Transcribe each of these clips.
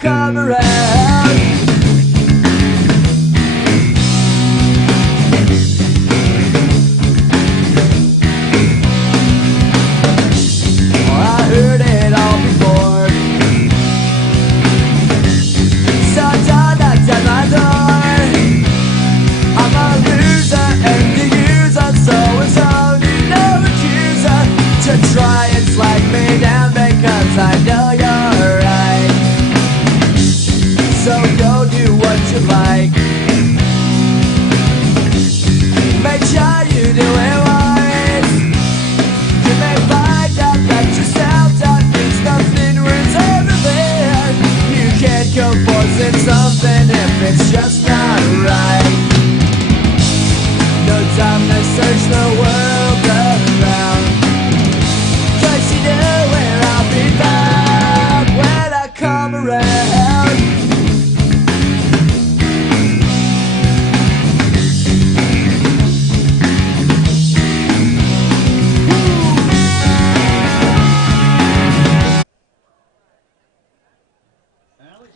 come around. I heard it all before. Someone knocked at my door. I'm a loser and the user, so it's only no accuser to try and slag me down because I know you're right. So go do what you like. Make sure you do it right. You may find out that yourself that means nothing was ever there. You can't go forcing something if it's just not right. No time to search the world around, 'cause you know where I'll be found when I come around.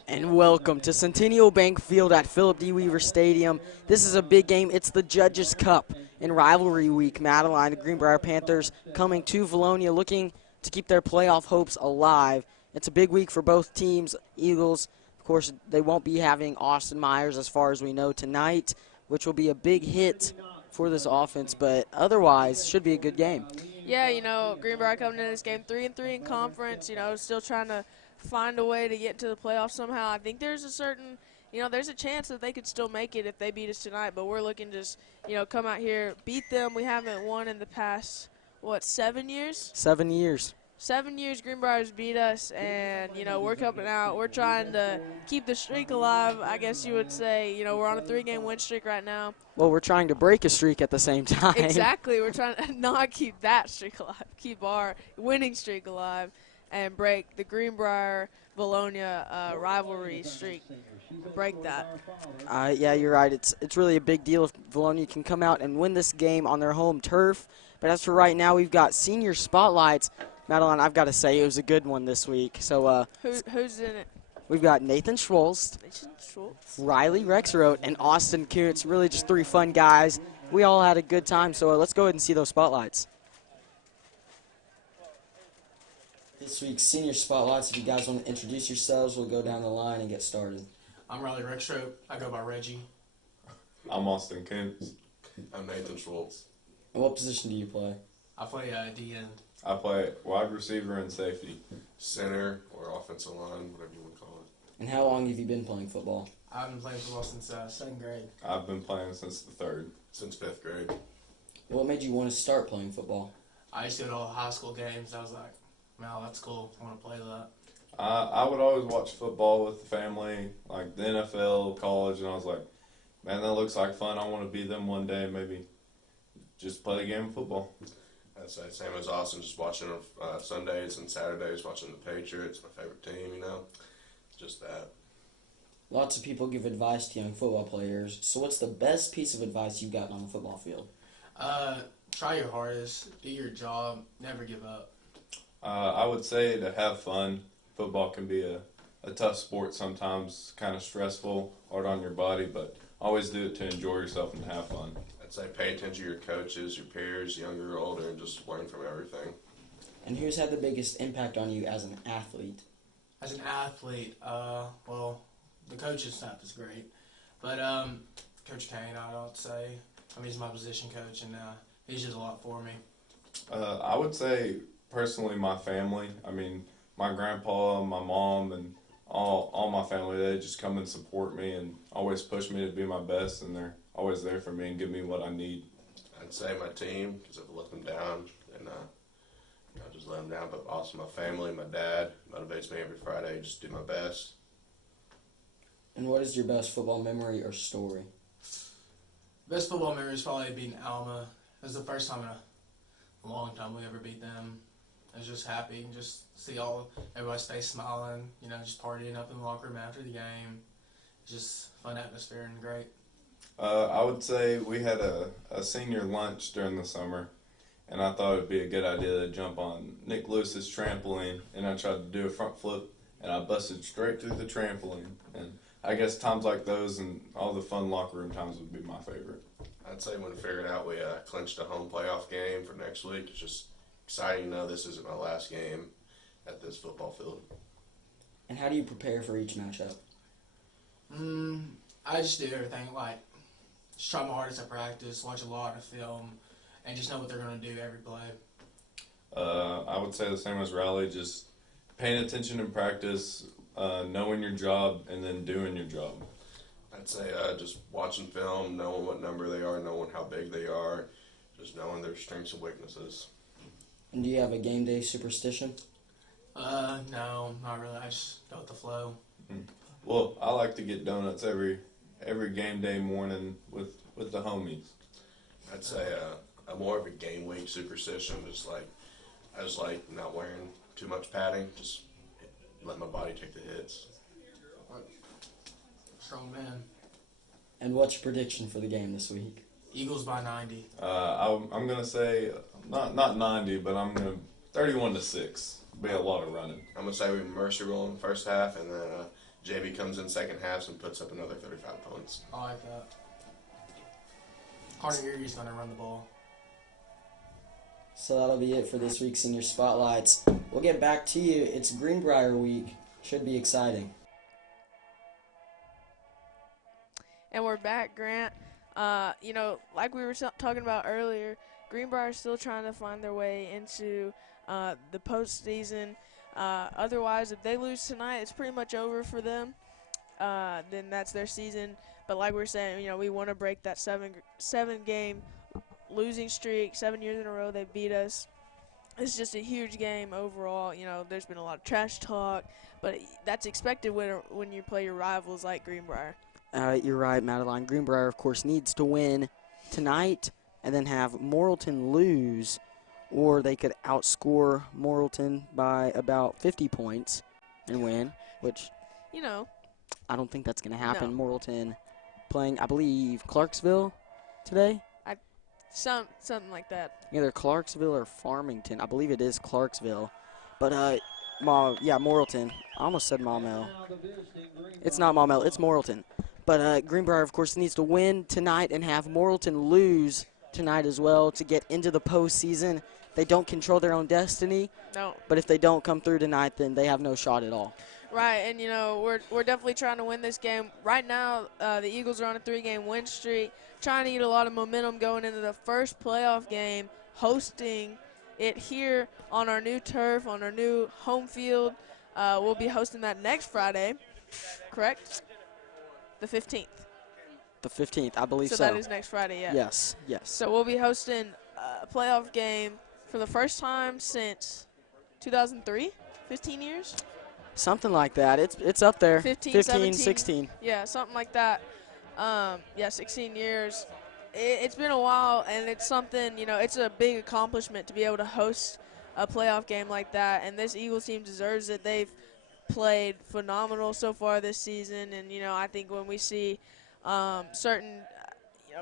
And welcome to Centennial Bank Field at Philip D. Weaver Stadium. This is a big game. It's the Judges Cup in Rivalry Week. Madeline, the Greenbrier Panthers, coming to Vilonia looking to keep their playoff hopes alive. It's a big week for both teams. Eagles, of course, they won't be having Austin Myers as far as we know tonight, which will be a big hit for this offense, but otherwise should be a good game. Yeah, Greenbrier coming into this game 3-3 in conference, still trying to find a way to get to the playoffs somehow. I think there's a certain, there's a chance that they could still make it if they beat us tonight, but we're looking to just, come out here, beat them. We haven't won in the past, 7 years? 7 years. 7 years Greenbrier's beat us, and, we're coming out. We're trying to keep the streak alive, I guess you would say. We're on a 3-game win streak right now. Well, we're trying to break a streak at the same time. Exactly. We're trying to not keep that streak alive, keep our winning streak alive, and break the Greenbrier-Vilonia rivalry streak. Break that. Yeah, you're right. It's really a big deal if Vilonia can come out and win this game on their home turf. But as for right now, we've got senior spotlights. Madeline, I've got to say it was a good one this week. So who's in it? We've got Nathan Schwolst, Riley Rexroth, and Austin Kuntz. Really just three fun guys. We all had a good time, so let's go ahead and see those spotlights. This week's senior spotlights, if you guys want to introduce yourselves, we'll go down the line and get started. I'm Riley Rexroth. I go by Reggie. I'm Austin Kuntz. I'm Nathan Schwartz. And what position do you play? I play D-end. I play wide receiver and safety. Center or offensive line, whatever you want to call it. And how long have you been playing football? I've been playing football since 2nd grade. I've been playing since the 3rd. Since 5th grade. What made you want to start playing football? I used to go to all the high school games. I was like, wow, that's cool. I want to play that. I would always watch football with the family, like the NFL, college, and I was like, man, that looks like fun. I want to be them one day, maybe just play a game of football. I'd say same as Austin, just watching Sundays and Saturdays, watching the Patriots, my favorite team, just that. Lots of people give advice to young football players. So what's the best piece of advice you've gotten on the football field? Try your hardest, do your job, never give up. I would say to have fun. Football can be a tough sport sometimes, kind of stressful, hard on your body, but always do it to enjoy yourself and have fun. I'd say pay attention to your coaches, your peers, younger or older, and just learn from everything. And who's had the biggest impact on you as an athlete? As an athlete, well, the coaching staff is great, but Coach Kane, I would say, he's my position coach, and he's just a lot for me. I would say, personally, my family. My grandpa, my mom, and all my family, they just come and support me and always push me to be my best, and they're always there for me and give me what I need. I'd say my team, because I've let them down, and just let them down, but also my family, my dad motivates me every Friday, just do my best. And what is your best football memory or story? Best football memory is probably beating Alma. It was the first time in a long time we ever beat them. I was just happy and just see everybody's face smiling, just partying up in the locker room after the game. Just fun atmosphere and great. I would say we had a senior lunch during the summer, and I thought it would be a good idea to jump on Nick Lewis's trampoline, and I tried to do a front flip, and I busted straight through the trampoline. And I guess times like those and all the fun locker room times would be my favorite. I'd say when we figured out we clinched a home playoff game for next week, it's just exciting to know this isn't my last game at this football field. And how do you prepare for each matchup? I just do everything, like, just try my hardest at practice, watch a lot of film, and just know what they're going to do every play. I would say the same as Riley, just paying attention in practice, knowing your job, and then doing your job. I'd say just watching film, knowing what number they are, knowing how big they are, just knowing their strengths and weaknesses. And do you have a game day superstition? No, not really. I just go with the flow. Well, I like to get donuts every game day morning with the homies. I'd say I'm more of a game week superstition. I just like not wearing too much padding. Just let my body take the hits. Strong man. And what's your prediction for the game this week? Eagles by 90. I'm gonna say not 90, but I'm gonna 31-6. Be a lot of running. I'm gonna say we Mercer roll in the first half, and then JB comes in second half and puts up another 35 points. I like that. Carter Erie's going to run the ball. So that'll be it for this week's Senior Spotlights. We'll get back to you. It's Greenbrier week. Should be exciting. And we're back, Grant. Like we were talking about earlier, Greenbrier is still trying to find their way into the postseason. Otherwise, if they lose tonight, it's pretty much over for them. Then that's their season. But like we were saying, we want to break that seven-game losing streak. 7 years in a row they beat us. It's just a huge game overall. There's been a lot of trash talk, but that's expected when you play your rivals like Greenbrier. You're right, Madeline. Greenbrier, of course, needs to win tonight and then have Morrilton lose, or they could outscore Morrilton by about 50 points and win, which, I don't think that's going to happen. No. Morrilton playing, I believe, Clarksville today? Something like that. Either Clarksville or Farmington. I believe it is Clarksville. But, Morrilton. I almost said Maumelle. It's not Maumelle. It's Morrilton. But Greenbrier, of course, needs to win tonight and have Morrilton lose tonight as well to get into the postseason. They don't control their own destiny. No. But if they don't come through tonight, then they have no shot at all. Right, and, we're definitely trying to win this game. Right now, the Eagles are on a 3-game win streak, trying to get a lot of momentum going into the first playoff game, hosting it here on our new turf, on our new home field. We'll be hosting that next Friday, correct? The 15th. The 15th, I believe so. So that is next Friday, yeah. Yes. So we'll be hosting a playoff game for the first time since 2003, 15 years? Something like that. It's up there. 15, 16. Yeah, something like that. 16 years. It's been a while, and it's something, it's a big accomplishment to be able to host a playoff game like that, and this Eagles team deserves it. They've played phenomenal so far this season, and, I think when we see certain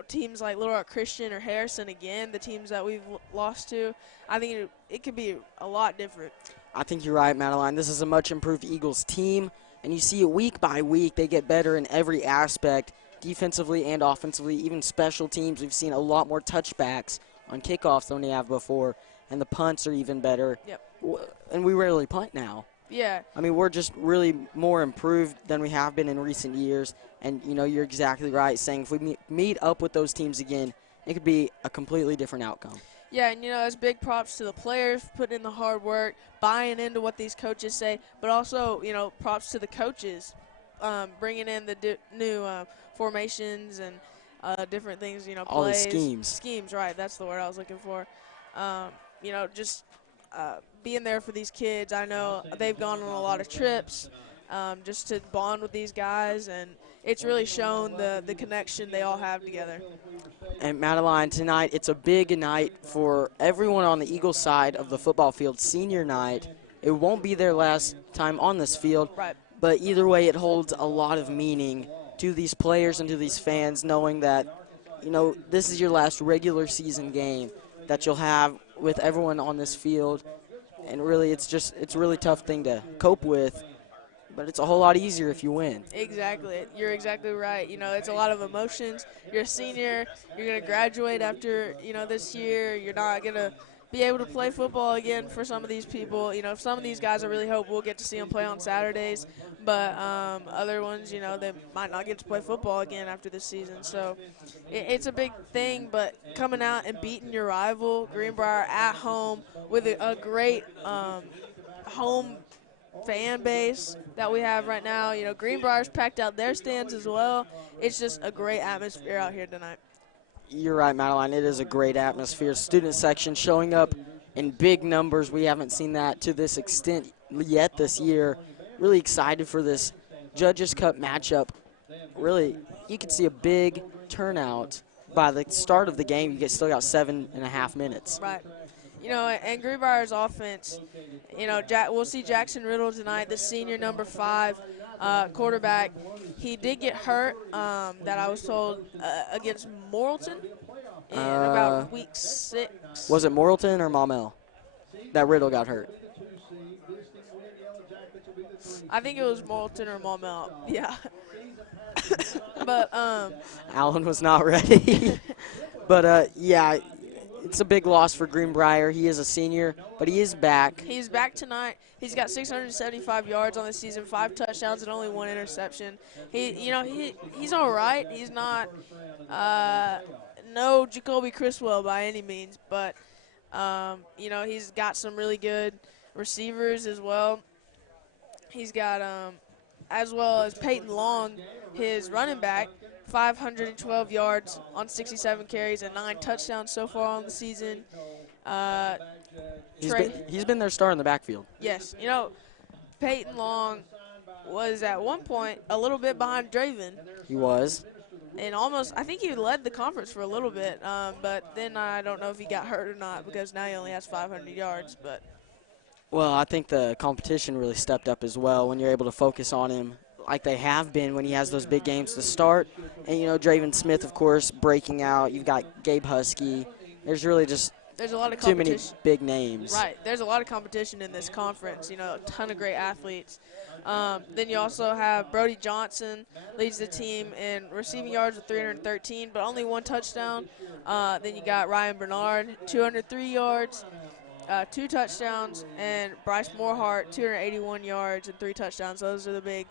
teams like Little Rock Christian or Harrison again, the teams that we've lost to, I think it could be a lot different. I think you're right, Madeline. This is a much improved Eagles team, and you see it week by week. They get better in every aspect, defensively and offensively, even special teams. We've seen a lot more touchbacks on kickoffs than we have before, and the punts are even better. Yep. And we rarely punt now. Yeah. I mean, we're just really more improved than we have been in recent years. And, you're exactly right, saying if we meet up with those teams again, it could be a completely different outcome. Yeah, and, it's big props to the players putting in the hard work, buying into what these coaches say, but also, props to the coaches bringing in the new formations and different things, All the plays. schemes. Schemes, right, that's the word I was looking for. Just being there for these kids. I know they've gone on a lot of trips just to bond with these guys, and it's really shown the connection they all have together. And Madeline, tonight it's a big night for everyone on the Eagles side of the football field, senior night. It won't be their last time on this field, Right. but either way it holds a lot of meaning to these players and to these fans, knowing that, this is your last regular season game that you'll have with everyone on this field. And really, it's a really tough thing to cope with but it's a whole lot easier if you win. Exactly. You're exactly right. You know, it's a lot of emotions. You're a senior. You're going to graduate after, this year. You're not going to be able to play football again for some of these people. You know, some of these guys I really hope we'll get to see them play on Saturdays. But other ones, they might not get to play football again after this season. So it's a big thing. But coming out and beating your rival, Greenbrier, at home with a great home fan base that we have right now. You know, Greenbrier's packed out their stands as well. It's just a great atmosphere out here tonight. You're right, Madeline. It is a great atmosphere. Student section showing up in big numbers. We haven't seen that to this extent yet this year. Really excited for this Judges Cup matchup. Really, you could see a big turnout by the start of the game. Still got 7.5 minutes. Right. And Greenbrier's offense, we'll see Jackson Riddle tonight, the senior number 5 quarterback. He did get hurt, that I was told, against Morrilton in about week 6. Was it Morrilton or Maumelle that Riddle got hurt? I think it was Morrilton or Maumelle, yeah. But Allen was not ready. But, yeah, it's a big loss for Greenbrier. He is a senior, but he is back. He's back tonight. He's got 675 yards on the season, 5 touchdowns and only 1 interception. He's all right. He's not no Jacoby Criswell by any means, but he's got some really good receivers as well. He's got as well as Peyton Long, his running back, 512 yards on 67 carries and 9 touchdowns so far on the season. He's been their star in the backfield. Yes. Peyton Long was at one point a little bit behind Draven. He was. And I think he led the conference for a little bit, but then I don't know if he got hurt or not because now he only has 500 yards. Well, I think the competition really stepped up as well when you're able to focus on him like they have been when he has those big games to start. And, Draven Smith, of course, breaking out. You've got Gabe Husky. There's really just there's a lot of too many big names. Right. There's a lot of competition in this conference, a ton of great athletes. Then you also have Brody Johnson leads the team in receiving yards with 313, but only 1 touchdown. Then you got Ryan Bernard, 203 yards, 2 touchdowns, and Bryce Morehart, 281 yards and 3 touchdowns. Those are the big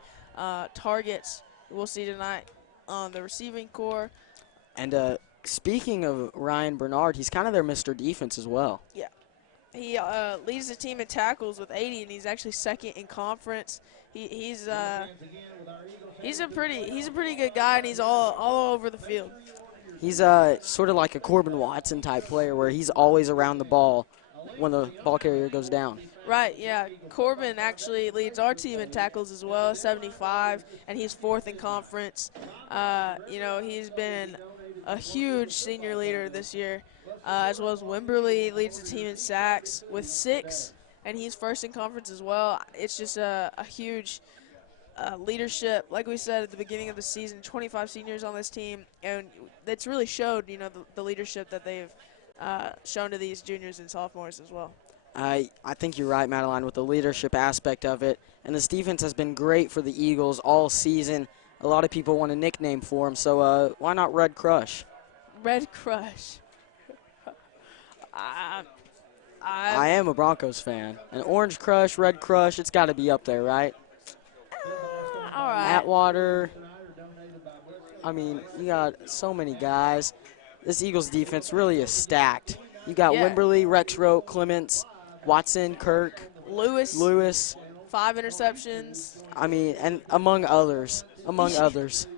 targets we'll see tonight on the receiving core. And speaking of Ryan Bernard, he's kind of their Mr. Defense as well. Yeah. He leads the team in tackles with 80, and he's actually second in conference. He's a pretty good guy, and he's all over the field. He's sort of like a Corbin Watson type player where he's always around the ball when the ball carrier goes down. Right, yeah. Corbin actually leads our team in tackles as well, 75, and he's 4th in conference. He's been a huge senior leader this year, as well as Wimberly leads the team in sacks with 6, and he's 1st in conference as well. It's just a huge leadership. Like we said at the beginning of the season, 25 seniors on this team, and it's really showed, the leadership that they've shown to these juniors and sophomores as well. I think you're right, Madeline, with the leadership aspect of it. And this defense has been great for the Eagles all season. A lot of people want a nickname for him, so why not Red Crush? Red Crush. I am a Broncos fan. An Orange Crush, Red Crush, it's got to be up there, right? All right. Atwater. I mean, you got so many guys. This Eagles defense really is stacked. You got Wimberly, Rexroth, Clements, Watson, Kirk, Lewis. 5 interceptions. I mean, and among others.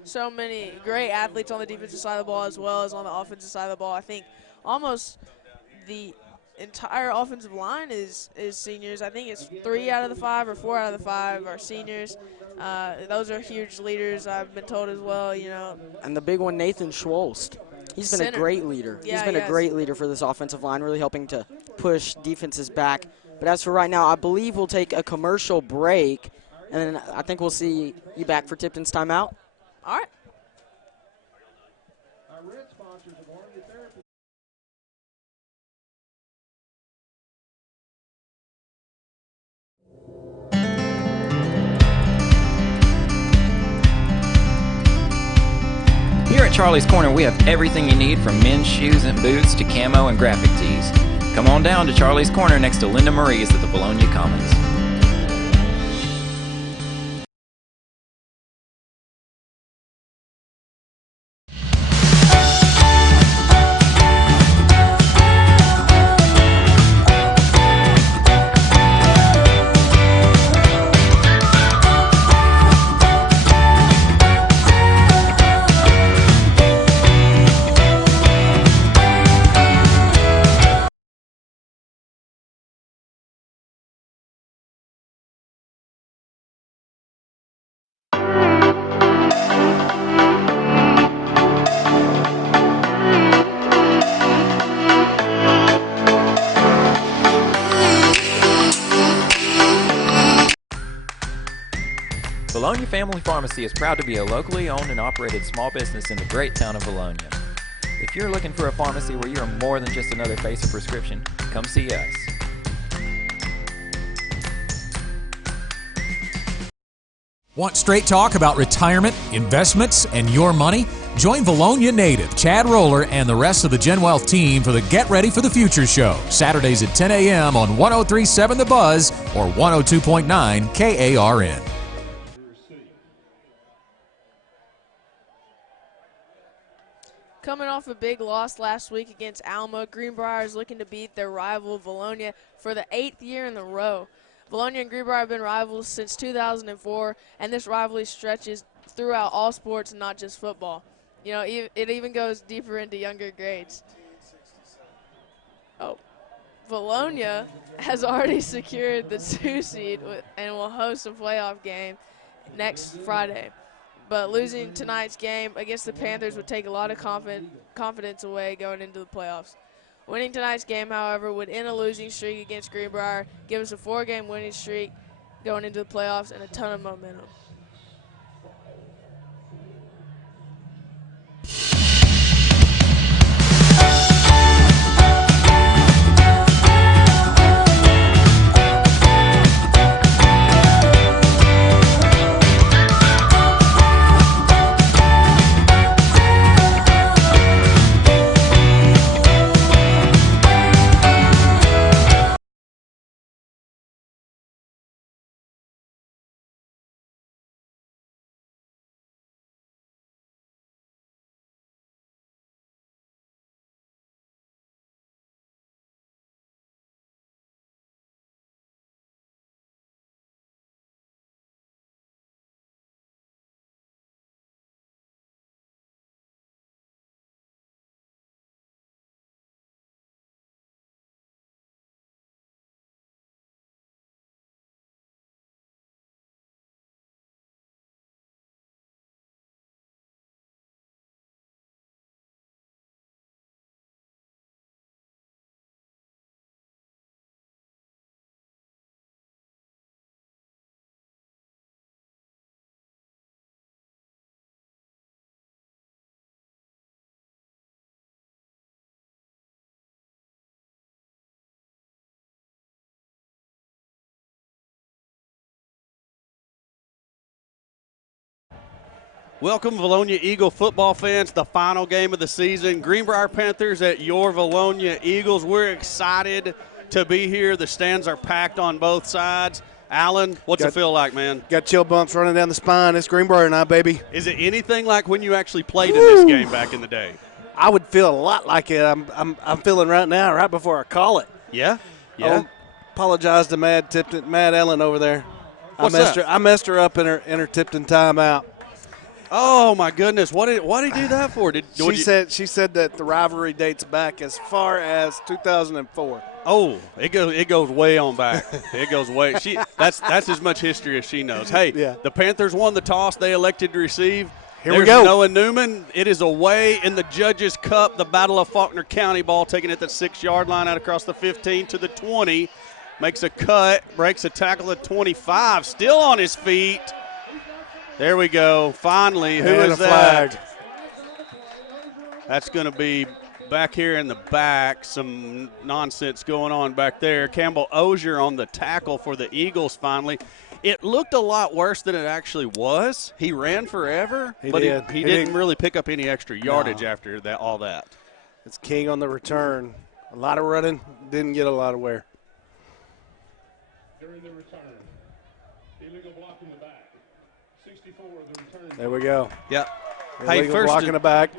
So many great athletes on the defensive side of the ball as well as on the offensive side of the ball. I think almost the entire offensive line is seniors. I think it's 3 out of the 5 or 4 out of the 5 are seniors. Those are huge leaders, I've been told as well, And the big one, Nathan Schwolst. He's been a great leader. Yeah, He's been a great leader for this offensive line, really helping to push defenses back. But as for right now, I believe we'll take a commercial break, and then I think we'll see you back for Tipton's timeout. All right. at Charlie's Corner, we have everything you need from men's shoes and boots to camo and graphic tees. Come on down to Charlie's Corner next to Linda Marie's at the Vilonia Commons. Vilonia Family Pharmacy is proud to be a locally owned and operated small business in the great town of Vilonia. If you're looking for a pharmacy where you're more than just another face of prescription, come see us. Want straight talk about retirement, investments, and your money? Join Vilonia native Chad Roller and the rest of the Gen Wealth team for the Get Ready for the Future show, Saturdays at 10 a.m. on 103.7 The Buzz or 102.9 KARN. Coming off a big loss last week against Alma, Greenbrier is looking to beat their rival Vilonia for the 8th year in a row. Vilonia and Greenbrier have been rivals since 2004, and this rivalry stretches throughout all sports and not just football. You know, it even goes deeper into younger grades. Oh, Vilonia has already secured the 2 seed and will host a playoff game next Friday. But losing tonight's game against the Panthers would take a lot of confidence away going into the playoffs. Winning tonight's game, however, would end a losing streak against Greenbrier, give us a 4-game winning streak going into the playoffs and a ton of momentum. Welcome, Vilonia Eagle football fans, the final game of the season. Greenbrier Panthers at your Vilonia Eagles. We're excited to be here. The stands are packed on both sides. Alan, what's it feel like, man? Got chill bumps running down the spine. It's Greenbrier and I, baby. Is it anything like when you actually played in this game back in the day? I would feel a lot like it. I'm feeling right now, right before I call it. Yeah? Yeah. Apologize to Mad Ellen over there. What's I messed her up in her Tipton timeout. Oh my goodness! What did he do that for? She said that the rivalry dates back as far as 2004. Oh, it goes way on back. It goes way. That's as much history as she knows. Hey, yeah. The Panthers won the toss. They elected to receive. Here we go. Noah Newman. It is away in the Judges Cup. The Battle of Faulkner County ball taken at the 6-yard line out across the 15 to the 20. Makes a cut, breaks a tackle at 25. Still on his feet. There we go. Finally, who is that? Flag. That's going to be back here in the back. Some nonsense going on back there. Campbell Ozier on the tackle for the Eagles finally. It looked a lot worse than it actually was. He ran forever, He but did. he didn't really pick up any extra yardage after that. All that. It's King on the return. A lot of running, didn't get a lot of wear. During the return, illegal block in the back. 64 of the return. There we go. Yep. Illegal first block in the back.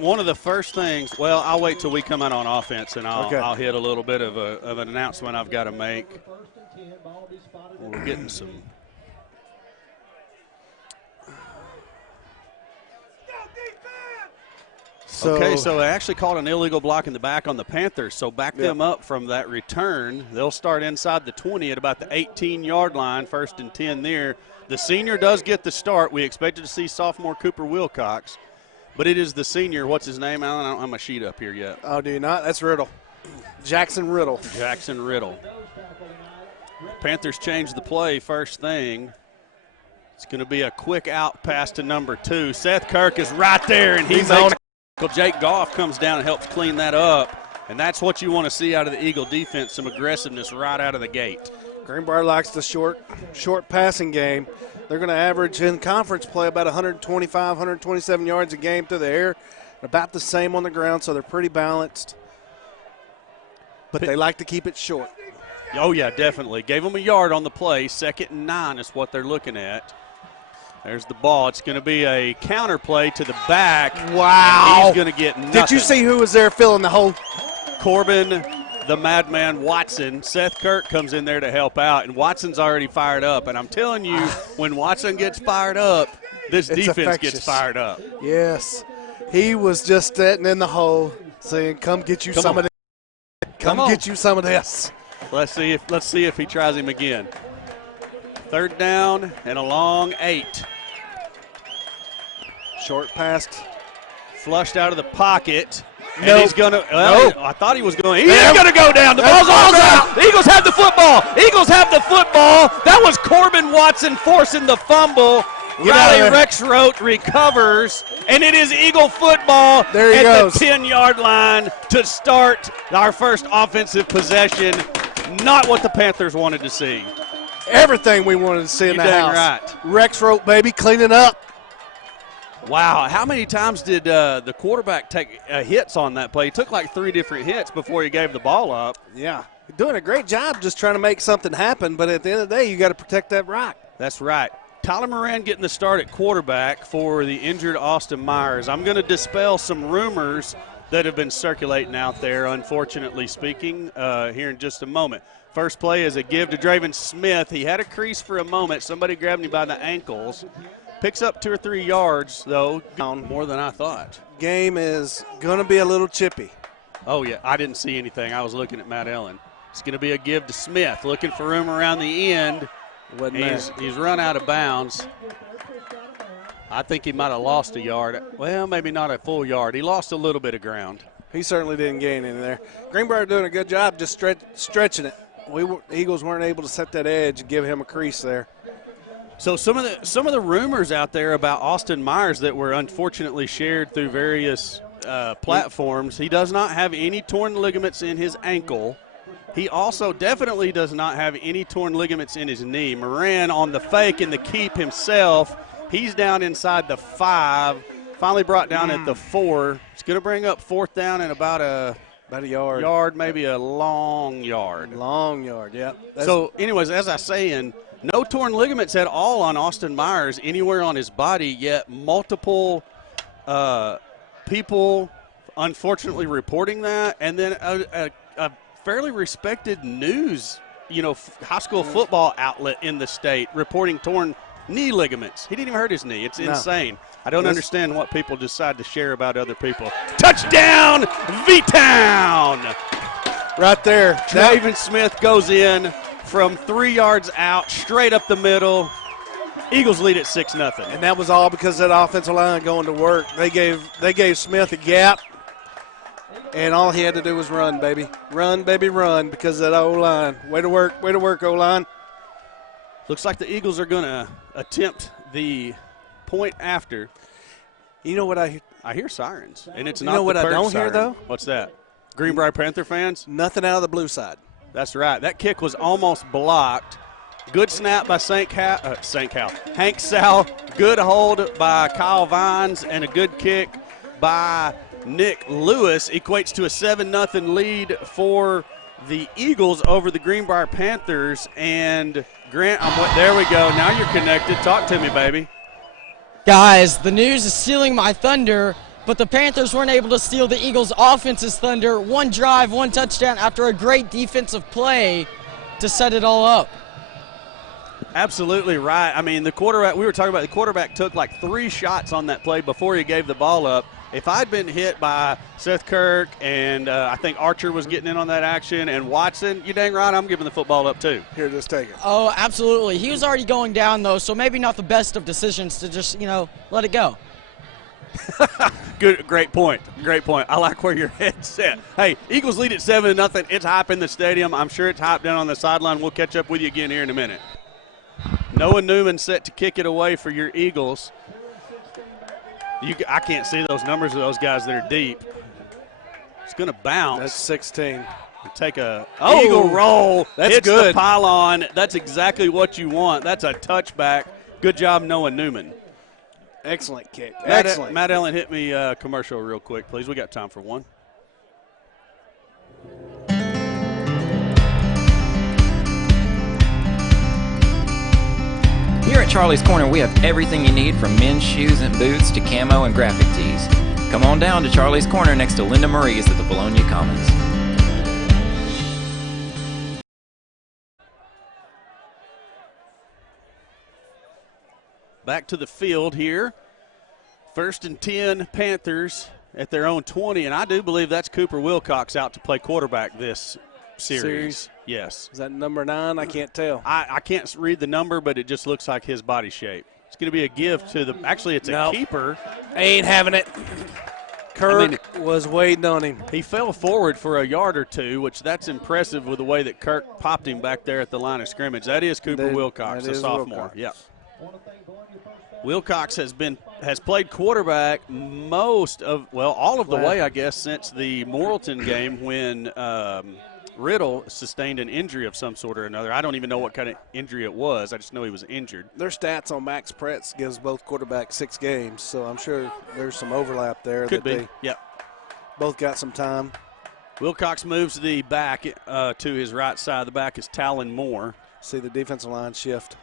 One of the first things. Well, I'll wait till we come out on offense, and I'll hit a little bit of an announcement I've got to make. We're getting some. So they actually called an illegal block in the back on the Panthers, so back them up from that return. They'll start inside the 20 at about the 18-yard line, 1st and 10 there. The senior does get the start. We expected to see sophomore Cooper Wilcox, but it is the senior. What's his name, Alan? I don't have my sheet up here yet. Oh, do you not? That's Riddle. Jackson Riddle. Jackson Riddle. Panthers change the play first thing. It's going to be a quick out pass to number 2. Seth Kirk is right there, and he's on it. Jake Goff comes down and helps clean that up, and that's what you want to see out of the Eagle defense, some aggressiveness right out of the gate. Greenbrier likes the short passing game. They're going to average in conference play about 125, 127 yards a game through the air, about the same on the ground, so they're pretty balanced. But they like to keep it short. Oh, yeah, definitely. Gave them a yard on the play. 2nd and 9 is what they're looking at. There's the ball. It's going to be a counter play to the back. Wow. He's going to get nothing. Did you see who was there filling the hole? Corbin, the madman Watson. Seth Kirk comes in there to help out, and Watson's already fired up. And I'm telling you, when Watson gets fired up, this defense gets fired up. Yes. He was just standing in the hole saying, come get you some of this. Come get you some of this. Let's see if he tries him again. 3rd down and a long 8. Short pass. Flushed out of the pocket. And Nope. he's going to I thought he was going. He Yep. is going to go down. The ball's all out. The Eagles have the football. Eagles have the football. That was Corbin Watson forcing the fumble. Riley Rexroth recovers, and it is Eagle football at the 10-yard line to start our first offensive possession. Not what the Panthers wanted to see. Everything we wanted to see in the house. Right. Rexroth, baby, cleaning up. Wow, how many times did the quarterback take hits on that play? He took like 3 different hits before he gave the ball up. Yeah, doing a great job just trying to make something happen, but at the end of the day, you got to protect that rock. That's right. Tyler Moran getting the start at quarterback for the injured Austin Myers. I'm going to dispel some rumors that have been circulating out there, unfortunately speaking, here in just a moment. First play is a give to Draven Smith. He had a crease for a moment. Somebody grabbed him by the ankles. Picks up 2 or 3 yards, though, more than I thought. Game is going to be a little chippy. Oh, yeah, I didn't see anything. I was looking at Matt Ellen. It's going to be a give to Smith, looking for room around the end. He's run out of bounds. I think he might have lost a yard. Well, maybe not a full yard. He lost a little bit of ground. He certainly didn't gain any there. Greenbrier doing a good job just stretching it. Eagles weren't able to set that edge and give him a crease there. So some of the rumors out there about Austin Myers that were unfortunately shared through various platforms, he does not have any torn ligaments in his ankle. He also definitely does not have any torn ligaments in his knee. Moran on the fake and the keep himself. He's down inside the 5, finally brought down at the 4. It's going to bring up 4th down and about a yard, maybe a long yard. Long yard, yeah. So, anyways, as I was saying, no torn ligaments at all on Austin Myers anywhere on his body, yet multiple people unfortunately reporting that. And then a fairly respected news, high school football outlet in the state reporting torn knee ligaments. He didn't even hurt his knee. It's insane. I don't understand what people decide to share about other people. Touchdown, V-Town! Right there. Draven Smith goes in from 3 yards out, straight up the middle. Eagles lead at 6-0. And that was all because that offensive line going to work. They gave Smith a gap, and all he had to do was run, baby. Run, baby, run, because of that O-line. Way to work, O-line. Looks like the Eagles are going to attempt the point after. You know what I hear sirens, and it's not. You know what I don't siren. hear though? What's that? Greenbrier Panther fans? Nothing out of the blue side. That's right. That kick was almost blocked. Good snap by Hank Sal. Good hold by Kyle Vines, and a good kick by Nick Lewis equates to a 7-0 lead for the Eagles over the Greenbrier Panthers. And Grant, there we go. Now you're connected. Talk to me, baby. Guys, the news is stealing my thunder, but the Panthers weren't able to steal the Eagles' offense's thunder. One drive, one touchdown after a great defensive play to set it all up. Absolutely right. I mean, the quarterback, we were talking about the quarterback took like 3 shots on that play before he gave the ball up. If I'd been hit by Seth Kirk and I think Archer was getting in on that action and Watson, you dang right, I'm giving the football up too. Here, just take it. Oh, absolutely. He was already going down, though, so maybe not the best of decisions to just, let it go. Good, great point. Great point. I like where your head's set. Hey, Eagles lead at 7-0. It's hype in the stadium. I'm sure it's hype down on the sideline. We'll catch up with you again here in a minute. Noah Newman set to kick it away for your Eagles. I can't see those numbers of those guys that are deep. It's going to bounce. That's 16. Take a Eagle roll. That's hits good. The pylon. That's exactly what you want. That's a touchback. Good job, Noah Newman. Excellent kick. Excellent. Matt Ellen, hit me commercial real quick, please. We got time for one. Here at Charlie's Corner, we have everything you need from men's shoes and boots to camo and graphic tees. Come on down to Charlie's Corner next to Linda Marie's at the Vilonia Commons. Back to the field here. 1st and 10, Panthers at their own 20, and I do believe that's Cooper Wilcox out to play quarterback this series. Yes. Is that number 9? I can't tell. I can't read the number, but it just looks like his body shape. It's going to be a gift to the – actually, it's a keeper. Ain't having it. Kirk was waiting on him. He fell forward for a yard or two, which that's impressive with the way that Kirk popped him back there at the line of scrimmage. That is Cooper Wilcox, a sophomore. Yeah. Wilcox has played quarterback all of the way, I guess, since the Morrilton game when Riddle sustained an injury of some sort or another. I don't even know what kind of injury it was. I just know he was injured. Their stats on Max Pretz gives both quarterbacks 6 games, so I'm sure there's some overlap there. Could be, yeah. Both got some time. Wilcox moves the back to his right side. The back is Talon Moore. See the defensive line shift.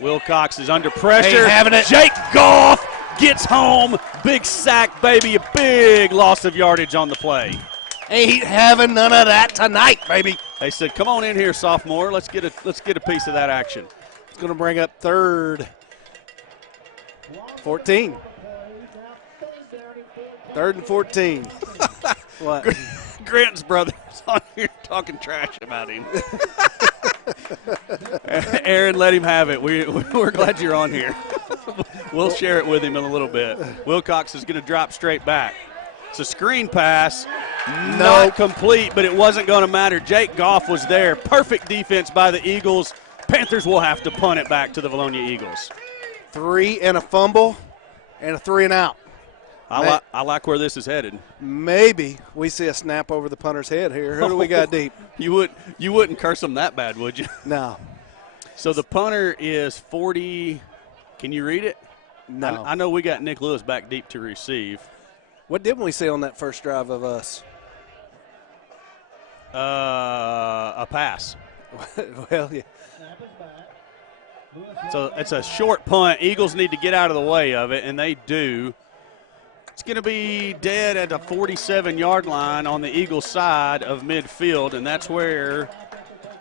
Wilcox is under pressure. Ain't having it. Jake Goff gets home. Big sack, baby. A big loss of yardage on the play. Ain't having none of that tonight, baby. They said, come on in here, sophomore. Let's get a piece of that action. It's going to bring up 3rd. 14. 3rd and 14. What? Grant's brother's on here talking trash about him. Aaron, let him have it. We're glad you're on here. We'll share it with him in a little bit. Wilcox is going to drop straight back. It's a screen pass. Not complete, but it wasn't going to matter. Jake Goff was there. Perfect defense by the Eagles. Panthers will have to punt it back to the Vilonia Eagles. 3 and a fumble and a 3 and out. I like where this is headed. Maybe we see a snap over the punter's head here. Who do we got deep? You wouldn't curse them that bad, would you? No. So the punter is 40. Can you read it? No. I know we got Nick Lewis back deep to receive. What didn't we see on that first drive of us? A pass. Well, yeah. So it's a short punt. Eagles need to get out of the way of it, and they do. It's going to be dead at the 47-yard line on the Eagles side of midfield, and that's where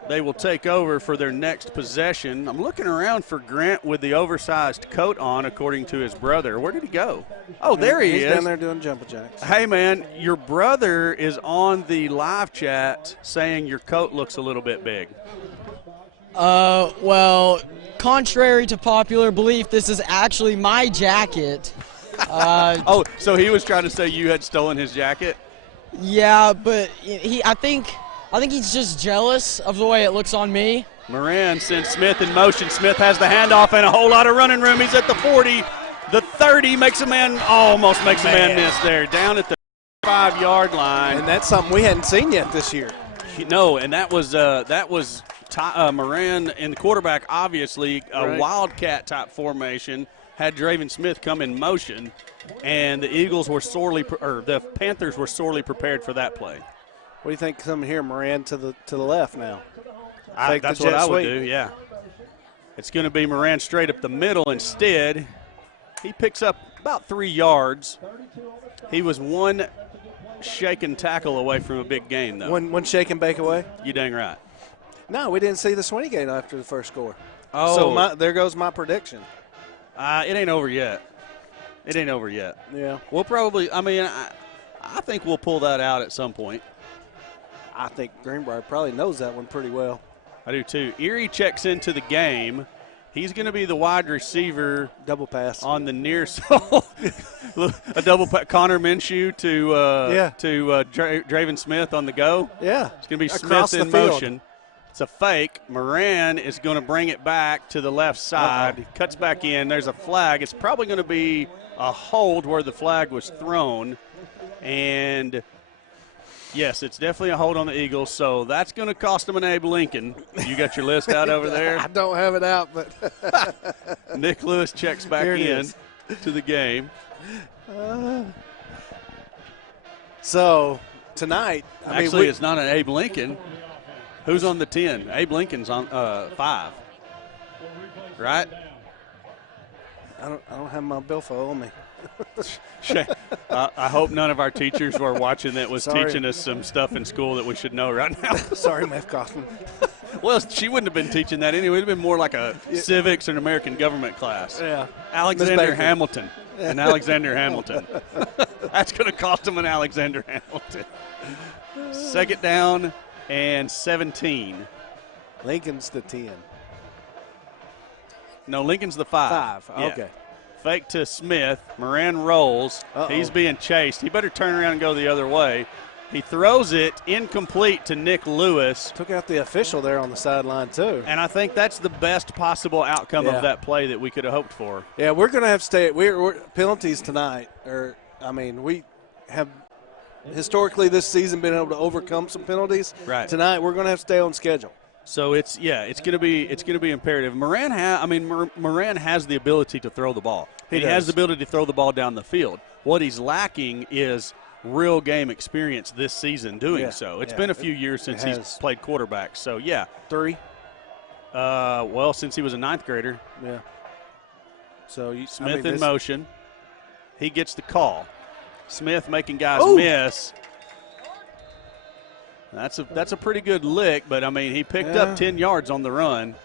they will take over for their next possession. I'm looking around for Grant with the oversized coat on, according to his brother. Where did he go? Oh, there he is. He's down there doing jumping jacks. Hey, man, your brother is on the live chat saying your coat looks a little bit big. Well, contrary to popular belief, this is actually my jacket. So he was trying to say you had stolen his jacket? Yeah, but I think he's just jealous of the way it looks on me. Moran sends Smith in motion. Smith has the handoff and a whole lot of running room. He's at the 40. The 30 almost makes a man miss there. Down at the 5-yard line. And that's something we hadn't seen yet this year. No, and that was Moran in the quarterback. Obviously, a Right. wildcat type formation had Draven Smith come in motion, and the Eagles were the Panthers were sorely prepared for that play. What do you think coming here, Moran to the left now? That's what I would do. Yeah, it's going to be Moran straight up the middle instead. He picks up about 3 yards. He was one shake and tackle away from a big game, though. One shake and bake away? You dang right. No, we didn't see the Swinney game after the first score. Oh. So there goes my prediction. It ain't over yet. It ain't over yet. Yeah. We'll probably, I think we'll pull that out at some point. I think Greenbrier probably knows that one pretty well. I do too. Erie checks into the game. He's going to be the wide receiver. Double pass. On the near side. A double pass. Connor Minshew to Draven Smith on the go. Yeah. It's going to be Across Smith in the field. motion. It's a fake. Moran is going to bring it back to the left side. He cuts back in. There's a flag. It's probably going to be a hold where the flag was thrown. And, yes, it's definitely a hold on the Eagles. So that's going to cost them an Abe Lincoln. You got your list out over there? I don't have it out, but Nick Lewis checks back in to the game. So tonight, Actually, it's not an Abe Lincoln. Who's on the 10? Abe Lincoln's on 5. Right? I don't have my billfold on me. I hope none of our teachers were watching that was Sorry. teaching us some stuff in school that we should know right now. Sorry, Matt Kaufman. Well, she wouldn't have been teaching that anyway. It would have been more like a civics and American government class. Yeah. Alexander Hamilton. And Alexander Hamilton. That's going to cost them an Alexander Hamilton. Second down and 17. Lincoln's the 10. No, Lincoln's the 5. 5, Yeah. okay. Fake to Smith. Moran rolls. He's being chased. He better turn around and go the other way. He throws it incomplete to Nick Lewis. Took out the official there on the sideline, too. And I think that's the best possible outcome of that play that we could have hoped for. Yeah, we're going to have to stay. We're penalties tonight. We have historically this season been able to overcome some penalties. Right. Tonight we're going to have to stay on schedule. So it's going to be imperative. Moran has the ability to throw the ball. He has the ability to throw the ball down the field. What he's lacking is real game experience this season doing so. It's been a few years since he's played quarterback. So 3. Since he was a 9th grader. Yeah. So Smith in motion. He gets the call. Smith making guys miss. That's a pretty good lick, but he picked up 10 yards on the run.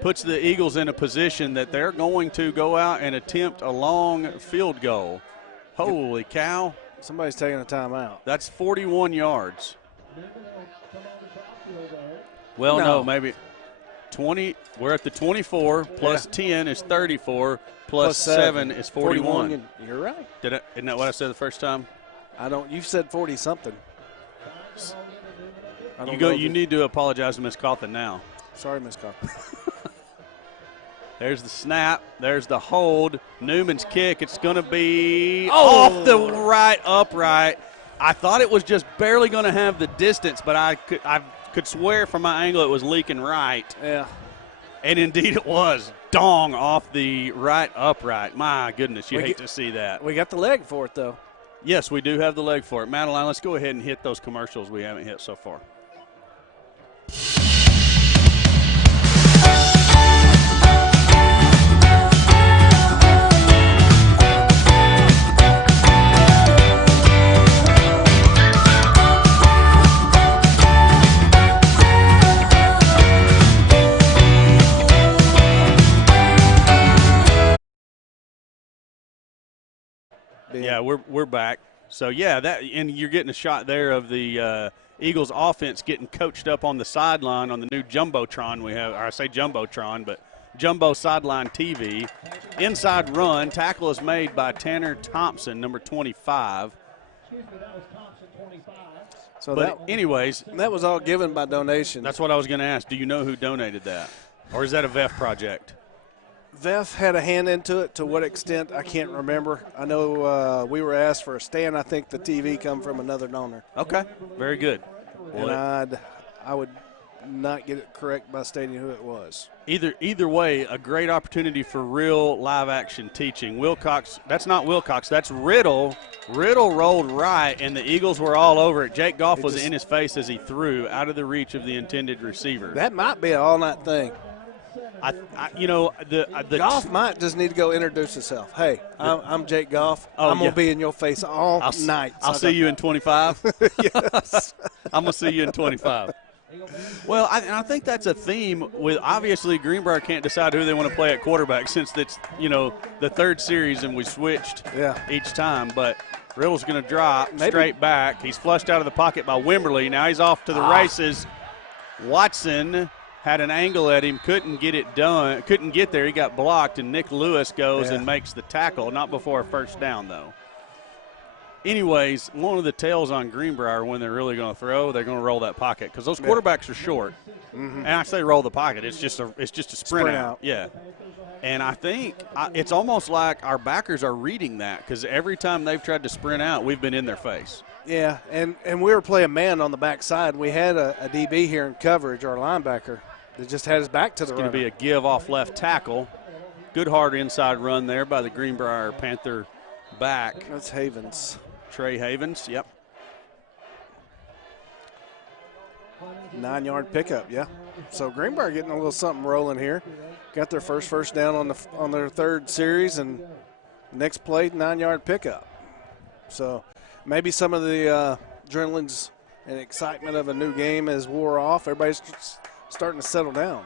Puts the Eagles in a position that they're going to go out and attempt a long field goal. Holy cow. Somebody's taking a timeout. That's 41 yards. Well, no, maybe 20. We're at the 24 plus 10 is 34 plus 7 is 41. You're right. Isn't that what I said the first time? You said 40 something. You need to apologize to Miss Cawthon now. Sorry, Miss Cawthon. There's the snap. There's the hold. Newman's kick. It's going to be off the right upright. I thought it was just barely going to have the distance, but I could swear from my angle it was leaking right. Yeah. And indeed it was. Dong off the right upright. My goodness, you hate to see that. We got the leg for it, though. Yes, we do have the leg for it. Madeline, let's go ahead and hit those commercials we haven't hit so far. Yeah, we're back. So and you're getting a shot there of the Eagles offense getting coached up on the sideline on the new Jumbotron we have. Or I say Jumbotron, but Jumbo Sideline TV. Inside run, tackle is made by Tanner Thompson, number 25. So anyways, that was all given by donation. That's what I was going to ask. Do you know who donated that? Or is that a VEF project? VEF had a hand into it. To what extent, I can't remember. I know we were asked for a stand. I think the TV come from another donor. Okay, very good. And I would not get it correct by stating who it was. Either way, a great opportunity for real live action teaching. Wilcox, that's not Wilcox, that's Riddle. Riddle rolled right, and the Eagles were all over it. Jake Goff was in his face as he threw out of the reach of the intended receiver. That might be an all-night thing. The Goff might just need to go introduce himself. Hey, I'm Jake Goff. I'm going to be in your face all night. I'll see you in 25. Yes. I'm going to see you in 25. Well, I think that's a theme with obviously Greenbrier can't decide who they want to play at quarterback since it's, the third series and we switched each time. But Riddle's going to drop straight back. He's flushed out of the pocket by Wimberly. Now he's off to the races. Watson had an angle at him, couldn't get it done, couldn't get there. He got blocked, and Nick Lewis goes and makes the tackle, not before a first down, though. Anyways, one of the tells on Greenbrier when they're really going to throw, they're going to roll that pocket because those quarterbacks are short. And I say roll the pocket, it's just a sprint out. Yeah. And I think it's almost like our backers are reading that because every time they've tried to sprint out, we've been in their face. Yeah, and we were playing man on the backside. We had a DB here in coverage, our linebacker, that just had his back to the runner. It's going to be a give off left tackle. Good hard inside run there by the Greenbrier Panther back. That's Havens. Trey Havens, yep. 9-yard pickup, yeah. So Greenbrier getting a little something rolling here. Got their first down on their third series, and next play, 9-yard pickup. So maybe some of the adrenaline's and excitement of a new game has wore off. Everybody's starting to settle down.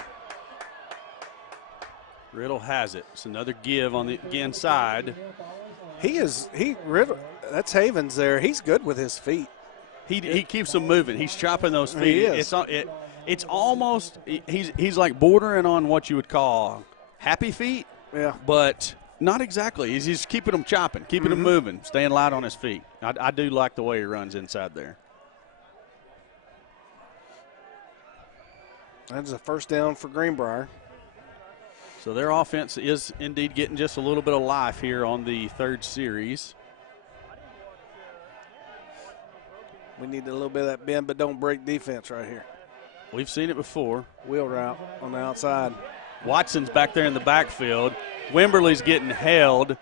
Riddle has it. It's another give on the inside. Riddle, that's Havens there. He's good with his feet. He keeps them moving. He's chopping those feet. He is. It's almost he's like bordering on what you would call happy feet. Yeah. But not exactly. He's just keeping them chopping, keeping them moving, staying light on his feet. I do like the way he runs inside there. That's a first down for Greenbrier. So their offense is indeed getting just a little bit of life here on the third series. We need a little bit of that bend but don't break defense right here. We've seen it before. Wheel route on the outside. Watson's back there in the backfield. Wimberly's getting held.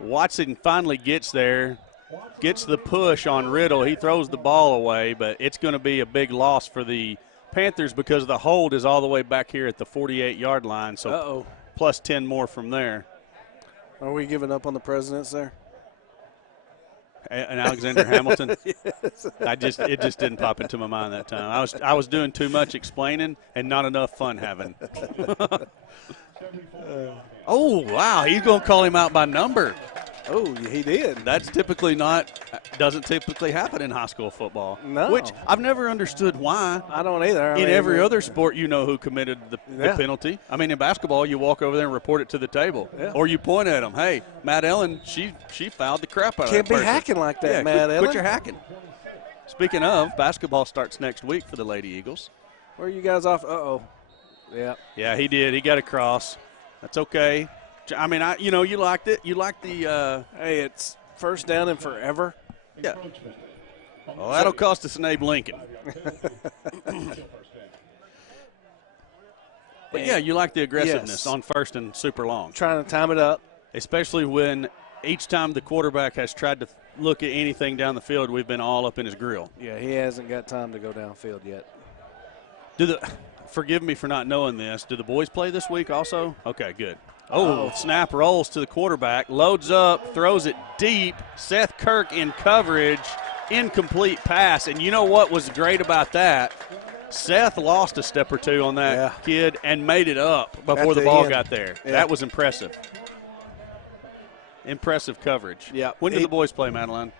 Watson finally gets there, gets the push on Riddle. He throws the ball away, but it's going to be a big loss for the Panthers because the hold is all the way back here at the 48-yard line. So plus 10 more from there. Are we giving up on the presidents there? And Alexander Hamilton? Yes. It just didn't pop into my mind that time. I was doing too much explaining and not enough fun having. Oh, wow, he's going to call him out by number. Oh, he did. That's doesn't typically happen in high school football. No. Which I've never understood why. I don't either. In every other sport, you know who committed the penalty. I mean, in basketball, you walk over there and report it to the table. Yeah. Or you point at them. Hey, Matt Ellen, she fouled the crap out of that Can't be person. hacking like that, Matt Ellen. Quit your hacking. Speaking of, basketball starts next week for the Lady Eagles. Where are you guys off? Uh-oh. Yeah. Yeah, he did. He got across. That's okay. I mean, you liked it. You liked the hey, it's first down in forever. Yeah. Well, that'll cost us an Abe Lincoln. But, yeah, you like the aggressiveness on first and super long. Trying to time it up. Especially when each time the quarterback has tried to look at anything down the field, we've been all up in his grill. Yeah, he hasn't got time to go downfield yet. Forgive me for not knowing this. Do the boys play this week also? Okay, good. Oh, snap rolls to the quarterback, loads up, throws it deep. Seth Kirk in coverage, incomplete pass. And you know what was great about that? Seth lost a step or two on that kid and made it up before the ball got there. Yeah. That was impressive. Impressive coverage. Yeah. When do the boys play, Madeline?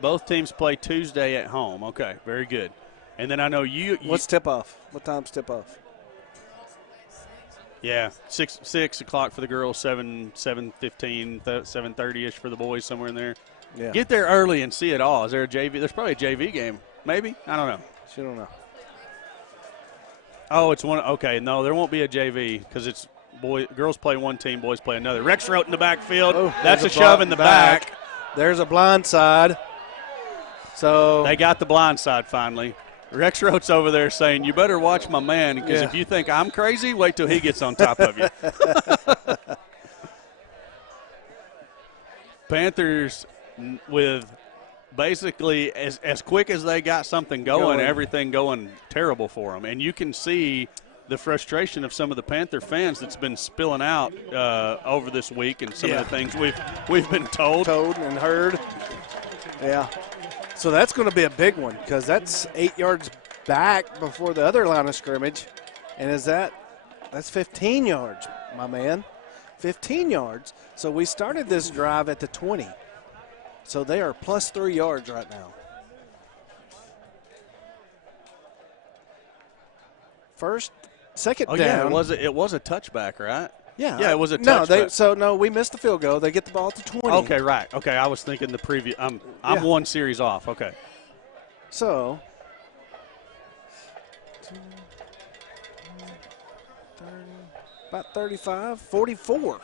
Both teams play Tuesday at home. Okay, very good. And then I know you what's tip-off? What time's tip-off? Yeah, 6 o'clock for the girls, 7:15, 7:30ish for the boys, somewhere in there. Yeah. Get there early and see it all. Is there a JV? There's probably a JV game. Maybe? I don't know. She don't know. Oh, it's one. Okay, no, there won't be a JV because it's girls play one team, boys play another. Rex Rote in the backfield. That's a shove in the back. There's a blind side. So they got the blind side finally. Rex Rote's over there saying, you better watch my man, because Yeah. if you think I'm crazy, wait till he gets on top of you. Panthers with basically as quick as they got something going, everything going terrible for them. And you can see the frustration of some of the Panther fans that's been spilling out over this week, and some of the things we've been told and heard. Yeah. So that's going to be a big one, because that's 8 yards back before the other line of scrimmage. And that's 15 yards, my man. 15 yards. So we started this drive at the 20. So they are plus 3 yards right now. Second down. Yeah, it was a touchback, right? Yeah, it was a touchback. No, we missed the field goal. They get the ball at the 20. Okay, right. Okay, I was thinking the previous. I'm one series off. Okay. So, about 35, 44.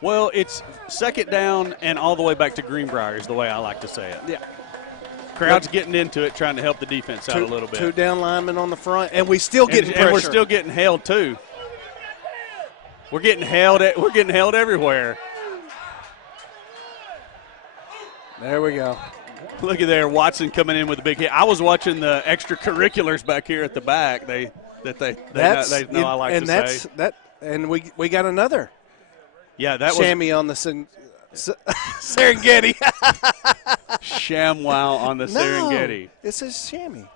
Well, it's second down and all the way back to Greenbrier is the way I like to say it. Yeah. Crowd's getting into it, trying to help the defense out a little bit. 2 down linemen on the front, and we still getting pressure. And we're still getting held too. We're getting held. We're getting held everywhere. There we go. Look at there, Watson coming in with a big hit. I was watching the extracurriculars back here at the back. They know I like to say. And we got another. Yeah, that Shammy on the Serengeti. ShamWow on the Serengeti. It says Shammy.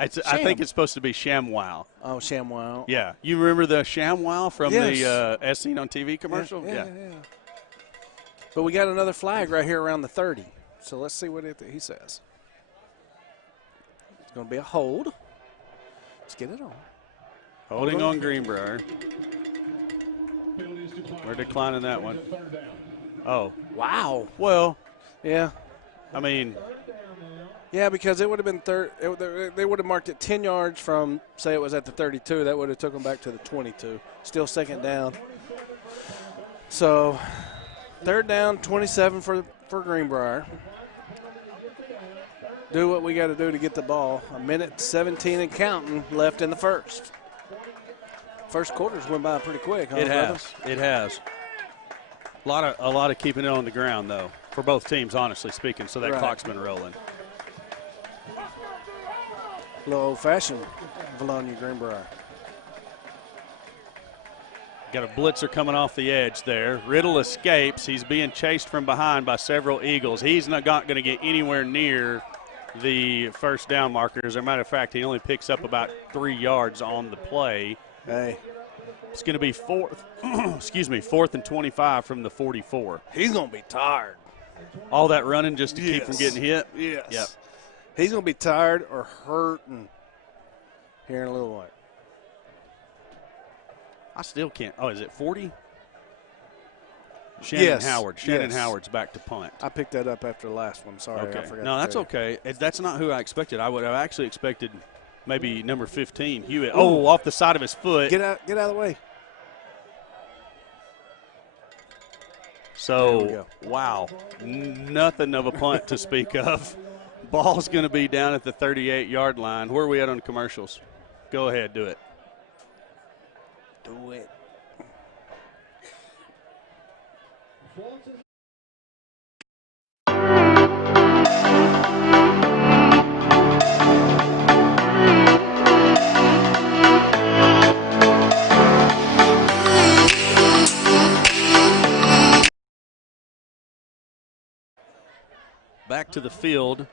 I think it's supposed to be ShamWow. Oh, ShamWow. Yeah. You remember the ShamWow from the As Seen on TV commercial? Yeah. But we got another flag right here around the 30. So let's see what he says. It's going to be a hold. Let's get it on. Holding on Greenbrier. We're declining that one. Oh. Wow. Well. Yeah. I mean. Yeah, because it would have been they would have marked it 10 yards from, say it was at the 32. That would have took them back to the 22. Still second down. So, third down, 27 for Greenbrier. Do what we got to do to get the ball. 1:17 and counting left in the first. First quarter's went by pretty quick, huh, It brother? has. It has. A lot of keeping it on the ground, though, for both teams, honestly speaking, so that clock's been rolling. A little old-fashioned Vilonia Greenbrier. Got a blitzer coming off the edge there. Riddle escapes. He's being chased from behind by several Eagles. He's not going to get anywhere near the first down marker. As a matter of fact, he only picks up about 3 yards on the play. Hey. It's going to be fourth and 25 from the 44. He's going to be tired. All that running just to keep from getting hit? Yes. Yep. He's going to be tired or hurting here in a little while. I still can't. Oh, is it 40? Shannon Howard. Shannon Howard's back to punt. I picked that up after the last one. Sorry, okay. I forgot. No, that's okay. That's not who I expected. I would have actually expected maybe number 15, Hewitt. Oh, off the side of his foot. Get out of the way. So, wow, nothing of a punt to speak of. Ball's going to be down at the 38-yard line. Where are we at on commercials? Go ahead, do it. Do it. Back to the field.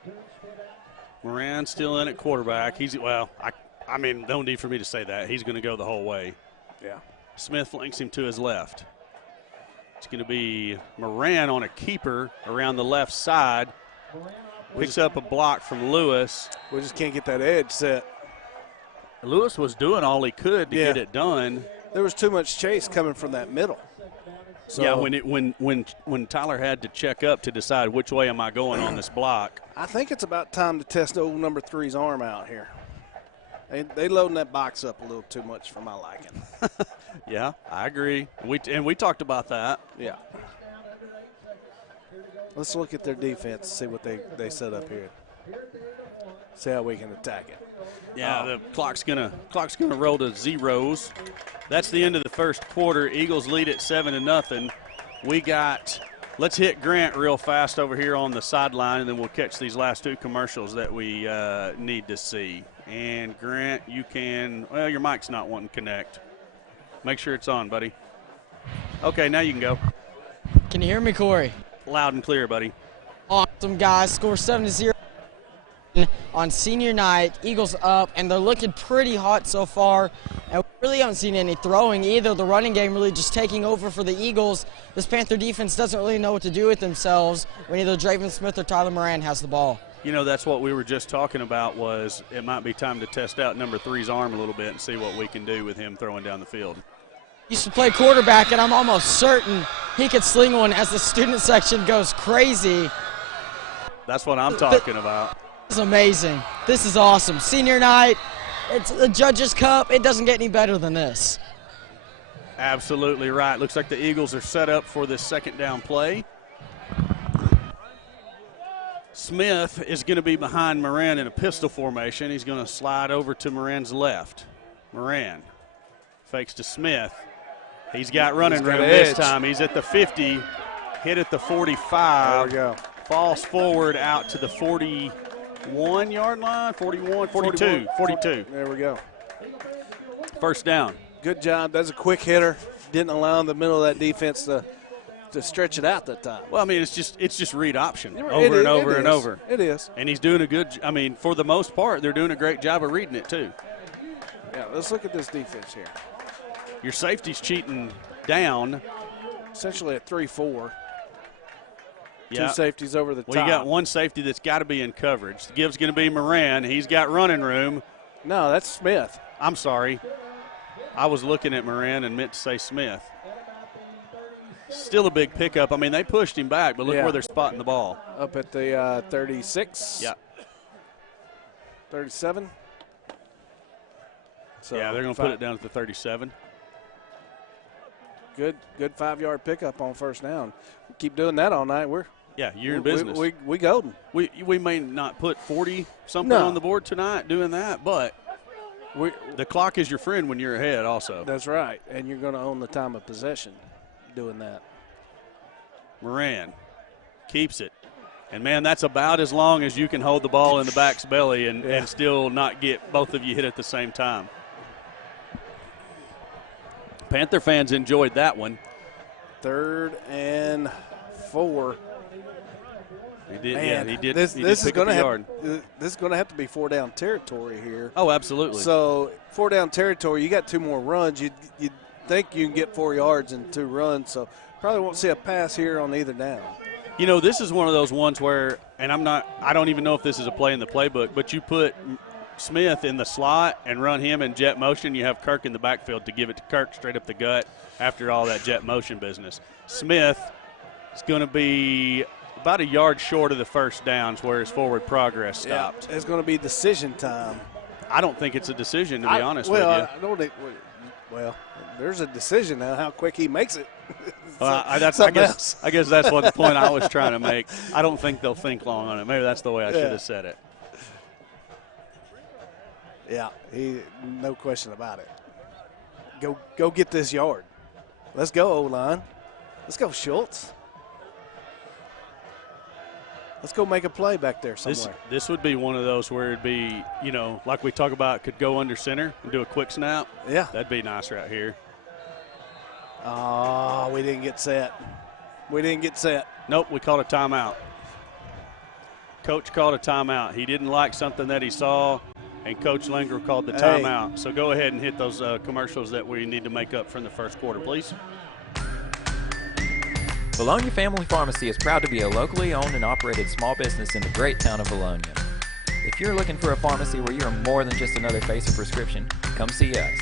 Moran still in at quarterback. I mean, no need for me to say that. He's going to go the whole way. Yeah. Smith links him to his left. It's going to be Moran on a keeper around the left side. Picks up a block from Lewis. We just can't get that edge set. Lewis was doing all he could to get it done. There was too much chase coming from that middle. So yeah, when Tyler had to check up to decide which way am I going on this block. I think it's about time to test old number 3's arm out here. They loading that box up a little too much for my liking. Yeah, I agree. We talked about that. Yeah. Let's look at their defense and see what they set up here. See how we can attack it. Yeah, the clock's gonna roll to zeros. That's the end of the first quarter. Eagles lead at 7-0. Let's hit Grant real fast over here on the sideline, and then we'll catch these last two commercials that we need to see. And Grant, you can, well, your mic's not wanting to connect. Make sure it's on, buddy. Okay, now you can go. Can you hear me, Corey? Loud and clear, buddy. Awesome, guys. Score 7-0 on senior night. Eagles up, and they're looking pretty hot so far. And we really haven't seen any throwing either. The running game really just taking over for the Eagles. This Panther defense doesn't really know what to do with themselves when either Draven Smith or Tyler Moran has the ball. You know, that's what we were just talking about, was it might be time to test out number 3's arm a little bit and see what we can do with him throwing down the field. Used to play quarterback, and I'm almost certain he could sling one as the student section goes crazy. That's what I'm talking about. This is amazing. This is awesome. Senior night, it's the Judges Cup. It doesn't get any better than this. Absolutely right. Looks like the Eagles are set up for this second down play. Smith is going to be behind Moran in a pistol formation. He's going to slide over to Moran's left. Moran fakes to Smith. He's got running room this time. He's at the 50, hit at the 45. There we go. Falls forward out to the 41-yard line, 41, 42, 42. There we go. First down. Good job. That's a quick hitter. Didn't allow the middle of that defense to stretch it out that time. Well, I mean, it's just read option over and over. It is. And he's doing a good, I mean, for the most part, they're doing a great job of reading it too. Yeah, let's look at this defense here. Your safety's cheating down. Essentially at 3-4. Yeah. Two safeties over the top. Well, you got one safety that's got to be in coverage. The give's going to be Moran. He's got running room. No, that's Smith. I'm sorry. I was looking at Moran and meant to say Smith. Still a big pickup. I mean, they pushed him back, but look where they're spotting the ball. Up at the 36. Yeah. 37. So yeah, they're going to put it down at the 37. Good 5-yard pickup on first down. Keep doing that all night. You're in business. We golden. We may not put 40-something on the board tonight doing that, but the clock is your friend when you're ahead also. That's right, and you're going to own the time of possession doing that. Moran keeps it. And, man, that's about as long as you can hold the ball in the back's belly and still not get both of you hit at the same time. Panther fans enjoyed that one. 3rd and 4. He did. Man, yeah, he did. This is going to have to be 4-down territory here. Oh, absolutely. So 4-down territory, you got 2 more runs. You think you can get 4 yards in 2 runs. So probably won't see a pass here on either down. You know, this is one of those ones where, and I don't even know if this is a play in the playbook, but you put Smith in the slot and run him in jet motion. You have Kirk in the backfield to give it to Kirk straight up the gut after all that jet motion business. Smith is going to be about a yard short of the first downs where his forward progress stopped. Yeah, it's going to be decision time. I don't think it's a decision, to be honest with you. Well, there's a decision now how quick he makes it. I guess that's what the point I was trying to make. I don't think they'll think long on it. Maybe that's the way I should have said it. Yeah, no question about it. Go get this yard. Let's go, O-line. Let's go, Schultz. Let's go make a play back there somewhere. This would be one of those where it'd be, like we talk about, could go under center and do a quick snap. Yeah. That'd be nice right here. Oh, we didn't get set. Nope, we called a timeout. Coach called a timeout. He didn't like something that he saw, and Coach Langer called the timeout. So go ahead and hit those commercials that we need to make up from the first quarter, please. Vilonia Family Pharmacy is proud to be a locally owned and operated small business in the great town of Vilonia. If you're looking for a pharmacy where you're more than just another face of prescription, come see us.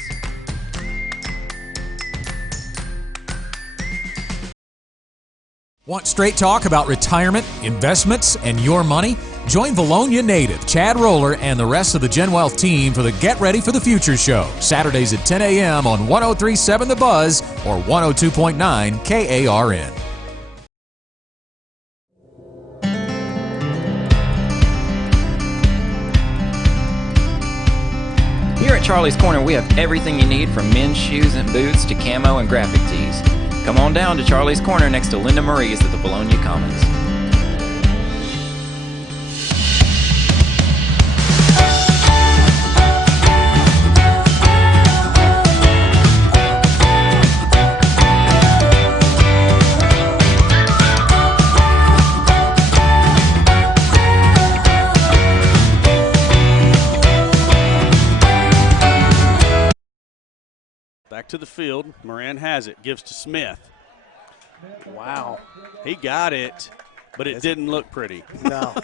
Want straight talk about retirement, investments, and your money? Join Vilonia native Chad Roller and the rest of the Gen Wealth team for the Get Ready for the Future show, Saturdays at 10 a.m. on 103.7 The Buzz or 102.9 KARN. Charlie's Corner, we have everything you need from men's shoes and boots to camo and graphic tees. Come on down to Charlie's Corner next to Linda Marie's at the Vilonia Commons. Back to the field. Moran has it. Gives to Smith. Wow. He got it, but it didn't look pretty. No.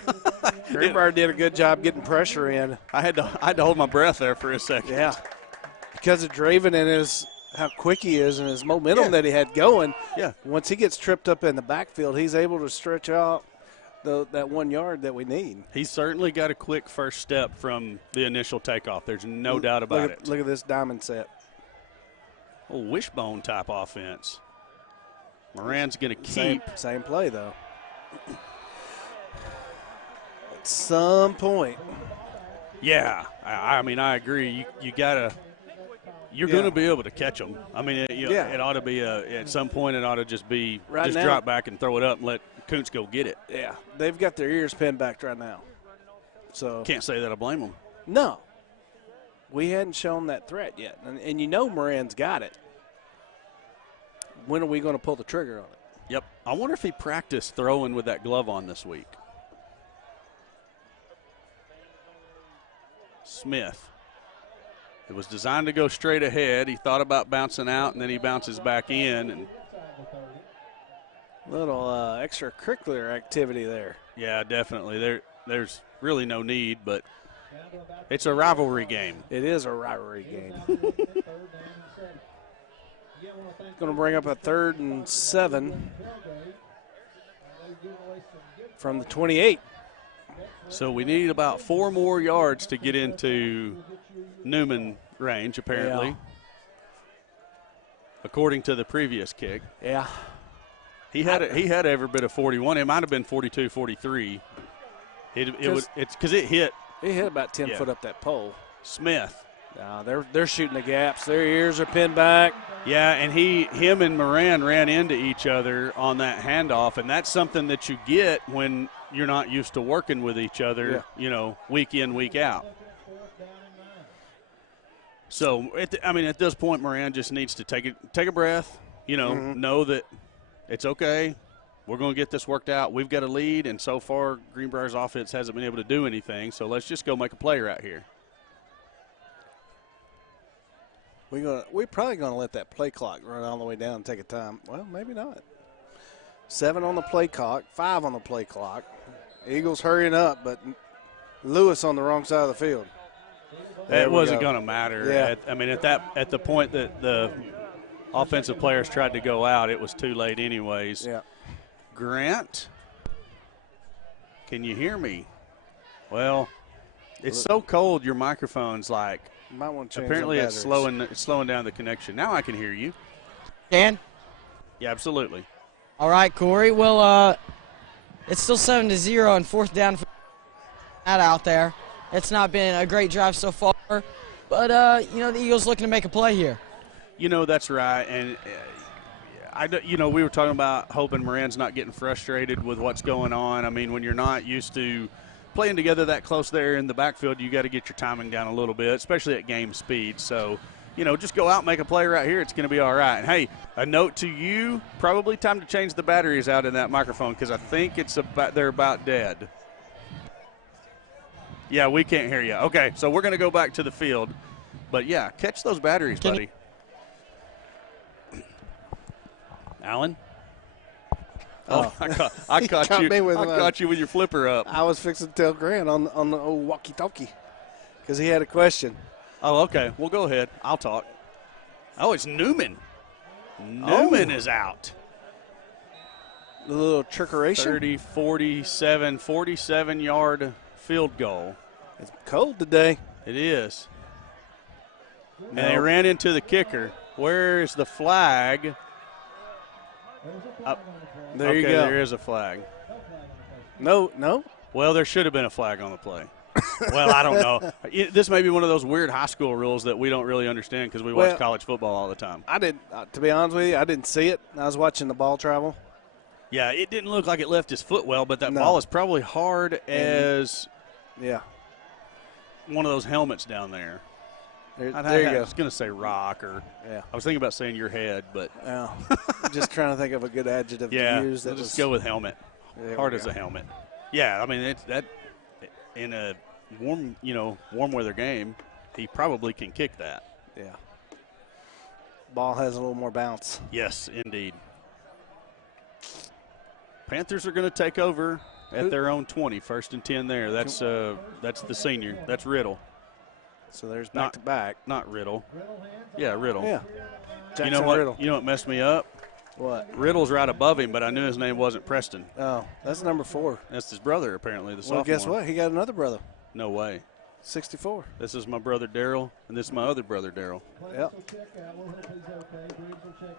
Greenbrier did a good job getting pressure in. I had to hold my breath there for a second. Yeah. Because of Draven and how quick he is and his momentum that he had going. Yeah. Once he gets tripped up in the backfield, he's able to stretch out that 1 yard that we need. He's certainly got a quick first step from the initial takeoff. There's no doubt about it. Look at this diamond set. A wishbone type offense. Moran's going to keep. Same play, though. At some point. Yeah, I mean, I agree. You got to – you're going to be able to catch them. I mean, it ought to be at some point it ought to just be right now, drop back and throw it up and let Kuntz go get it. Yeah, they've got their ears pinned back right now. So can't say that I blame them. No. We hadn't shown that threat yet. And you know Moran's got it. When are we going to pull the trigger on it? Yep. I wonder if he practiced throwing with that glove on this week. Smith. It was designed to go straight ahead. He thought about bouncing out, and then he bounces back in. And little extracurricular activity there. Yeah, definitely. There's really no need, but it's a rivalry game. It is a rivalry game. Going to bring up a 3rd and 7 from the 28. So we need about 4 more yards to get into Newman range, apparently, according to the previous kick. Yeah. He had every bit of 41. It might have been 42, 43. It's because it hit. It hit about 10 foot up that pole. Smith. They're shooting the gaps. Their ears are pinned back. Yeah, and him and Moran ran into each other on that handoff, and that's something that you get when you're not used to working with each other, week in, week out. So, at this point, Moran just needs to take a breath, know that it's okay. We're going to get this worked out. We've got a lead, and so far Greenbrier's offense hasn't been able to do anything, so let's just go make a play right here. We're probably going to let that play clock run all the way down and take a time. Well, maybe not. 7 on the play clock, 5 on the play clock. Eagles hurrying up, but Lewis on the wrong side of the field. It wasn't going to matter. Yeah. At the point that the offensive players tried to go out, it was too late anyways. Yeah. Grant, can you hear me? Well, it's so cold your microphone's like – might want to change apparently the it's slowing down the connection. Now I can hear you. Dan? Yeah, absolutely. All right, Corey. Well, it's still 7-0 on 4th down for that out there. It's not been a great drive so far, but the Eagles looking to make a play here. That's right, and we were talking about hoping Moran's not getting frustrated with what's going on. I mean, when you're not used to playing together that close there in the backfield, you got to get your timing down a little bit, especially at game speed. So, just go out and make a play right here. It's going to be all right. And, hey, a note to you, probably time to change the batteries out in that microphone because I think they're about dead. Yeah, we can't hear you. Okay, so we're going to go back to the field. But, yeah, catch those batteries, buddy. Alan? Oh, I caught you with your flipper up. I was fixing to tell Grant on the old walkie-talkie because he had a question. Oh, okay. Well, go ahead. I'll talk. Oh, it's Newman. Newman is out. A little trickeration. 47-yard field goal. It's cold today. It is. And they ran into the kicker. Where is the flag? There you go. There is a flag. No. Well, there should have been a flag on the play. Well, I don't know. This may be one of those weird high school rules that we don't really understand because we watch college football all the time. I didn't, to be honest with you, I didn't see it. I was watching the ball travel. Yeah, it didn't look like it left his foot well, but that ball is probably hard as one of those helmets down there. There you go. I was going to say rock or I was thinking about saying your head, but just trying to think of a good adjective to use. Let's just go with helmet. Hard as a helmet. Yeah, I mean it's that in a warm weather game, he probably can kick that. Yeah. Ball has a little more bounce. Yes, indeed. Panthers are going to take over at their own 20, 1st and 10 there. That's the senior. That's Riddle. So there's back to back. Not Riddle. Yeah, Riddle. Yeah. Jackson you know what? Riddle. You know what messed me up? What? Riddle's right above him, but I knew his name wasn't Preston. Oh, that's number 4. That's his brother, apparently, the sophomore. Well, guess what? He got another brother. No way. 64. This is my brother Daryl, and this is my other brother Daryl. Yep.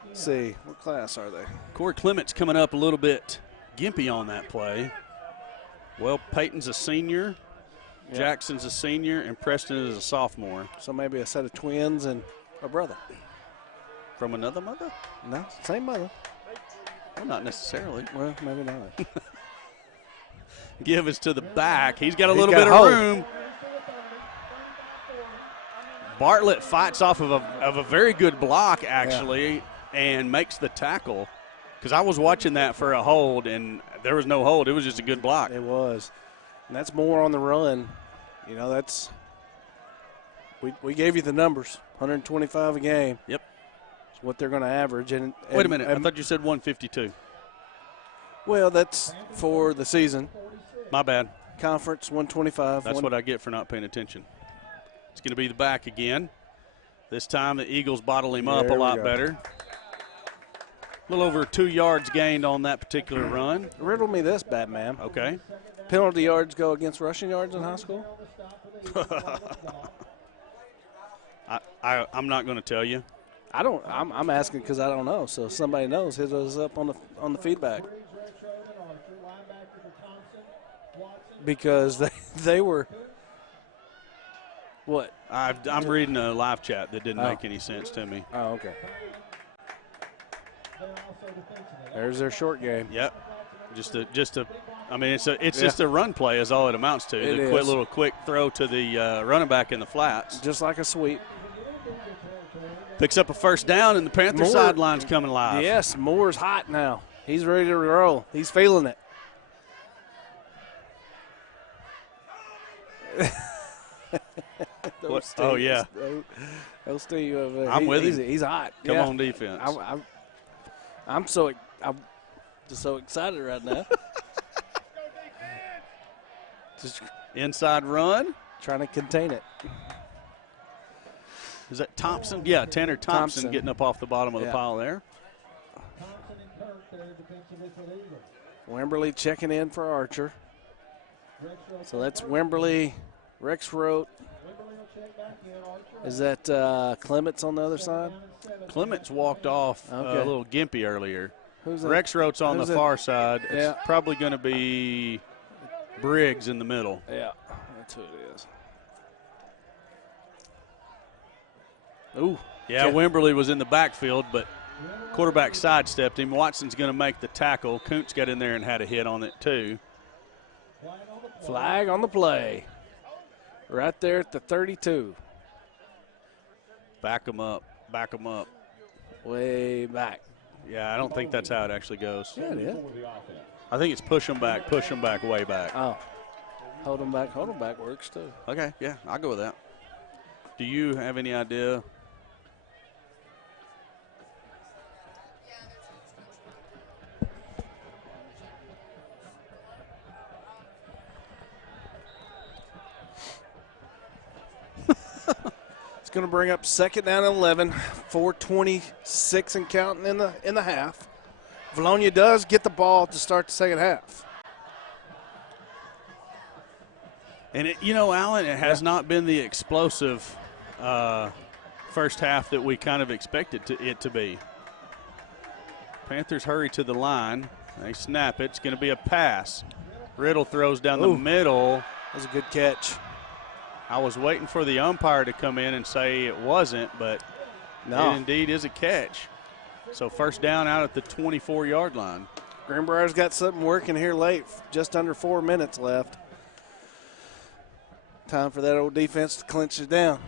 Let's see, what class are they? Corey Clement's coming up a little bit gimpy on that play. Well, Peyton's a senior. Yep. Jackson's a senior, and Preston is a sophomore. So maybe a set of twins and a brother. From another mother? No, same mother. Well, not necessarily. Well, maybe not. Give us to the back. He's got a little bit of room. Bartlett fights off of a very good block, actually, and makes the tackle. Because I was watching that for a hold, and there was no hold. It was just a good block. It was. And that's more on the run. You know, that's – we gave you the numbers, 125 a game. Yep. It's what they're going to average. And wait a minute. I thought you said 152. Well, that's for the season. My bad. Conference, 125. That's what I get for not paying attention. It's going to be the back again. This time the Eagles bottle him up a lot better. A little over 2 yards gained on that particular run. Riddle me this, Batman. Okay. Penalty yards go against rushing yards in high school? I'm not going to tell you. I'm asking because I don't know. So if somebody knows, hit us up on the feedback. Because they were what? I'm reading a live chat that didn't make any sense to me. Oh, okay. There's their short game. Yep. I mean, it's just a run play is all it amounts to. Little quick throw to the running back in the flats. Just like a sweep. Picks up a first down, and the Panther sideline's coming live. Yes, Moore's hot now. He's ready to roll. He's feeling it. Oh, yeah. Those two, I'm with him. He's hot. Come on, defense. I'm just so excited right now. Just inside run. Trying to contain it. Is that Thompson? Yeah, Tanner Thompson getting up off the bottom of the pile there. Wimberly checking in for Archer. So that's Wimberly, Rex Rote. Is that Clements on the other side? Clements walked off a little gimpy earlier. Who's that? Rex Rote's on the far side. It's probably going to be Briggs in the middle. Yeah, that's who it is. Ooh. Yeah, Wimberly was in the backfield, but quarterback sidestepped him. Watson's going to make the tackle. Koontz got in there and had a hit on it too. Flag on the play. Right there at the 32. Back them up. Back them up. Way back. Yeah, I don't think that's how it actually goes. Yeah, it is. I think it's push them back, way back. Oh. Hold them back works too. Okay, yeah, I'll go with that. Do you have any idea? It's going to bring up 2nd down and 11, 4:26 and counting in the half. Vilonia does get the ball to start the second half. And, Alan, it has not been the explosive first half that we kind of expected it to be. Panthers hurry to the line. They snap it. It's going to be a pass. Riddle throws down the middle. That was a good catch. I was waiting for the umpire to come in and say it wasn't, but No. it indeed is a catch. So first down out at the 24-yard line. Greenbrier's got something working here late. Just under 4 minutes left. Time for that old defense to clinch it down.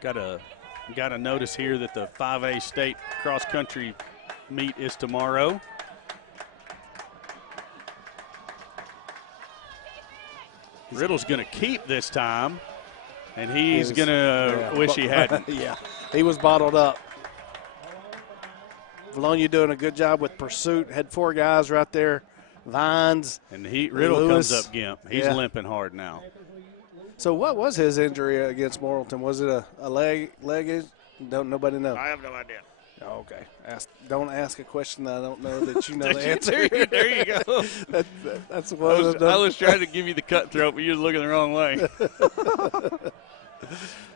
Got to notice here that the 5A state cross-country meet is tomorrow. Riddle's going to keep this time, and he's going to wish he hadn't. Yeah, he was bottled up. Vilonia doing a good job with pursuit. Had 4 guys right there. Vines. And Riddle Lewis. comes up gimp. He's limping hard now. So what was his injury against Morrilton? Was it a leg? Nobody knows. I have no idea. Oh, okay. Don't ask a question that I don't know that you know the answer. There you go. That's what I was trying to give you the cutthroat, but you was looking the wrong way.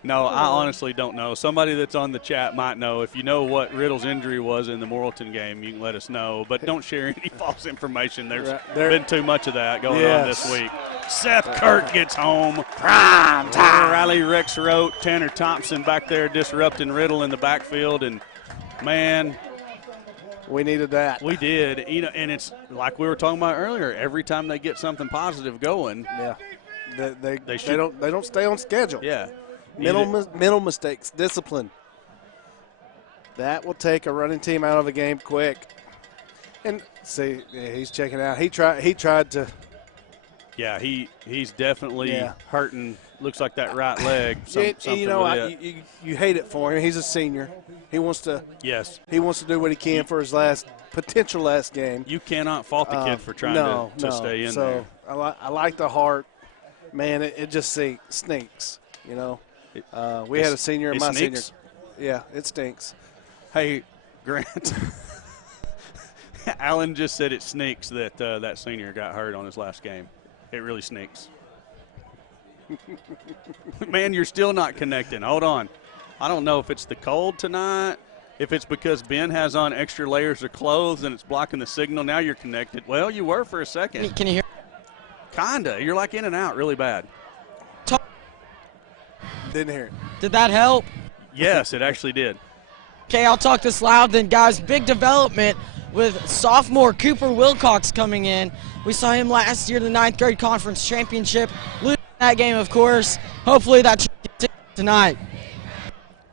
No, I honestly don't know. Somebody that's on the chat might know. If you know what Riddle's injury was in the Morrilton game, you can let us know. But don't share any false information. There's been too much of that going on this week. Seth Kirk gets home. Prime time. Riley Rex wrote Tanner Thompson back there disrupting Riddle in the backfield. And, man, we needed that. We did. And it's like we were talking about earlier. Every time they get something positive going, they don't stay on schedule. Yeah. Mental mistakes, discipline. That will take a running team out of a game quick. And see, he's checking out. He tried to. Yeah, he's definitely hurting. Looks like that right leg. You hate it for him. He's a senior. He wants to. Yes. He wants to do what he can for his potential last game. You cannot fault the kid for trying to stay in there. So I like the heart. Man, it just stinks. We had a senior in my senior. Yeah, it stinks. Hey, Grant. Alan just said it sneaks that that senior got hurt on his last game. It really sneaks. Man, you're still not connecting. Hold on. I don't know if it's the cold tonight, if it's because Ben has on extra layers of clothes and it's blocking the signal. Now you're connected. Well, you were for a second. Can you hear? Kinda. You're like in and out really bad. Didn't hear it. Did that help? Yes, it actually did. Okay, I'll talk this loud then, guys. Big development with sophomore Cooper Wilcox coming in. We saw him last year in the 9th grade conference championship. Losing that game, of course. Hopefully that tonight.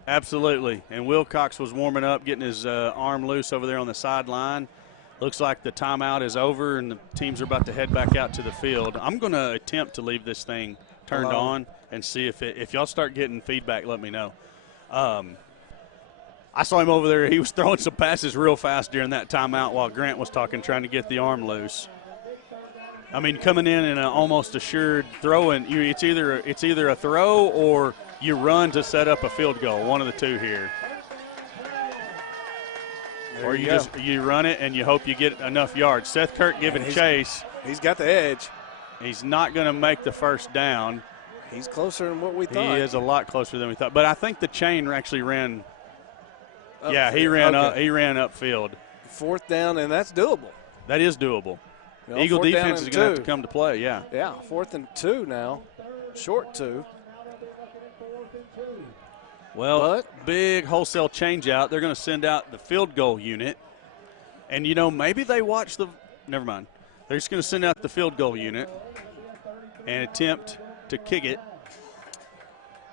Absolutely. And Wilcox was warming up, getting his arm loose over there on the sideline. Looks like the timeout is over and the teams are about to head back out to the field. I'm going to attempt to leave this thing turned on and see if y'all start getting feedback, let me know. I saw him over there. He was throwing some passes real fast during that timeout while Grant was talking, trying to get the arm loose. I mean, coming in an almost assured throwing, it's either a throw or you run to set up a field goal, one of the two here. There or you run it and you hope you get enough yards. Seth Kirk giving chase. He's got the edge. He's not going to make the first down. He's closer than what we thought. He is a lot closer than we thought. But I think the chain actually ran. He ran upfield. 4th down, and that's doable. That is doable. Eagle defense is going to have to come to play, yeah. Yeah, 4th and 2 now. Short 2. Well, big wholesale change out. They're going to send out the field goal unit. And, maybe they watch never mind. They're just going to send out the field goal unit and attempt to kick it.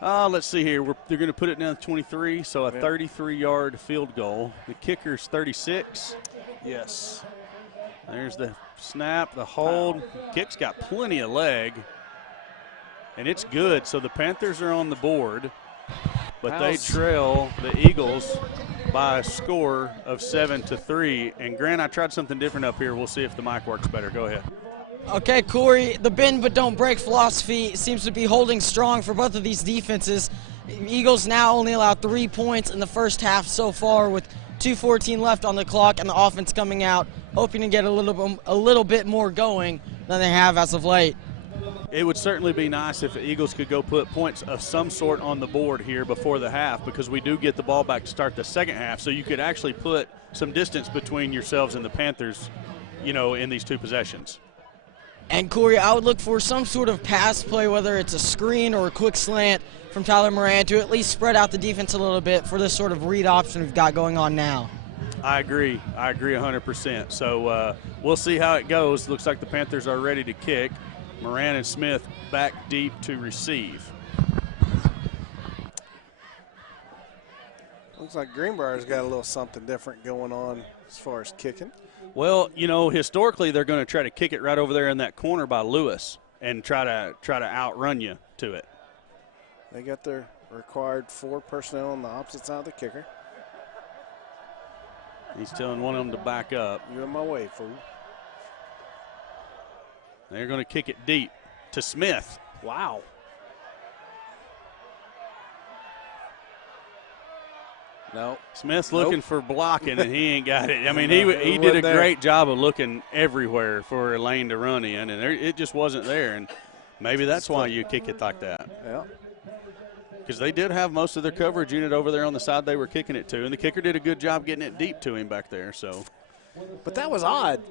Let's see here. They're going to put it down to 23, so a 33-yard field goal. The kicker's 36. Yes. There's the snap, the hold. Kick's got plenty of leg, and it's good. So the Panthers are on the board, but they trail the Eagles by a score of 7-3. And, Grant, I tried something different up here. We'll see if the mic works better. Go ahead. Okay, Corey, the bend but don't break philosophy seems to be holding strong for both of these defenses. Eagles now only allow 3 points in the first half so far with 2:14 left on the clock, and the offense coming out hoping to get a little bit more going than they have as of late. It would certainly be nice if the Eagles could go put points of some sort on the board here before the half, because we do get the ball back to start the second half, so you could actually put some distance between yourselves and the Panthers, in these two possessions. And Corey, I would look for some sort of pass play, whether it's a screen or a quick slant from Tyler Moran, to at least spread out the defense a little bit for this sort of read option we've got going on now. I agree 100%. So we'll see how it goes. Looks like the Panthers are ready to kick. Moran and Smith back deep to receive. Looks like Greenbrier's got a little something different going on as far as kicking. Well, you know, historically they're going to try to kick it right over there in that corner by Lewis and try to outrun you to it. They got their required 4 personnel on the opposite side of the kicker. He's telling one of them to back up. You in my way, fool. They're going to kick it deep to Smith. Wow. No. Smith's looking for blocking, and he ain't got it. I mean, he did a great job of looking everywhere for a lane to run in, and it just wasn't there. And maybe that's why you kick it like that. Yeah. Because they did have most of their coverage unit over there on the side they were kicking it to, and the kicker did a good job getting it deep to him back there. So, but that was odd.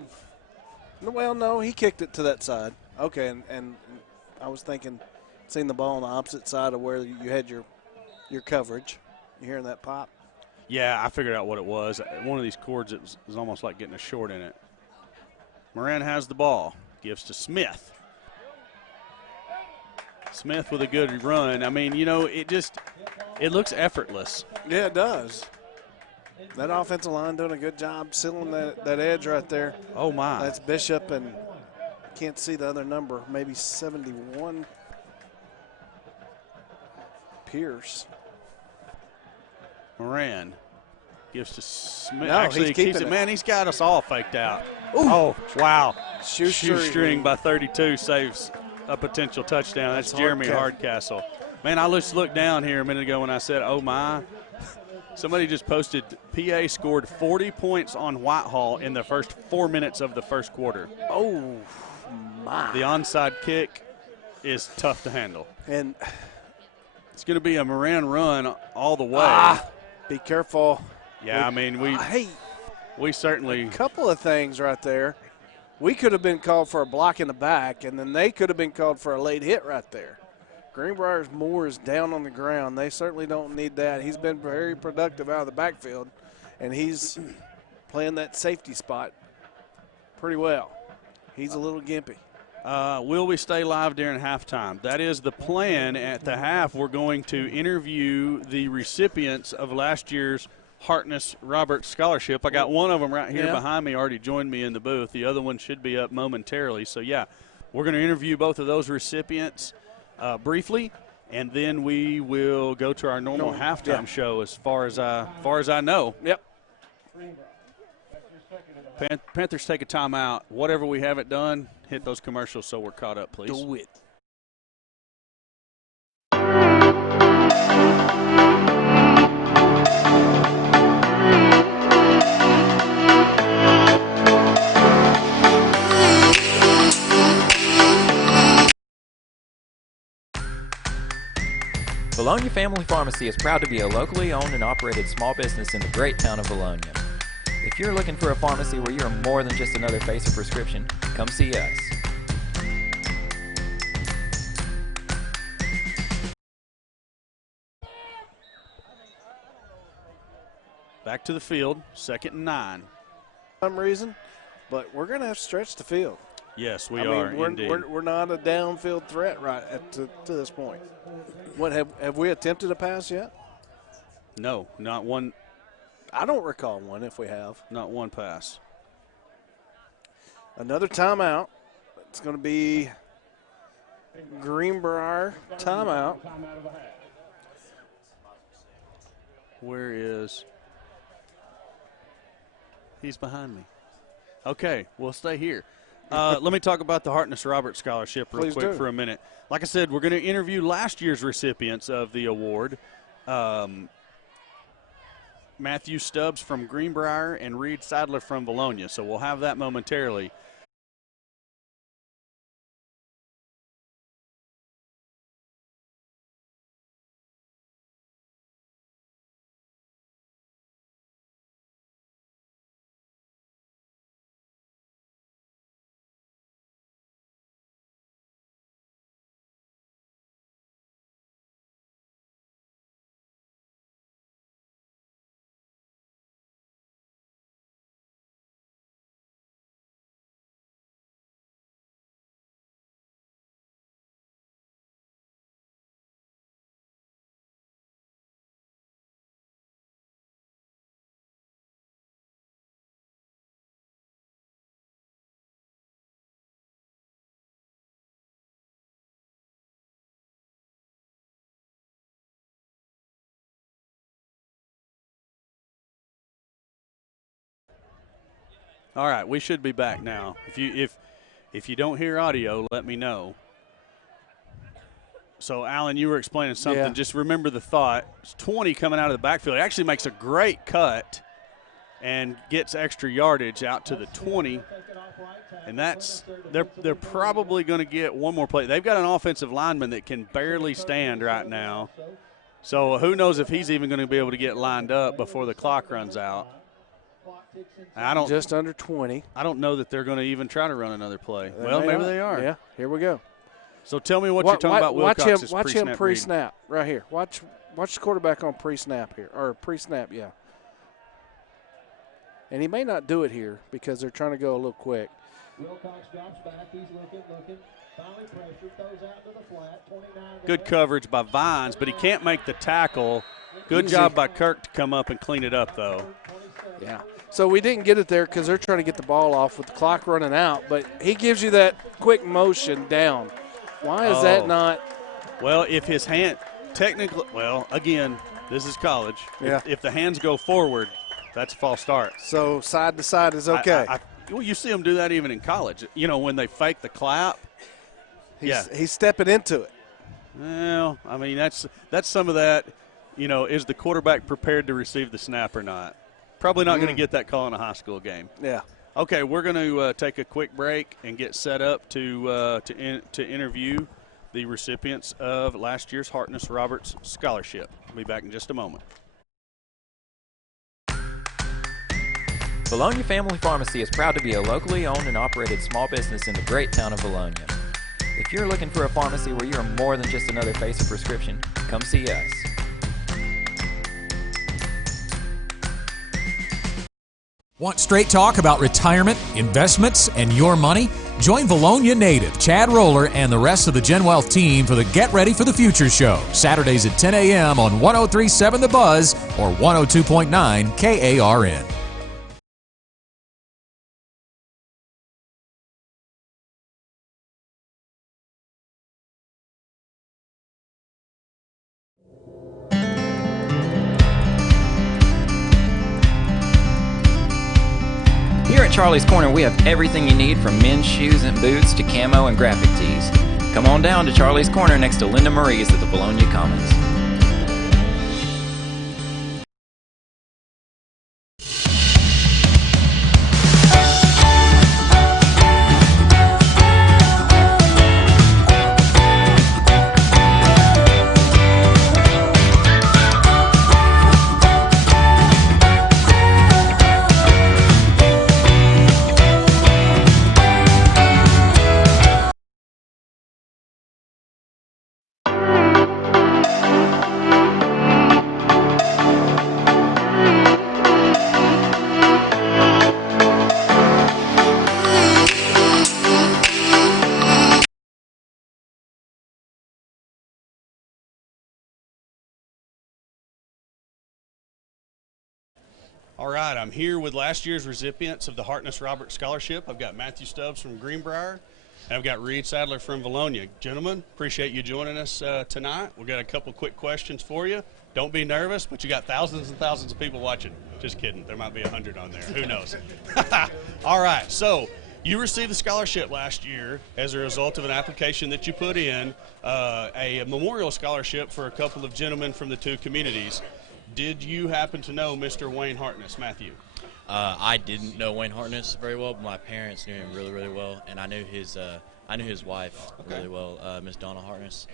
Well, no, he kicked it to that side. Okay, and I was thinking, seeing the ball on the opposite side of where you had your coverage. You hearing that pop? Yeah, I figured out what it was. One of these cords, it was almost like getting a short in it. Moran has the ball, gives to Smith. Smith with a good run. I mean, you know, it looks effortless. Yeah, it does. That offensive line doing a good job sealing that edge right there. Oh, my. That's Bishop, and can't see the other number, maybe 71. Pierce. Moran gives to Smith. No, Actually, he keeps it. Man, he's got us all faked out. Ooh. Oh, wow. Shoestring by 32 saves a potential touchdown. That's Jeremy Hardcastle. Man, I just looked down here a minute ago when I said, oh, my. Somebody just posted PA scored 40 points on Whitehall in the first 4 minutes of the first quarter. Oh, my. The onside kick is tough to handle. And it's going to be a Moran run all the way. Be careful. Yeah, I mean, we certainly. A couple of things right there. We could have been called for a block in the back, and then they could have been called for a late hit right there. Greenbrier's Moore is down on the ground. They certainly don't need that. He's been very productive out of the backfield, and he's playing that safety spot pretty well. He's a little gimpy. Will we stay live during halftime? That is the plan. At the half, we're going to interview the recipients of last year's Hartness Roberts Scholarship. I got one of them right here behind me, already joined me in the booth. The other one should be up momentarily. So, yeah, we're going to interview both of those recipients briefly, and then we will go to our normal halftime show as far as I know. Yep. Panthers take a timeout. Whatever we haven't done, hit those commercials so we're caught up, please. Do it. Vilonia Family Pharmacy is proud to be a locally owned and operated small business in the great town of Vilonia. If you're looking for a pharmacy where you're more than just another face of prescription, come see us. Back to the field, 2nd and 9. For some reason, but we're going to have to stretch the field. Yes, we are. Indeed. We're not a downfield threat to this point. What have we attempted a pass yet? No, not one. I don't recall one if we have. Not one pass. Another timeout. It's going to be Greenbrier timeout. Where is? He's behind me. Okay, we'll stay here. Let me talk about the Hartness Roberts Scholarship real quick for a minute. Like I said, we're going to interview last year's recipients of the award. Matthew Stubbs from Greenbrier and Reed Sadler from Vilonia. So we'll have that momentarily. All right, we should be back now. If you don't hear audio, let me know. So, Alan, you were explaining something. Yeah. Just remember the thought. It's 20 coming out of the backfield. It actually makes a great cut and gets extra yardage out to the 20. And they're probably going to get one more play. They've got an offensive lineman that can barely stand right now. So who knows if he's even going to be able to get lined up before the clock runs out. Just under 20. I don't know that they're going to even try to run another play. Well, maybe they are. Yeah, here we go. So tell me what you're talking about Wilcox's watch him pre-snap pre-snap right here. Watch the quarterback on pre-snap here, or pre-snap, yeah. And he may not do it here because they're trying to go a little quick. Wilcox drops back. He's looking. Finally pressured. Throws out to the flat. 29. Good coverage by Vines, but he can't make the tackle. Good job by Kirk to come up and clean it up, though. Yeah. So we didn't get it there because they're trying to get the ball off with the clock running out, but he gives you that quick motion down. Why is that not? Well, if his hand technically, well, again, this is college. Yeah. If the hands go forward, that's a false start. So side to side is okay. Well, you see them do that even in college. You know, when they fake the clap. He's stepping into it. Well, I mean, that's some of that, you know, is the quarterback prepared to receive the snap or not? Probably not going to get that call in a high school game. Yeah. Okay, we're going to take a quick break and get set up to interview the recipients of last year's Hartness Roberts Scholarship. We'll be back in just a moment. Vilonia Family Pharmacy is proud to be a locally owned and operated small business in the great town of Vilonia. If you're looking for a pharmacy where you're more than just another face of prescription, come see us. Want straight talk about retirement, investments, and your money? Join Vilonia native Chad Roller and the rest of the Gen Wealth team for the Get Ready for the Future show, Saturdays at 10 a.m. on 103.7 The Buzz or 102.9 KARN. Here at Charlie's Corner, we have everything you need from men's shoes and boots to camo and graphic tees. Come on down to Charlie's Corner next to Linda Marie's at the Vilonia Commons. All right, I'm here with last year's recipients of the Hartness Roberts Scholarship. I've got Matthew Stubbs from Greenbrier, and I've got Reed Sadler from Vilonia. Gentlemen, appreciate you joining us tonight. We've got a couple quick questions for you. Don't be nervous, but you got thousands and thousands of people watching. Just kidding. There might be 100 on there. Who knows? All right, so you received the scholarship last year as a result of an application that you put in, a memorial scholarship for a couple of gentlemen from the two communities. Did you happen to know Mr. Wayne Hartness, Matthew? I didn't know Wayne Hartness very well, but my parents knew him really, really well, and I knew his wife really well, Miss Donna Hartness.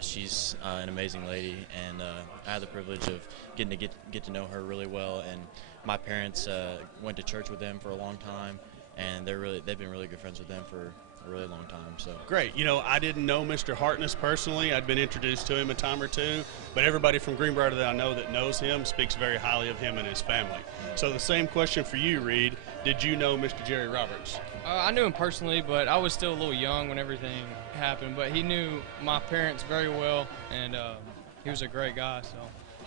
She's an amazing lady, and I had the privilege of getting to get to know her really well. And my parents went to church with them for a long time, and they've been really good friends with them for a really long time. So great. You know, I didn't know Mr. Hartness personally. I'd been introduced to him a time or two, but everybody from Greenbrier that I know that knows him speaks very highly of him and his family. So the same question for you, Reed. Did you know Mr. Jerry Roberts? I knew him personally, but I was still a little young when everything happened. But he knew my parents very well, and he was a great guy. So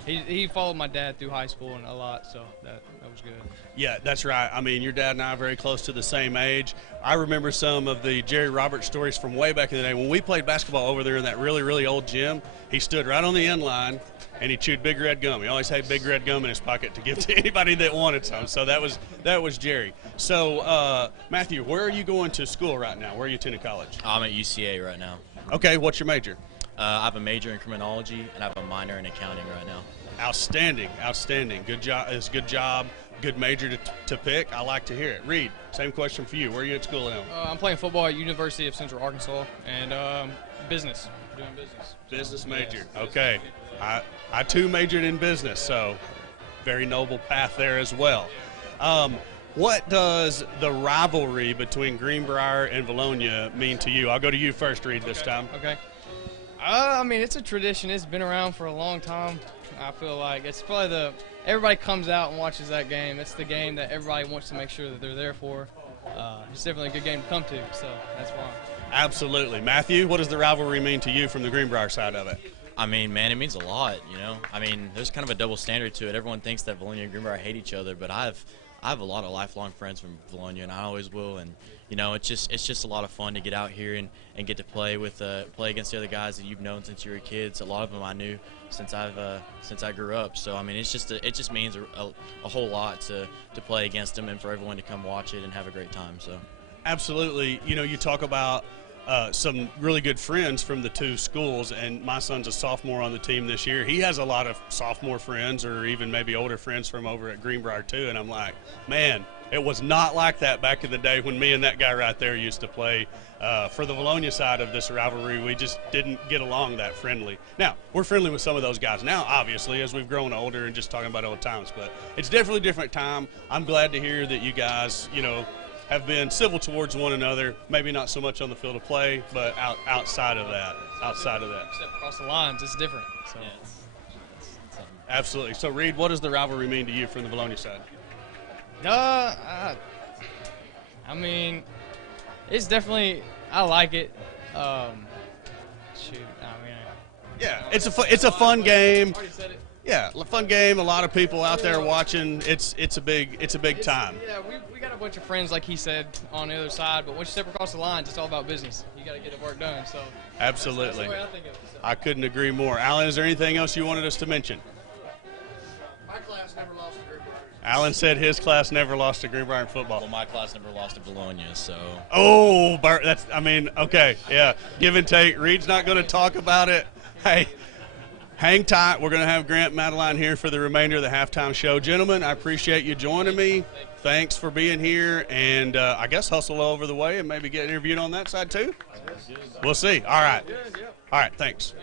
He followed my dad through high school and a lot, so that was good. Yeah, that's right. I mean, your dad and I are very close to the same age. I remember some of the Jerry Roberts stories from way back in the day. When we played basketball over there in that really, really old gym, he stood right on the end line, and he chewed Big Red gum. He always had Big Red gum in his pocket to give to anybody that wanted some. So that was Jerry. So, Matthew, where are you going to school right now? Where are you attending college? I'm at UCA right now. Okay, what's your major? I have a major in criminology, and I have a minor in accounting right now. Outstanding. Good job. It's a good job. Good major to pick. I like to hear it. Reed, same question for you. Where are you at school now? I'm playing football at University of Central Arkansas, and business. Doing business. Business major. Yes, Okay. I too majored in business, so very noble path there as well. What does the rivalry between Greenbrier and Vilonia mean to you? I'll go to you first, Reed, this time. Okay. I mean, it's a tradition. It's been around for a long time. I feel like it's probably everybody comes out and watches that game. It's the game that everybody wants to make sure that they're there for. It's definitely a good game to come to, so that's why. Absolutely. Matthew, what does the rivalry mean to you from the Greenbrier side of it? I mean, man, it means a lot, you know. I mean, there's kind of a double standard to it. Everyone thinks that Vilonia and Greenbrier hate each other, but I have a lot of lifelong friends from Vilonia, and I always will. And you know, it's just a lot of fun to get out here and get to play against the other guys that you've known since you were kids. A lot of them I knew since I grew up. So I mean, it just means a whole lot to play against them and for everyone to come watch it and have a great time. So absolutely. You know, you talk about some really good friends from the two schools, and my son's a sophomore on the team this year. He has a lot of sophomore friends or even maybe older friends from over at Greenbrier too, and I'm like, man, it was not like that back in the day when me and that guy right there used to play. For the Vilonia side of this rivalry, we just didn't get along that friendly. Now, we're friendly with some of those guys now, obviously, as we've grown older and just talking about old times, but it's definitely a different time. I'm glad to hear that you guys, you know, have been civil towards one another, maybe not so much on the field of play, but outside of that. Except across the lines, it's different. So. yeah, it's Absolutely. So, Reed, what does the rivalry mean to you from the Vilonia side? I mean, it's definitely, I like it. Yeah, it's a fun game. Already said it. Yeah, a fun game. A lot of people out there watching. It's a big time. Yeah, we got a bunch of friends, like he said, on the other side. But once you step across the lines, it's all about business. You got to get the work done. So Absolutely. That's the way I think of it. So. I couldn't agree more. Alan, is there anything else you wanted us to mention? My class never lost a Greenbrier. Alan said his class never lost to Greenbrier in football. Well, my class never lost to Vilonia, so. Oh, okay, yeah. Give and take. Reed's not going to talk about it. Hey, hang tight. We're going to have Grant Madeline here for the remainder of the halftime show. Gentlemen, I appreciate you joining me. Thanks for being here, and I guess hustle over the way and maybe get interviewed on that side too. We'll see. All right. All right, thanks.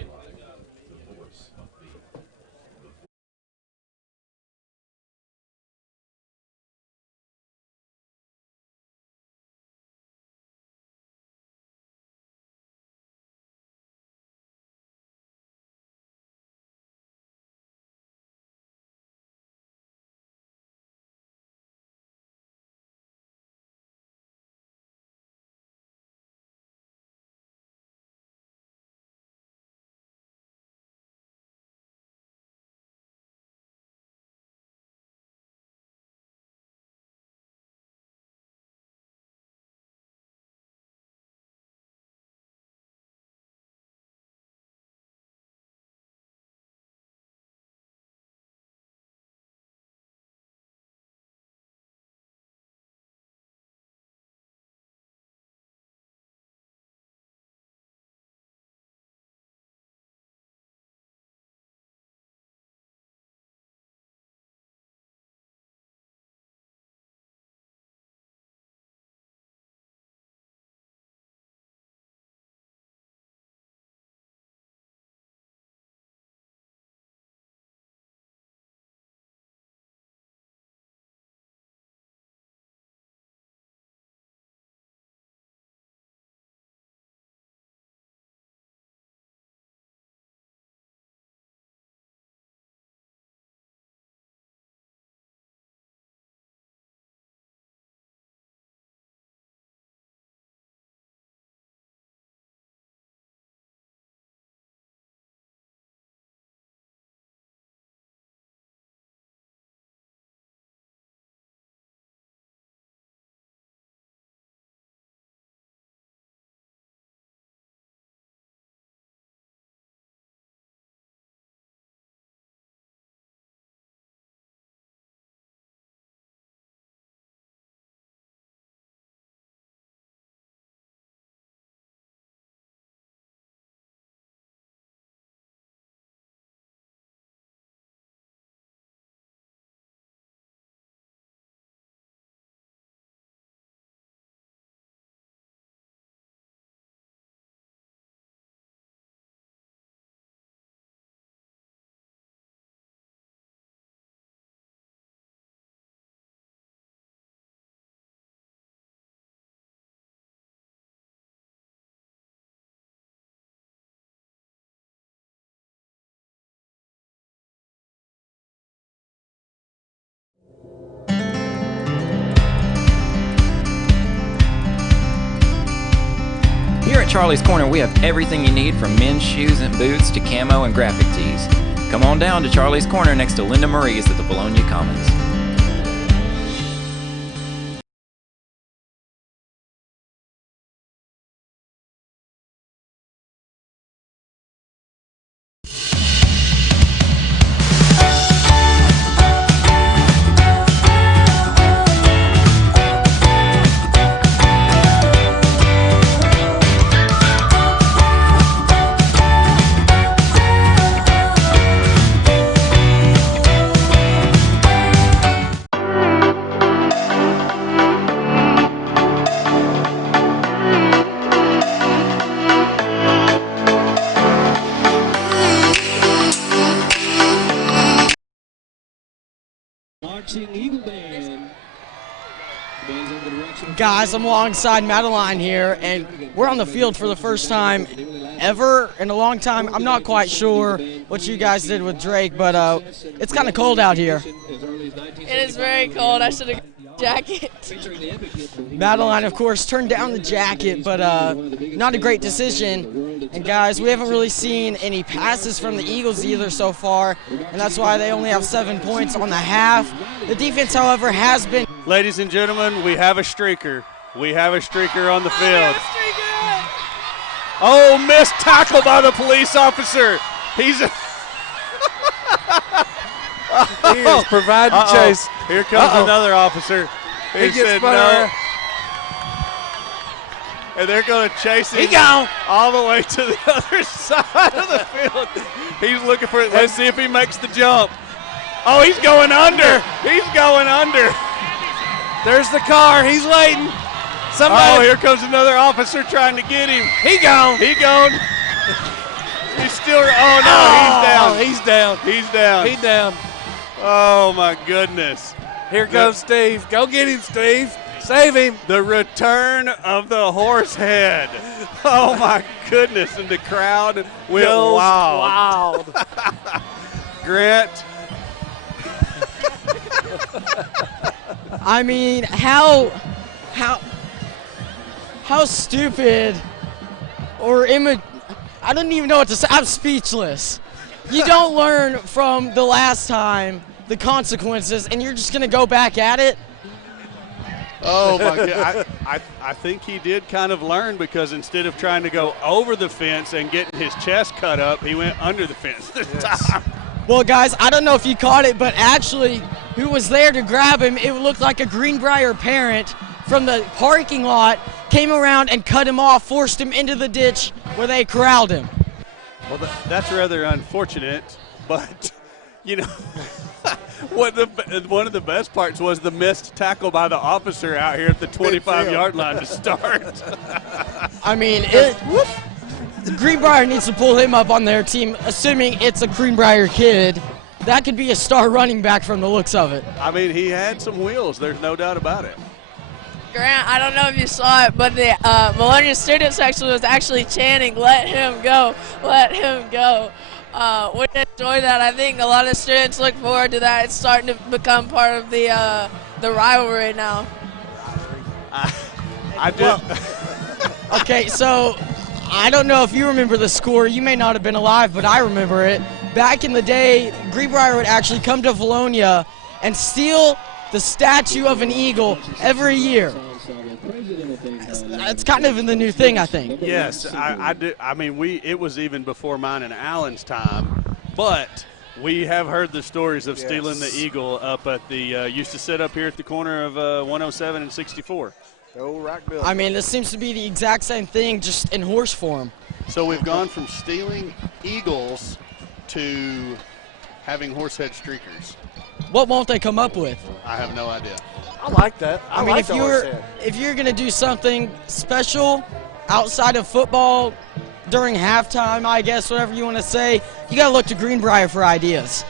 Charlie's Corner, we have everything you need from men's shoes and boots to camo and graphic tees. Come on down to Charlie's Corner next to Linda Marie's at the Vilonia Commons. Guys, I'm alongside Madeline here, and we're on the field for the first time ever in a long time. I'm not quite sure what you guys did with Drake, but it's kind of cold out here. It is very cold. I should have got a jacket. Madeline, of course, turned down the jacket, but not a great decision. And guys, we haven't really seen any passes from the Eagles either so far, and that's why they only have 7 points on the half. The defense, however, has been... Ladies and gentlemen, we have a streaker. We have a streaker on the field. Oh, missed tackle by the police officer. He's He is providing chase. Here comes another officer. He said no. And they're going to chase him. He gone all the way to the other side of the field. He's looking for it. Let's see if he makes the jump. Oh, he's going under. He's going under. There's the car. He's waiting. Somebody. Oh, here comes another officer trying to get him. He gone. He gone. He's still. Oh no, he's down. He's down. He's down. Oh my goodness. Here comes Steve. Go get him, Steve. Save him. The return of the horse head. Oh my goodness. And the crowd went wild. Grant. I mean, how stupid or I don't even know what to say. I'm speechless. You don't learn from the last time the consequences, and you're just going to go back at it? Oh, my God. I think he did kind of learn, because instead of trying to go over the fence and getting his chest cut up, he went under the fence this time. Well, guys, I don't know if you caught it, but actually who was there to grab him, it looked like a Greenbrier parent from the parking lot came around and cut him off, forced him into the ditch where they corralled him. Well, that's rather unfortunate, but, you know, one of the best parts was the missed tackle by the officer out here at the 25-yard line to start. I mean, Greenbrier needs to pull him up on their team, assuming it's a Greenbrier kid. That could be a star running back from the looks of it. I mean, he had some wheels. There's no doubt about it. Grant, I don't know if you saw it, but the Vilonia student section was actually chanting, "Let him go, let him go." We enjoy that. I think a lot of students look forward to that. It's starting to become part of the rivalry now. I did. Okay, so I don't know if you remember the score. You may not have been alive, but I remember it. Back in the day, Greenbrier would actually come to Vilonia and steal the statue of an eagle every year. It's kind of the new thing, I think. Yes, I do. I mean, it was even before mine and Alan's time, but we have heard the stories of stealing the eagle up at the used to sit up here at the corner of 107 and 64. I mean, this seems to be the exact same thing, just in horse form. So we've gone from stealing eagles to having horsehead streakers. What won't they come up with? I have no idea. I like that. I mean, if you're going to do something special outside of football during halftime, I guess, whatever you want to say, you got to look to Greenbrier for ideas.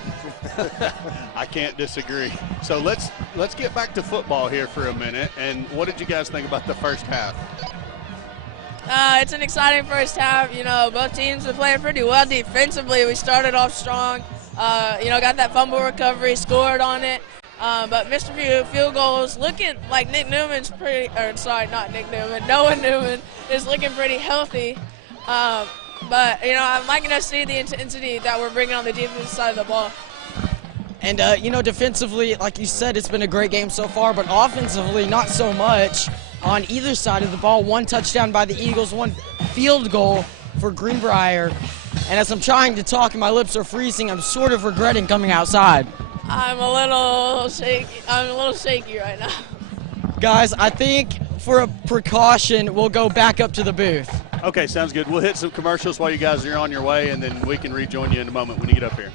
I can't disagree. So let's get back to football here for a minute. And what did you guys think about the first half? It's an exciting first half. You know, both teams are playing pretty well defensively. We started off strong. Got that fumble recovery, scored on it. but missed a few field goals. Looking like Nick Newman's pretty, or sorry, not Nick Newman, Noah Newman is looking pretty healthy. But, you know, I'm liking to see the intensity that we're bringing on the defensive side of the ball. And, you know, defensively, like you said, it's been a great game so far, but offensively, not so much on either side of the ball. One touchdown by the Eagles, one field goal for Greenbrier. And as I'm trying to talk and my lips are freezing, I'm sort of regretting coming outside. I'm a little shaky right now. Guys, I think for a precaution, we'll go back up to the booth. Okay, sounds good. We'll hit some commercials while you guys are on your way, and then we can rejoin you in a moment when you get up here.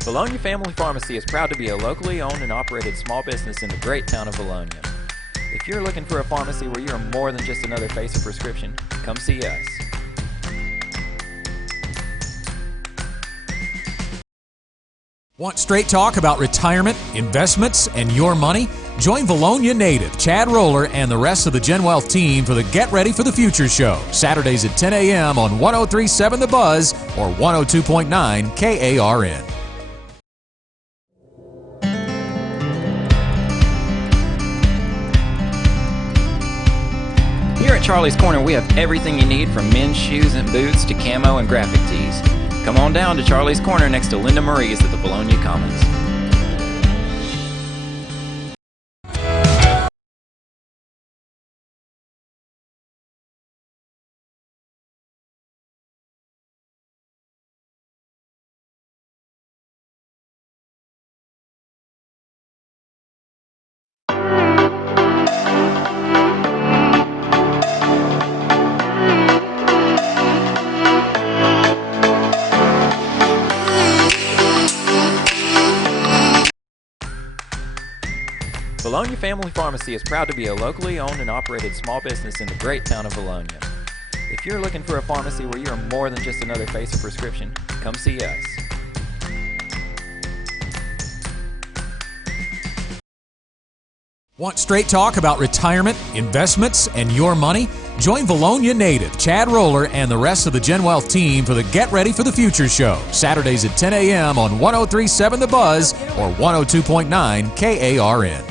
Vilonia Family Pharmacy is proud to be a locally owned and operated small business in the great town of Vilonia. If you're looking for a pharmacy where you're more than just another face of prescription, come see us. Want straight talk about retirement, investments, and your money? Join Vilonia native Chad Roller and the rest of the Gen Wealth team for the Get Ready for the Future show, Saturdays at 10 a.m. on 103.7 The Buzz or 102.9 KARN. Here at Charlie's Corner, we have everything you need from men's shoes and boots to camo and graphic tees. Come on down to Charlie's Corner next to Linda Marie's at the Vilonia Commons. Vilonia Family Pharmacy is proud to be a locally owned and operated small business in the great town of Vilonia. If you're looking for a pharmacy where you're more than just another face of prescription, come see us. Want straight talk about retirement, investments, and your money? Join Vilonia native Chad Roller and the rest of the Gen Wealth team for the Get Ready for the Future show, Saturdays at 10 a.m. on 103.7 The Buzz or 102.9 KARN.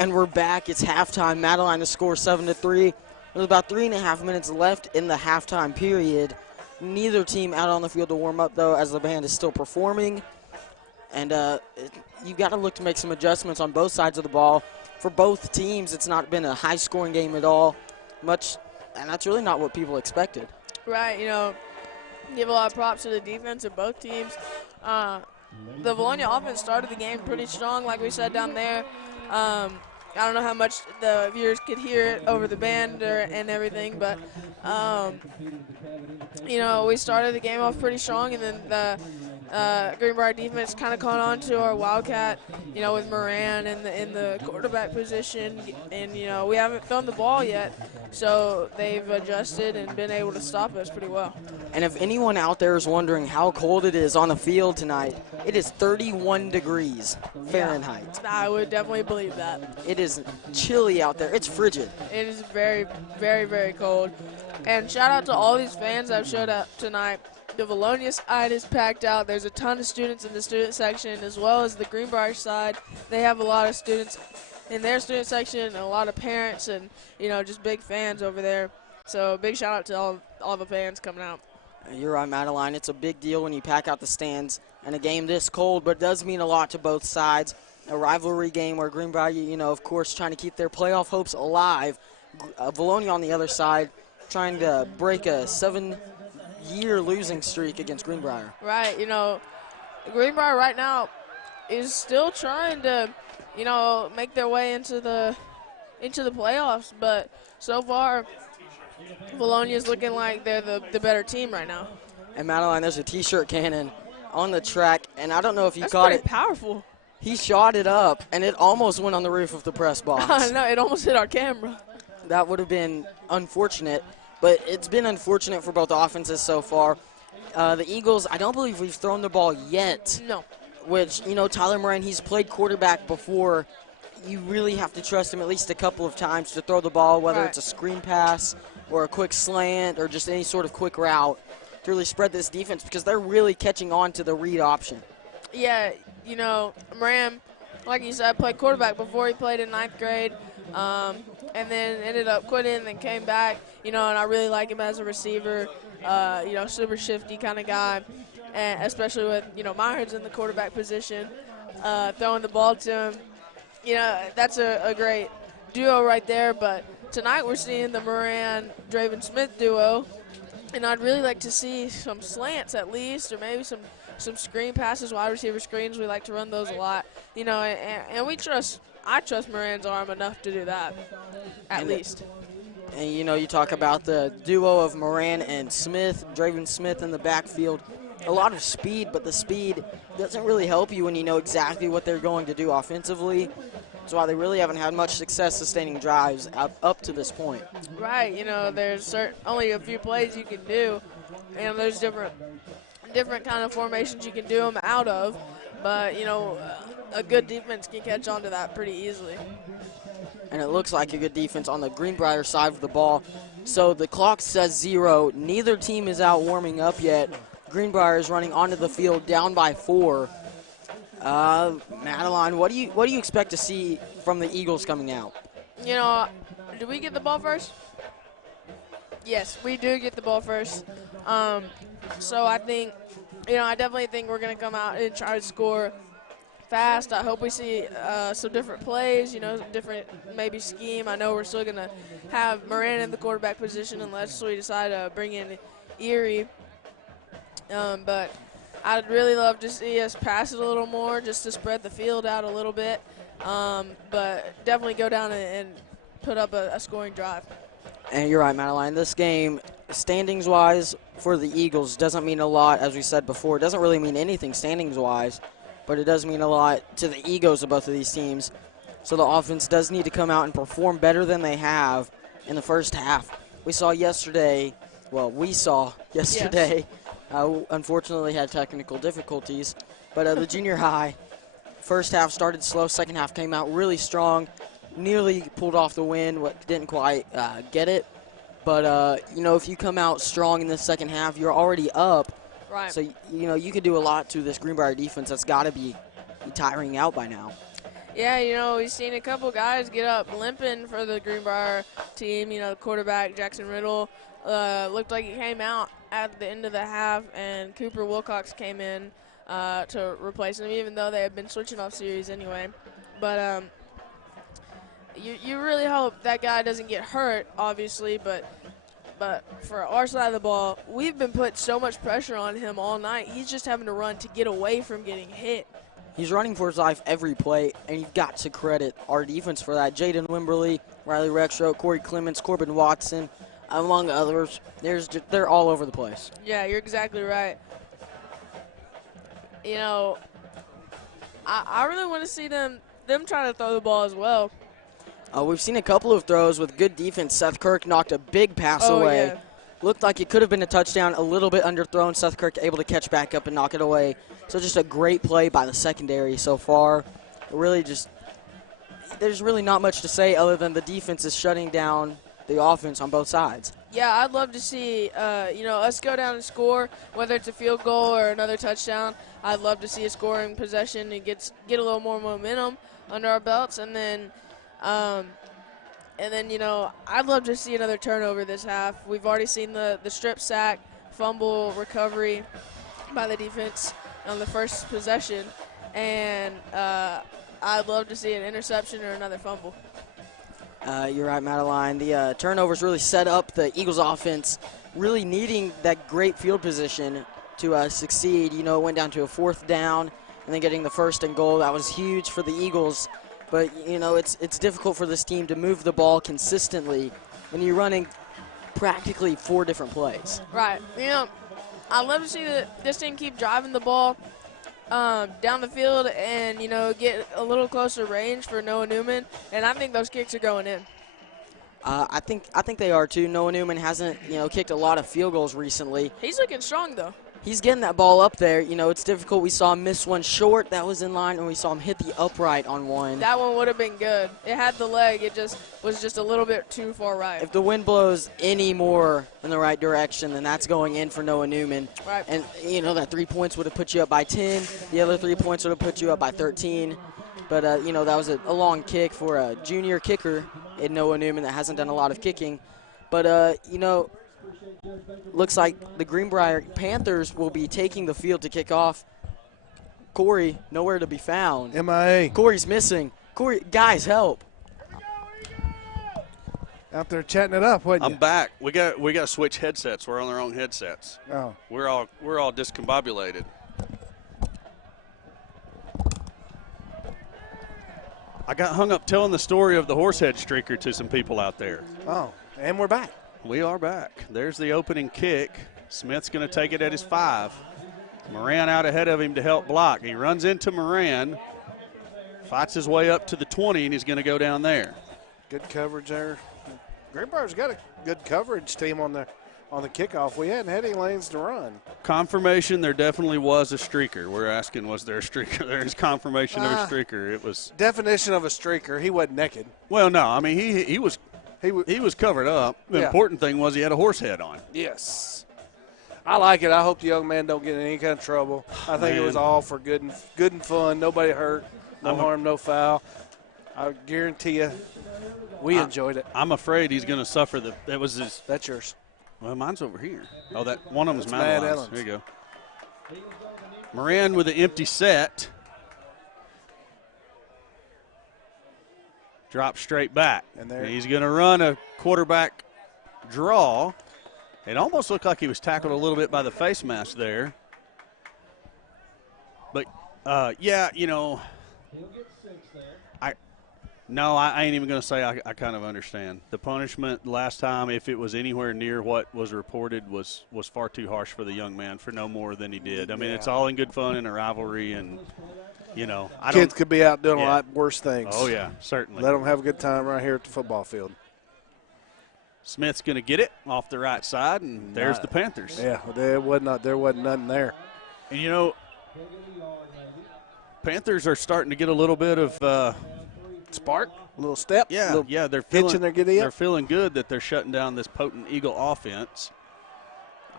And we're back. It's halftime. Madeline has scored 7-3. There's about 3.5 minutes left in the halftime period. Neither team out on the field to warm up, though, as the band is still performing. And you've got to look to make some adjustments on both sides of the ball. For both teams, it's not been a high-scoring game at all. And that's really not what people expected. Right, you know, give a lot of props to the defense of both teams. The Vilonia offense started the game pretty strong, like we said down there. I don't know how much the viewers could hear it over the band and everything, but, you know, we started the game off pretty strong, and then the Greenbrier defense kind of caught on to our Wildcat, you know, with Moran in the quarterback position, and, you know, we haven't thrown the ball yet, so they've adjusted and been able to stop us pretty well. And if anyone out there is wondering how cold it is on the field tonight, it is 31 degrees Fahrenheit. Yeah, I would definitely believe that. It is chilly out there. It's frigid. It is very, very, very cold. And shout out to all these fans that showed up tonight. The Vilonia side is packed out. There's a ton of students in the student section, as well as the Greenbrier side. They have a lot of students in their student section and a lot of parents and, you know, just big fans over there. So big shout out to all the fans coming out. You're right, Madeline. It's a big deal when you pack out the stands and a game this cold, but it does mean a lot to both sides. A rivalry game where Greenbrier, you know, of course, trying to keep their playoff hopes alive. Vilonia on the other side trying to break a 7-year losing streak against Greenbrier. Right, you know, Greenbrier right now is still trying to, you know, make their way into the playoffs, but so far Vilonia is looking like they're the better team right now. And Madeline, there's a T-shirt cannon on the track, and I don't know if you caught it. That's pretty powerful. He shot it up, and it almost went on the roof of the press box. No, it almost hit our camera. That would have been unfortunate, but it's been unfortunate for both offenses so far. The Eagles, I don't believe we've thrown the ball yet. No. Which, Tyler Moran, he's played quarterback before. You really have to trust him at least a couple of times to throw the ball, whether it's a screen pass or a quick slant or just any sort of quick route to really spread this defense because they're really catching on to the read option. Yeah, Moran, like you said, played quarterback before. He played in 9th grade and then ended up quitting and then came back, and I really like him as a receiver, super shifty kind of guy, and especially with, Myers in the quarterback position, throwing the ball to him. That's a great duo right there. But tonight we're seeing the Moran-Draven Smith duo, and I'd really like to see some slants at least, or maybe some screen passes, wide receiver screens. We like to run those a lot, and I trust Moran's arm enough to do that, at least. And, you talk about the duo of Moran and Smith, Draven Smith in the backfield. A lot of speed, but the speed doesn't really help you when you know exactly what they're going to do offensively. That's why they really haven't had much success sustaining drives up to this point. Right, there's only a few plays you can do, and there's different kind of formations you can do them out of, but, a good defense can catch on to that pretty easily. And it looks like a good defense on the Greenbrier side of the ball. So the clock says 0. Neither team is out warming up yet. Greenbrier is running onto the field down by 4. Madeline, what do you expect to see from the Eagles coming out? Do we get the ball first? Yes, we do get the ball first. So I think, I definitely think we're going to come out and try to score fast. I hope we see some different plays, different maybe scheme. I know we're still going to have Moran in the quarterback position unless we decide to bring in Erie. But I'd really love to see us pass it a little more just to spread the field out a little bit. But definitely go down and put up a scoring drive. And you're right, Madeline. This game, standings-wise, for the Eagles doesn't mean a lot, as we said before. It doesn't really mean anything standings-wise, but it does mean a lot to the egos of both of these teams. So the offense does need to come out and perform better than they have in the first half. We saw yesterday, unfortunately had technical difficulties, but the junior high first half started slow, second half came out really strong, nearly pulled off the win, didn't quite get it. But, if you come out strong in the second half, you're already up. Right. So, you could do a lot to this Greenbrier defense that's got to be tiring out by now. Yeah, we've seen a couple guys get up limping for the Greenbrier team. The quarterback, Jackson Riddle, looked like he came out at the end of the half, and Cooper Wilcox came in to replace him, even though they had been switching off series anyway. But you really hope that guy doesn't get hurt, obviously, but for our side of the ball, we've been putting so much pressure on him all night. He's just having to run to get away from getting hit. He's running for his life every play, and you've got to credit our defense for that. Jaden Wimberly, Riley Rexroth, Corey Clements, Corbin Watson, among others. They're all over the place. Yeah, you're exactly right. I really want to see them trying to throw the ball as well. We've seen a couple of throws with good defense. Seth Kirk knocked a big pass away. Yeah. Looked like it could have been a touchdown, a little bit underthrown. Seth Kirk able to catch back up and knock it away. So just a great play by the secondary so far. There's really not much to say other than the defense is shutting down the offense on both sides. Yeah, I'd love to see, us go down and score, whether it's a field goal or another touchdown. I'd love to see a scoring possession and get a little more momentum under our belts, and then I'd love to see another turnover this half. We've already seen the strip sack, fumble recovery by the defense on the first possession, and I'd love to see an interception or another fumble. You're right, Madeline. The turnovers really set up the Eagles offense, really needing that great field position to succeed. It went down to a 4th down and then getting the 1st and goal. That was huge for the Eagles. But, it's difficult for this team to move the ball consistently when you're running practically 4 different plays. Right. I'd love to see this team keep driving the ball down the field and, get a little closer range for Noah Newman. And I think those kicks are going in. I think they are, too. Noah Newman hasn't, kicked a lot of field goals recently. He's looking strong, though. he's getting that ball up there. You know, it's difficult. We saw him miss one short. That was in line, and we saw him hit the upright on one. That one would have been good. It had the leg. It just was just a little bit too far right. If the wind blows any more in the right direction, then that's going in for Noah Newman. Right. And, you know, that 3 points would have put you up by 10. The other 3 points would have put you up by 13. But, you know, that was a long kick for a junior kicker in Noah Newman that hasn't done a lot of kicking. But, you know, looks like the Greenbrier Panthers will be taking the field to kick off. Corey, nowhere to be found. MIA. Corey's missing. Corey, guys, help. Out there chatting it up, wasn't I'm you? back. We got to switch headsets. We're on the wrong headsets. Oh. We're all discombobulated. I got hung up telling the story of the horsehead streaker to some people out there. Oh, and we're back. We are back. There's the opening kick. Smith's going to take it at his 5. Moran out ahead of him to help block. He runs into Moran, fights his way up to the 20, and he's going to go down there. Good coverage there. Greenbrier's got a good coverage team on the kickoff. We hadn't had any lanes to run. Confirmation, there definitely was a streaker. We're asking, was there a streaker? There is confirmation of a streaker. It was definition of a streaker. He wasn't naked. Well, no, I mean he was covered up. The important thing was he had a horse head on. Yes, I like it. I hope the young man don't get in any kind of trouble. I think it was all for good and fun. Nobody hurt, no harm, no foul. I guarantee you, we enjoyed it. I'm afraid he's going to suffer. That was his. That's yours. Well, mine's over here. Oh, that one of them's Matt Madeline's. Allen's. There you go. Moran with an empty set. Drop straight back. And he's going to run a quarterback draw. It almost looked like he was tackled a little bit by the face mask there. But, yeah, you know, I ain't even going to say I kind of understand. The punishment last time, if it was anywhere near what was reported, was far too harsh for the young man for no more than he did. I mean, it's all in good fun in a rivalry, and, you know. Kids could be out doing a lot worse things. Oh, yeah, certainly. Let them have a good time right here at the football field. Smith's going to get it off the right side, and there's the Panthers. Yeah, there wasn't nothing there. And, you know, Panthers are starting to get a little bit of spark, a little step. Yeah, they're feeling good that they're shutting down this potent Eagle offense.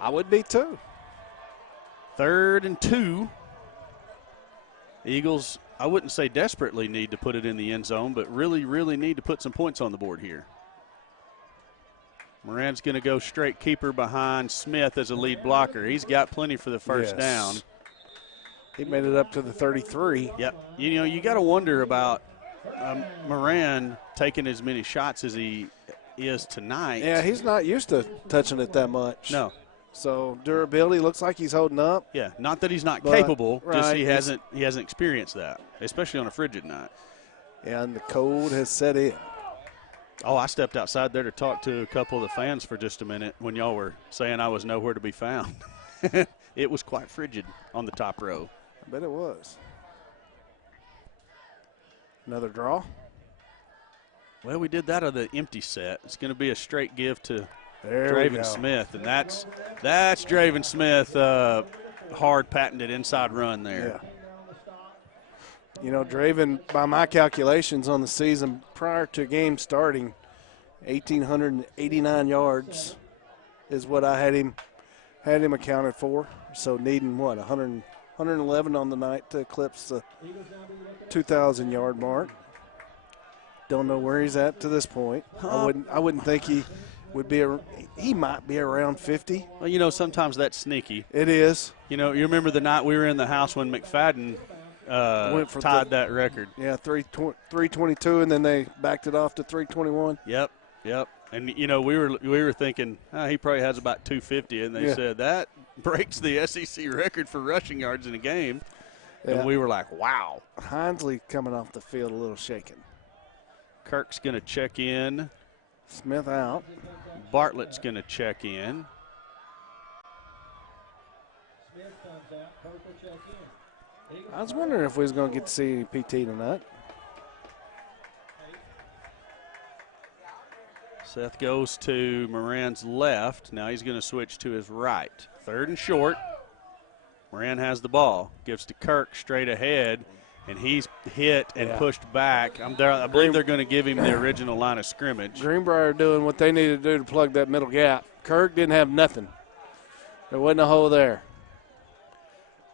I would be too. 3rd and 2. Eagles, I wouldn't say desperately need to put it in the end zone, but really, really need to put some points on the board here. Moran's going to go straight keeper behind Smith as a lead blocker. He's got plenty for the first down. He made it up to the 33. Yep. You know, you got to wonder about Moran taking as many shots as he is tonight. Yeah, he's not used to touching it that much. No. So durability looks like he's holding up. Yeah, not that he's not capable, just he hasn't experienced that, especially on a frigid night. And the cold has set in. Oh, I stepped outside there to talk to a couple of the fans for just a minute when y'all were saying I was nowhere to be found. It was quite frigid on the top row. I bet it was. Another draw. Well, we did that of the empty set. It's going to be a straight give to Draven Smith, and that's Draven Smith hard patented inside run there. Yeah. You know, Draven, by my calculations on the season prior to game starting, 1,889 yards is what I had him accounted for. So needing, 111 on the night to eclipse the 2,000-yard mark. Don't know where he's at to this point. I wouldn't think he would be. He might be around 50. Well, you know, sometimes that's sneaky. It is. You know, you remember the night we were in the house when McFadden tied that record. Yeah, 322, and then they backed it off to 321. Yep. And you know, we were thinking he probably has about 250, and they said that breaks the SEC record for rushing yards in a game. Yeah. And we were like, wow. Hinesley coming off the field a little shaken. Kirk's going to check in. Smith out. Bartlett's going to check in. I was wondering if we was going to get to see PT tonight. Seth goes to Moran's left. Now he's going to switch to his right. 3rd and short. Moran has the ball, gives to Kirk straight ahead, and he's hit and pushed back. I believe they're going to give him the original line of scrimmage. Greenbrier doing what they needed to do to plug that middle gap. Kirk didn't have nothing. There wasn't a hole there.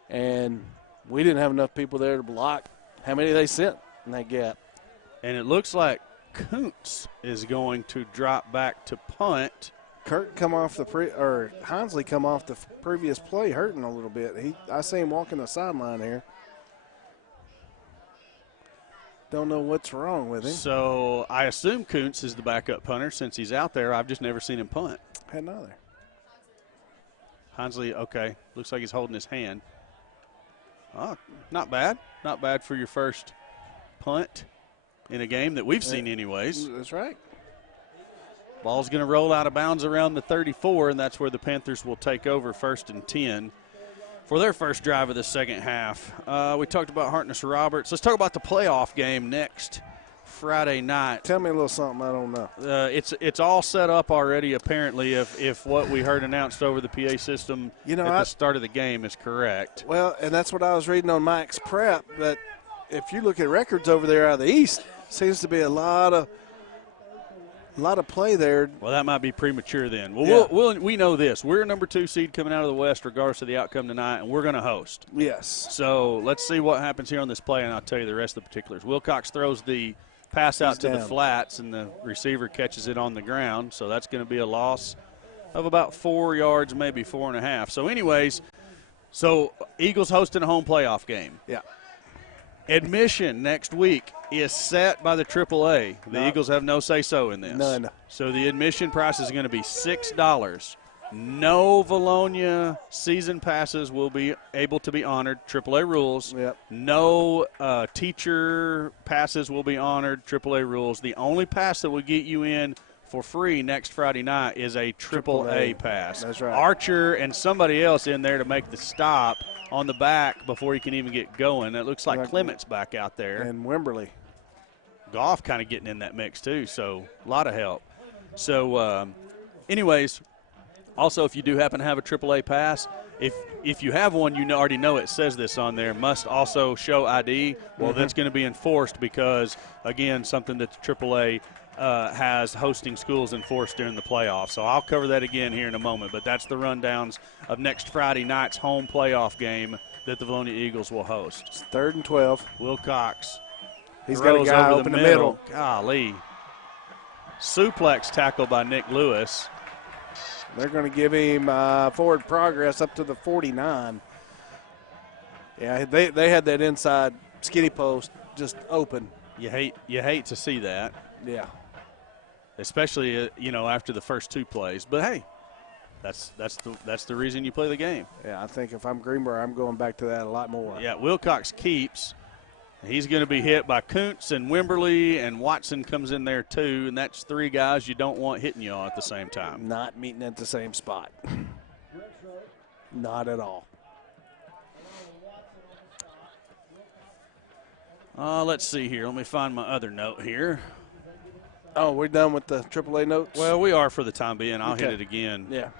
And we didn't have enough people there to block how many they sent in that gap. And it looks like Kuntz is going to drop back to punt. Kirk come off Hansley come off the previous play hurting a little bit. I see him walking the sideline here. Don't know what's wrong with him. So I assume Kuntz is the backup punter since he's out there. I've just never seen him punt. Hadn't either. Hansley, okay. Looks like he's holding his hand. Oh, not bad. Not bad for your first punt in a game that we've seen anyways. That's right. Ball's going to roll out of bounds around the 34, and that's where the Panthers will take over 1st and 10 for their first drive of the second half. We talked about Hartness-Roberts. Let's talk about the playoff game next Friday night. Tell me a little something I don't know. It's all set up already, apparently, if what we heard announced over the PA system at the start of the game is correct. Well, and that's what I was reading on Mike's prep, that if you look at records over there out of the East, seems to be a lot of play there. Well, that might be premature then. Well, we know this. We're a number 2 seed coming out of the West regardless of the outcome tonight, and we're going to host. Yes. So let's see what happens here on this play, and I'll tell you the rest of the particulars. Wilcox throws the pass out to the flats, and the receiver catches it on the ground. So that's going to be a loss of about 4 yards, maybe 4.5. So anyways, Eagles hosting a home playoff game. Yeah. Admission next week is set by the AAA. The Eagles have no say-so in this. None. So the admission price is going to be $6. No Vilonia season passes will be able to be honored. AAA rules. Yep. No teacher passes will be honored. AAA rules. The only pass that will get you in for free next Friday night is a AAA pass. That's right. Archer and somebody else in there to make the stop on the back before you can even get going. It looks like Clement's back out there. And Wimberly. Goff kind of getting in that mix too, so a lot of help. So anyways, also if you do happen to have a AAA pass, if you have one, you already know it says this on there, must also show ID. Well, that's going to be enforced because, again, something that the AAA has hosting schools enforced during the playoffs. So I'll cover that again here in a moment, but that's the rundowns of next Friday night's home playoff game that the Vilonia Eagles will host. It's 3rd and 12. Wilcox He's got a guy over open the middle. Golly. Suplex tackle by Nick Lewis. They're going to give him forward progress up to the 49. Yeah, they had that inside skinny post just open. You hate to see that. Yeah. Especially after the first 2 plays. But hey, that's the reason you play the game. Yeah, I think if I'm Greenbrier, I'm going back to that a lot more. Yeah, Wilcox keeps. He's going to be hit by Kuntz and Wimberly, and Watson comes in there too, and that's 3 guys you don't want hitting you all at the same time. Not meeting at the same spot. Not at all. Let's see here. Let me find my other note here. Oh, we're done with the AAA notes? Well, we are for the time being. I'll hit it again. Yeah.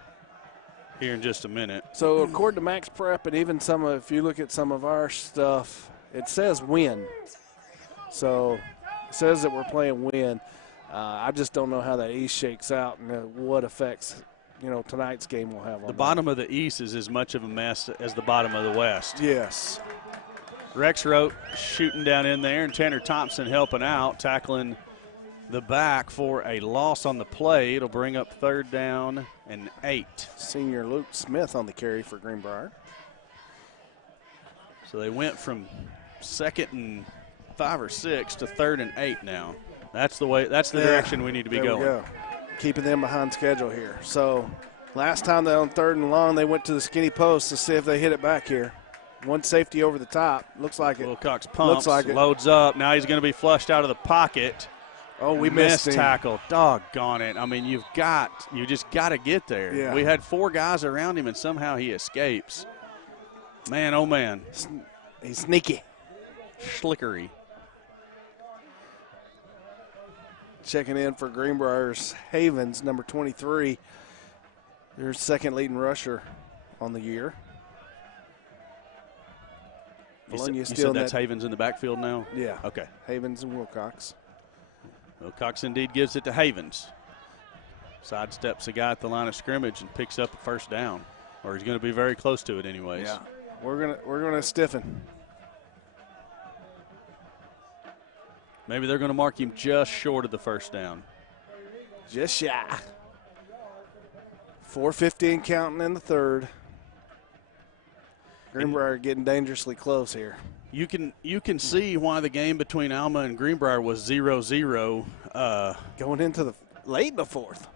Here in just a minute. So according to Max Prep, and even if you look at some of our stuff, it says win. So it says that we're playing win. I just don't know how that East shakes out and what effects, tonight's game will have on the bottom of the East is as much of a mess as the bottom of the West. Yes. Rex Rote shooting down in there, and Tanner Thompson helping out, tackling the back for a loss on the play. It'll bring up 3rd down and 8. Senior Luke Smith on the carry for Greenbrier. So they went from 2nd and 5 or 6 to 3rd and 8 now. That's the way. That's the direction we need to be going. We go. Keeping them behind schedule here. So last time they on 3rd and long, they went to the skinny post to see if they hit it back here. One safety over the top. Looks like it. Wilcox pumps, looks like it. Loads up. Now he's going to be flushed out of the pocket. Oh, we missed him. Tackle. Doggone it. I mean, you just got to get there. Yeah. We had 4 guys around him, and somehow he escapes. Man, oh, man. He's sneaky. Schlickery. Checking in for Greenbrier's Havens, number 23. Their 2nd leading rusher on the year. Vilonia You still said in that's that. Havens in the backfield now? Yeah. Okay. Havens and Wilcox. Wilcox indeed gives it to Havens. Sidesteps the guy at the line of scrimmage and picks up a first down. Or he's going to be very close to it anyways. Yeah. We're gonna stiffen. Maybe they're going to mark him just short of the first down. Just shy. 4:15 counting in the third. Greenbrier getting dangerously close here. You can see why the game between Alma and Greenbrier was 0-0. Going into the late in the fourth.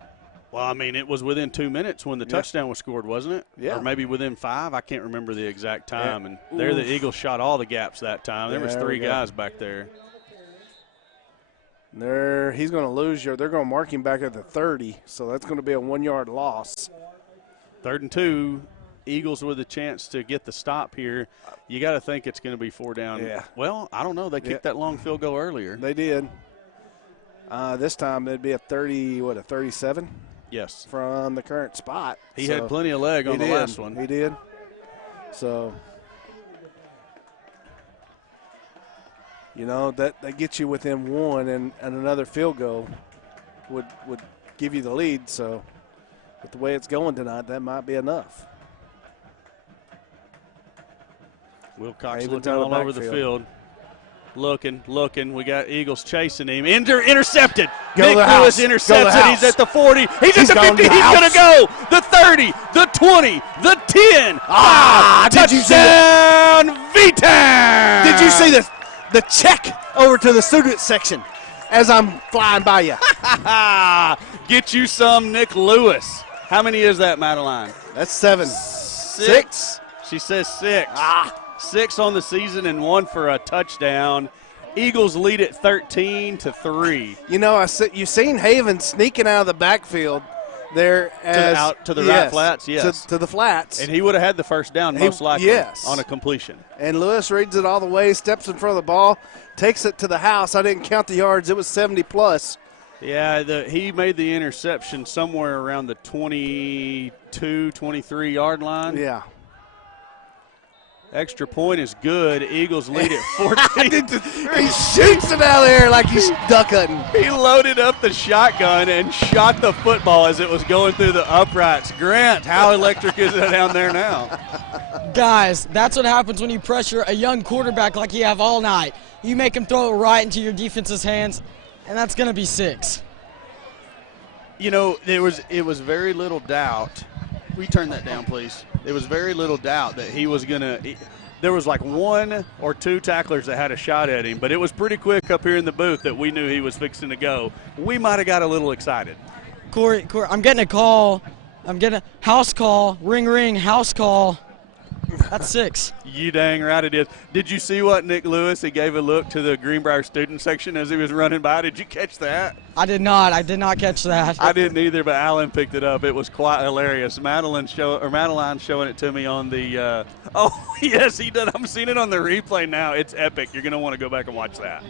Well, I mean, it was within 2 minutes when the touchdown was scored, wasn't it? Yeah. Or maybe within 5. I can't remember the exact time. Yeah. And there the Oof. Eagles shot all the gaps that time. There was There 3 we go. guys back there. He's going to lose they're going to mark him back at the 30, so that's going to be a 1-yard loss. 3rd and 2. Eagles with a chance to get the stop here. You got to think it's going to be 4 down. Yeah. Well, I don't know. They kicked that long field goal earlier. They did. This time it'd be a 37? Yes. From the current spot. He had plenty of leg on the last one. He did. So, that gets you within 1, and another field goal would give you the lead. So, with the way it's going tonight, that might be enough. Wilcox Havens looking out of all the over the backfield. field. Looking. We got Eagles chasing him. Intercepted. Go Nick the Lewis house. intercepts Go the it. house. He's at the 40. He's at the gone 50. to the He's going to house. go. The 30, the 20, the 10. Did you see that? Touchdown, V-Town. Did you see the check over to the student section as I'm flying by you? Get you some Nick Lewis. How many is that, Madeline? That's 7. 6. She says 6. 6 on the season and 1 for a touchdown. Eagles lead it 13-3. You've seen Haven sneaking out of the backfield there to the right flats, yes. To the flats. And he would have had the first down most likely yes. on a completion. And Lewis reads it all the way, steps in front of the ball, takes it to the house. I didn't count the yards. It was 70+. Yeah, he made the interception somewhere around the 22, 23-yard line. Yeah. Extra point is good. Eagles lead it 14. He shoots it out of there like he's duck hunting. He loaded up the shotgun and shot the football as it was going through the uprights. Grant, how electric is it down there now? Guys, that's what happens when you pressure a young quarterback like you have all night. You make him throw it right into your defense's hands, and that's going to be 6. It was very little doubt. Will you turn that down, please? There was very little doubt that he was going to – there was like 1 or 2 tacklers that had a shot at him, but it was pretty quick up here in the booth that we knew he was fixing to go. We might have got a little excited. Corey, I'm getting a call. I'm getting a house call. Ring, ring, house call. That's 6. You dang right it is. Did you see what Nick Lewis, he gave a look to the Greenbrier student section as he was running by? Did you catch that? I did not. I did not catch that. I didn't either, but Alan picked it up. It was quite hilarious. Madeline showing it to me on the oh, yes, he did. I'm seeing it on the replay now. It's epic. You're going to want to go back and watch that.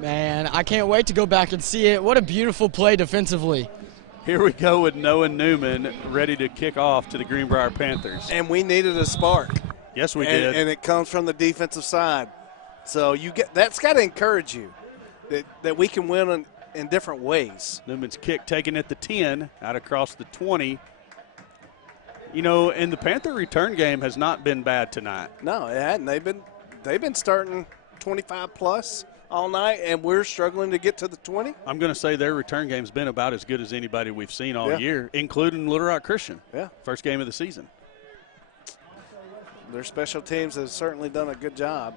Man, I can't wait to go back and see it. What a beautiful play defensively. Here we go with Noah Newman ready to kick off to the Greenbrier Panthers. And we needed a spark. Yes, we did. And it comes from the defensive side. So that's got to encourage you that we can win in different ways. Newman's kick taken at the 10, out across the 20. And the Panther return game has not been bad tonight. No, it hadn't. They've been starting 25+ all night, and we're struggling to get to the 20. I'm going to say their return game's been about as good as anybody we've seen all year, including Little Rock Christian. Yeah. First game of the season. Their special teams have certainly done a good job.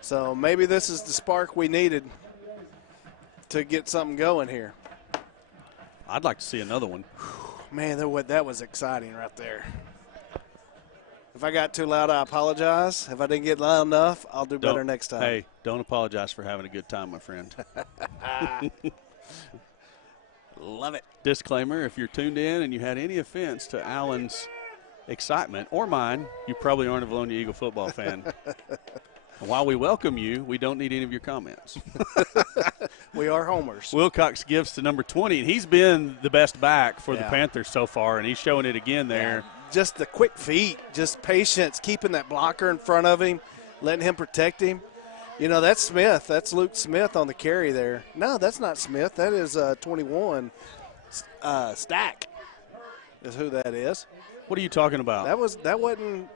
So maybe this is the spark we needed to get something going here. I'd like to see another one. Man, that was exciting right there. If I got too loud, I apologize. If I didn't get loud enough, I'll do better next time. Hey, don't apologize for having a good time, my friend. Love it. Disclaimer, if you're tuned in and you had any offense to Alan's excitement or mine, you probably aren't a Vilonia Eagle football fan. And while we welcome you, we don't need any of your comments. We are homers. Wilcox gives to number 20, and he's been the best back for the Yeah. Panthers so far, and he's showing it again there. Yeah, just the quick feet, just patience, keeping that blocker in front of him, letting him protect him. You know, that's Smith. That's Luke Smith on the carry there. No, that's not Smith. That is 21. Stack is who that is. What are you talking about? That wasn't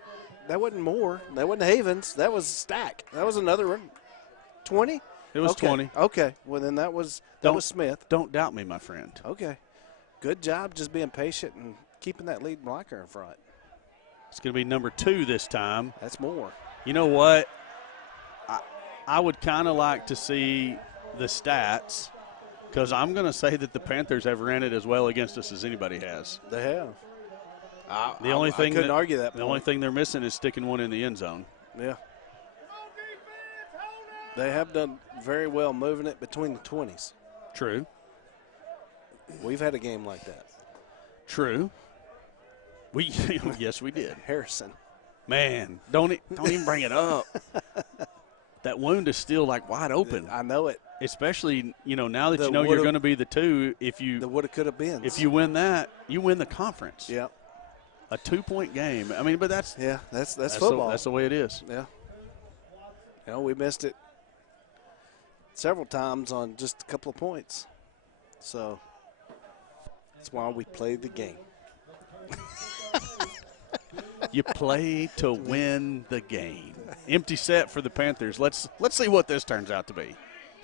Moore. That wasn't Havens. That was Stack. That was another one. 20? It was okay. 20. Okay. Well, then that was Smith. Don't doubt me, my friend. Okay. Good job just being patient and keeping that lead blocker in front. It's going to be number 2 this time. That's Moore. You know what? I would kind of like to see the stats because I'm going to say that the Panthers have ran it as well against us as anybody has. They have. I couldn't argue that. The only thing they're missing is sticking one in the end zone. Yeah. They have done very well moving it between the 20s. True. We've had a game like that. True. Yes, we did. Harrison. Man, don't even bring it up. That wound is still like wide open. I know it. Especially, now that you're going to be the 2. The woulda, coulda, been. If you win that, you win the conference. Yeah. A 2-point game. I mean, but that's football. That's the way it is. Yeah. We missed it several times on just a couple of points. So that's why we played the game. You play to win the game. Empty set for the Panthers. Let's see what this turns out to be.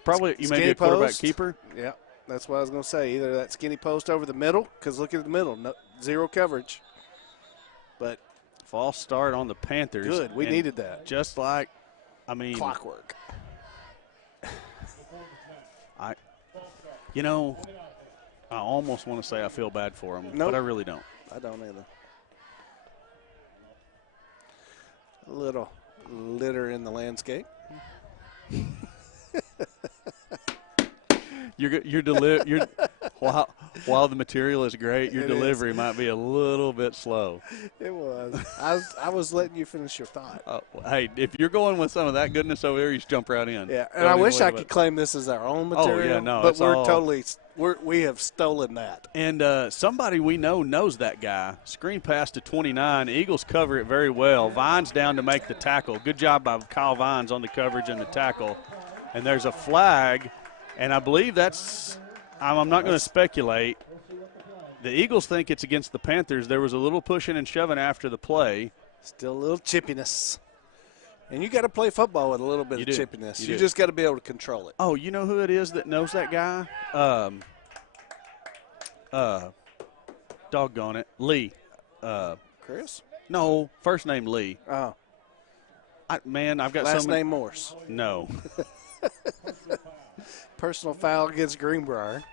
Probably you may be a quarterback keeper. Yeah, that's what I was going to say. Either that skinny post over the middle, because look at the middle, zero coverage. But false start on the Panthers. Good, we needed that. Just like, clockwork. I almost want to say I feel bad for them, but I really don't. I don't either. A little litter in the landscape. While the material is great, your delivery might be a little bit slow. It was. I was letting you finish your thought. Hey, if you're going with some of that goodness over there, you just jump right in. Yeah, and I wish I could claim this as our own material. Oh yeah, no, but we have stolen that. And somebody we know knows that guy. Screen pass to 29. Eagles cover it very well. Vines down to make the tackle. Good job by Kyle Vines on the coverage and the tackle. And there's a flag, and I believe that's. I'm not going to speculate. The Eagles think it's against the Panthers. There was a little pushing and shoving after the play. Still a little chippiness. And you got to play football with a little bit of chippiness. You just got to be able to control it. Oh, you know who it is that knows that guy? Doggone it. Lee. Chris? No, first name Lee. Oh. I've got last name Morse. No. Personal foul against Greenbrier.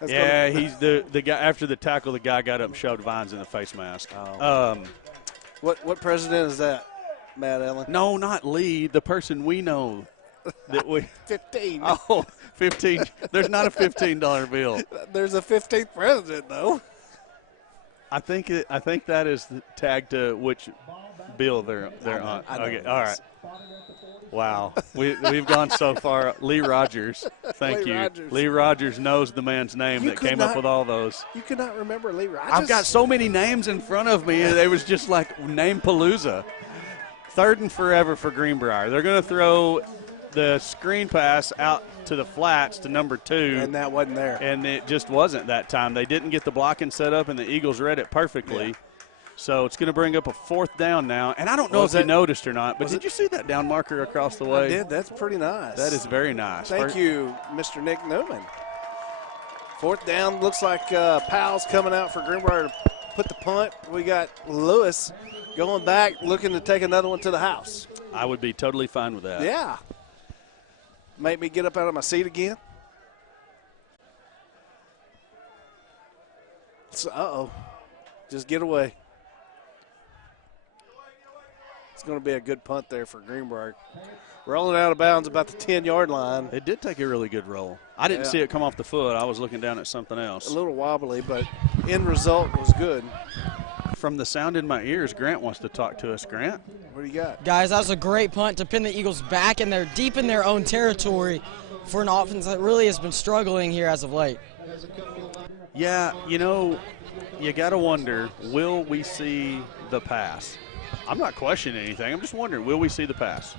He's the guy after the tackle. The guy got up and shoved Vines in the face mask. Oh. What president is that, Matt Ellen? No, not Lee. The person we know that we 15. Oh, 15. There's not a $15 bill. There's a 15th president though. I think that is the tag to which bill they're on. Okay, all right. Wow, we've gone so far. Lee Rogers, thank you. Lee Rogers knows the man's name that came up with all those. You could not remember Lee Rogers? I've got so many names in front of me. They was just like name palooza. 3rd and forever for Greenbrier. They're going to throw the screen pass out to the flats to number 2. And that wasn't there. And it just wasn't that time. They didn't get the blocking set up, and the Eagles read it perfectly. Yeah. So it's going to bring up a 4th down now. And I don't know if you noticed or not, but did you see that down marker across the way? I did. That's pretty nice. That is very nice. Thank you, Mr. Nick Newman. 4th down. Looks like Powell's coming out for Greenbrier to put the punt. We got Lewis going back, looking to take another one to the house. I would be totally fine with that. Yeah. Make me get up out of my seat again. So, just get away. It's going to be a good punt there for Greenbrier. Rolling out of bounds about the 10-yard line. It did take a really good roll. I didn't see it come off the foot. I was looking down at something else. A little wobbly, but end result was good. From the sound in my ears, Grant wants to talk to us. Grant? What do you got? Guys, that was a great punt to pin the Eagles back, and they're deep in their own territory for an offense that really has been struggling here as of late. Yeah, you got to wonder, will we see the pass? I'm not questioning anything. I'm just wondering, will we see the pass?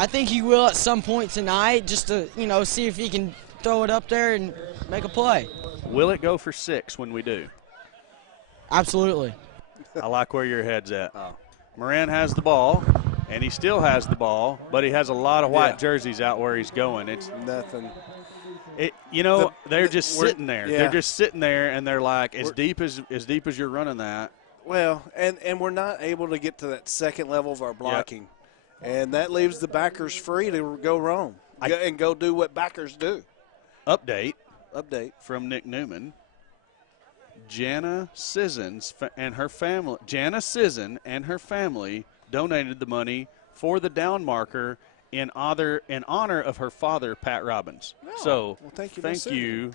I think he will at some point tonight, just to see if he can throw it up there and make a play. Will it go for 6 when we do? Absolutely. I like where your head's at. Moran has the ball, and he still has the ball, but he has a lot of white jerseys out where he's going. It's nothing. They're just sitting there. Yeah. They're just sitting there, and they're like, as deep as you're running that. Well, and we're not able to get to that second level of our blocking, and that leaves the backers free to go wrong and go do what backers do. Update from Nick Newman. Jana Sisson and her family donated the money for the down marker in honor of her father, Pat Robbins. So thank you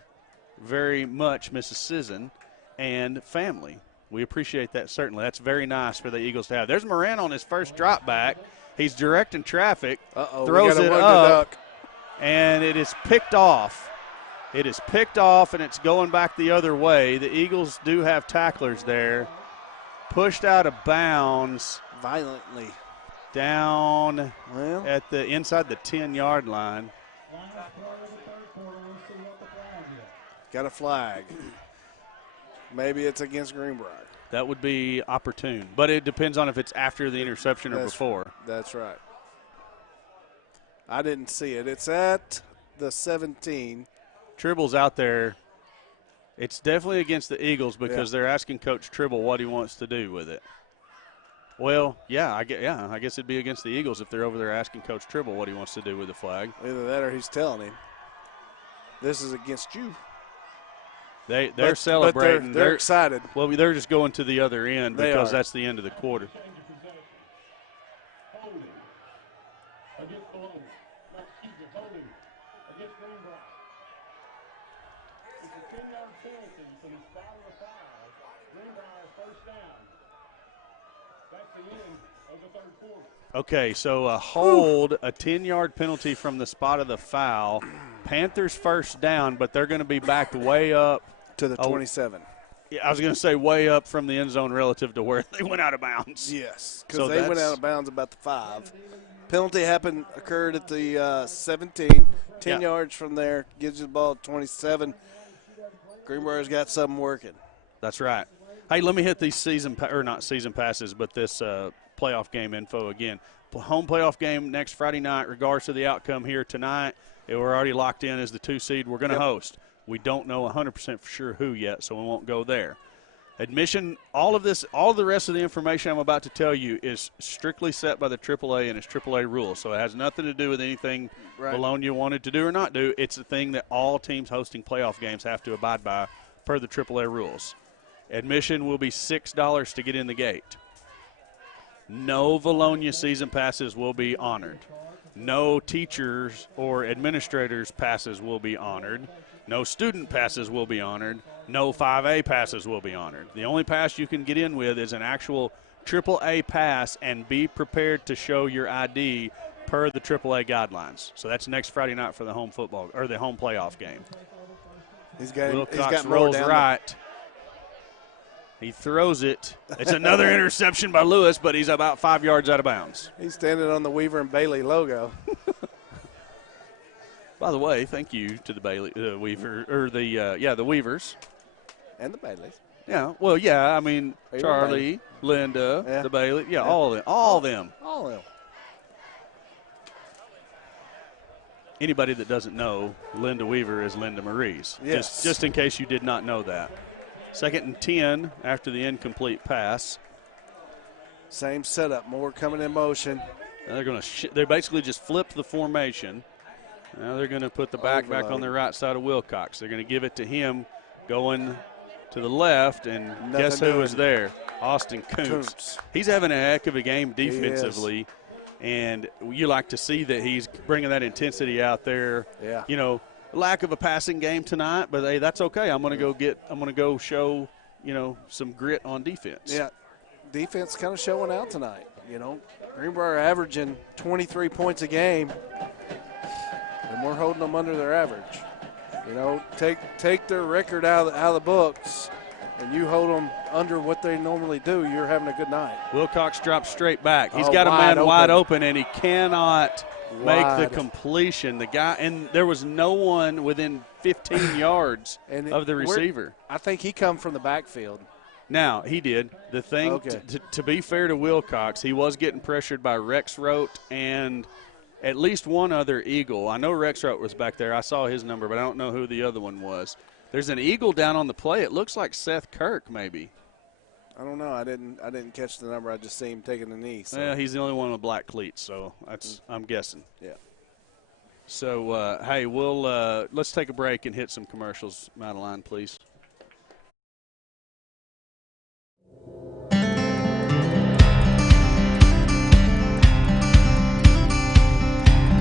very much, Mrs. Sisson and family. We appreciate that, certainly. That's very nice for the Eagles to have. There's Moran on his first drop back. He's directing traffic, throws it up, and it is picked off. It is picked off, and it's going back the other way. The Eagles do have tacklers there. Pushed out of bounds. Violently. Down at the inside the 10-yard line. Got a flag. Maybe it's against Greenbrier. That would be opportune, but it depends on if it's after the interception or before. That's right. I didn't see it. It's at the 17. Tribble's out there. It's definitely against the Eagles because they're asking Coach Tribble what he wants to do with it. Well, I guess it'd be against the Eagles if they're over there asking Coach Tribble what he wants to do with the flag. Either that or he's telling him, this is against you. They're celebrating. But they're excited. Well, they're just going to the other end because that's the end of the quarter. Okay, so a hold, a 10-yard penalty from the spot of the foul. Panthers first down, but they're going to be backed way up. To the 27. Yeah, I was going to say way up from the end zone relative to where they went out of bounds. Yes, because they went out of bounds about the 5. Penalty occurred at the 17. 10 yards from there, gives you the ball at 27. Greenbrier's got something working. That's right. Hey, let me hit these not season passes, but this playoff game info again. Home playoff game next Friday night, regards to the outcome here tonight. We're already locked in as the 2 seed. We're going to host. We don't know 100% for sure who yet, so we won't go there. Admission, all the rest of the information I'm about to tell you is strictly set by the AAA and its AAA rules, so it has nothing to do with anything Vilonia wanted to do or not do. It's a thing that all teams hosting playoff games have to abide by per the AAA rules. Admission will be $6 to get in the gate. No Vilonia season passes will be honored. No teachers or administrators' passes will be honored. No student passes will be honored. No 5A passes will be honored. The only pass you can get in with is an actual AAA pass, and be prepared to show your ID per the AAA guidelines. So that's next Friday night for the home football or the home playoff game. Wilcox rolls right. He throws it. It's another interception by Lewis, but he's about 5 yards out of bounds. He's standing on the Weaver and Bailey logo. By the way, thank you to the the Weavers. And the Baileys. Yeah, well, I mean, Charlie, Linda, the Bailey, all of them. All of them. Anybody that doesn't know, Linda Weaver is Linda Marie's. Yes. Just in case you did not know that. 2nd and 10 after the incomplete pass. Same setup, more coming in motion. Now they're basically just flipped the formation. Now they're going to put the back on the right side of Wilcox. They're going to give it to him going to the left, and guess who is there? Austin Kuntz. He's having a heck of a game defensively, and you like to see that he's bringing that intensity out there. Yeah. You know, lack of a passing game tonight, but hey, that's okay. I'm going to go show, some grit on defense. Yeah. Defense kind of showing out tonight. Greenbrier averaging 23 points a game. And we're holding them under their average. Take their record out of the books, and you hold them under what they normally do, you're having a good night. Wilcox drops straight back. He's got a man wide open, and he cannot make the wide. completion. The guy, and there was no one within 15 yards And of the receiver. I think he come from the backfield. Now, he did. The thing, Okay. to be fair to Wilcox, he was getting pressured by Rex Rote and at least one other Eagle. I know Rex Rote was back there. I saw his number, but I don't know who the other one was. There's an Eagle down on the play. It looks like Seth Kirk, maybe. I don't know. I didn't catch the number. I just see him taking the knee. So. Yeah, he's the only one with black cleats, so that's I'm guessing. Yeah. So, hey, we'll let's take a break and hit some commercials. Madeline, please.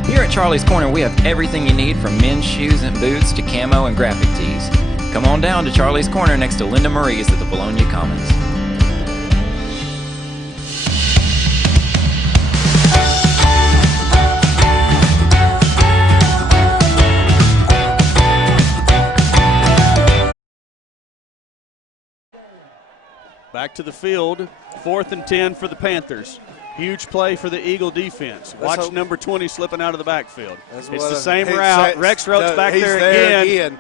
Here at Charlie's Corner, we have everything you need from men's shoes and boots to camo and graphic tees. Come on down to Charlie's Corner next to Linda Marie's at the Vilonia Commons. Back to the field, 4th and 10 for the Panthers. Huge play for the Eagle defense. Watch number 20 slipping out of the backfield. It's the same route. Rex Rote's back there again.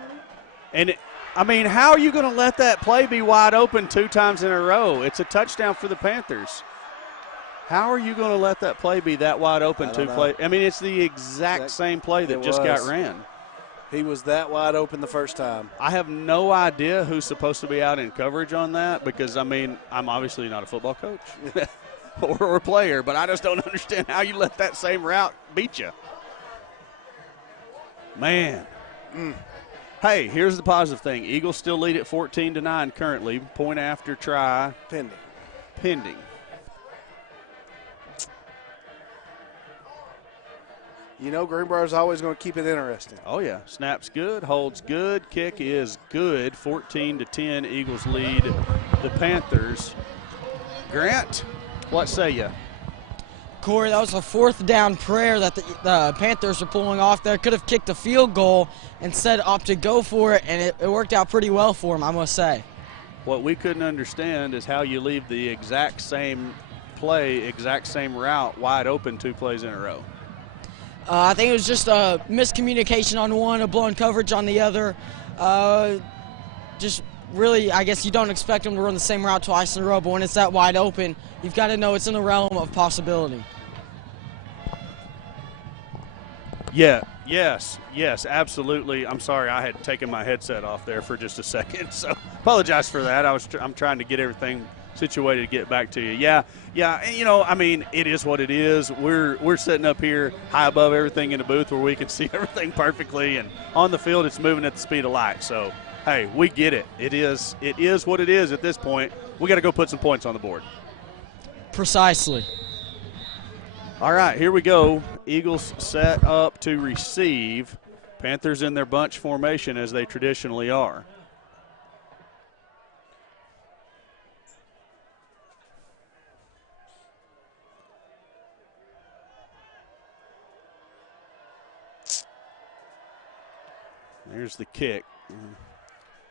And, I mean, how are you going to let that play be wide open 2 times in a row? It's a touchdown for the Panthers. How are you going to let that play be that wide open 2 plays? I mean, it's the exact same play that just got ran. He was that wide open the first time. I have no idea who's supposed to be out in coverage on that because, I mean, I'm obviously not a football coach or a player, but I just don't understand how you let that same route beat you. Man. Hey, here's the positive thing. Eagles still lead at 14-9 currently. Point after try. Pending. You know, Greenbrier's always going to keep it interesting. Oh, yeah. Snap's good, holds good, kick is good. 14-10, Eagles lead the Panthers. Grant, what say you? Corey, that was a 4th down prayer that the Panthers were pulling off there. Could have kicked a field goal, instead opted to go for it, and it worked out pretty well for him, I must say. What we couldn't understand is how you leave the exact same play, exact same route wide open 2 plays in a row. I think it was just a miscommunication on one, a blown coverage on the other. Just really, I guess you don't expect them to run the same route twice in a row, but when it's that wide open, you've got to know it's in the realm of possibility. Yeah, yes, absolutely. I'm sorry, I had taken my headset off there for just a second, so apologize for that. I'm trying to get everything situated to get back to you. Yeah, and you know, I mean, it is what it is. We're sitting up here high above everything in the booth where we can see everything perfectly, and on the field it's moving at the speed of light. So, hey, we get it. It is what it is at this point. We got to go put some points on the board. Precisely. All right, here we go. Eagles set up to receive. Panthers in their bunch formation as they traditionally are. Here's the kick.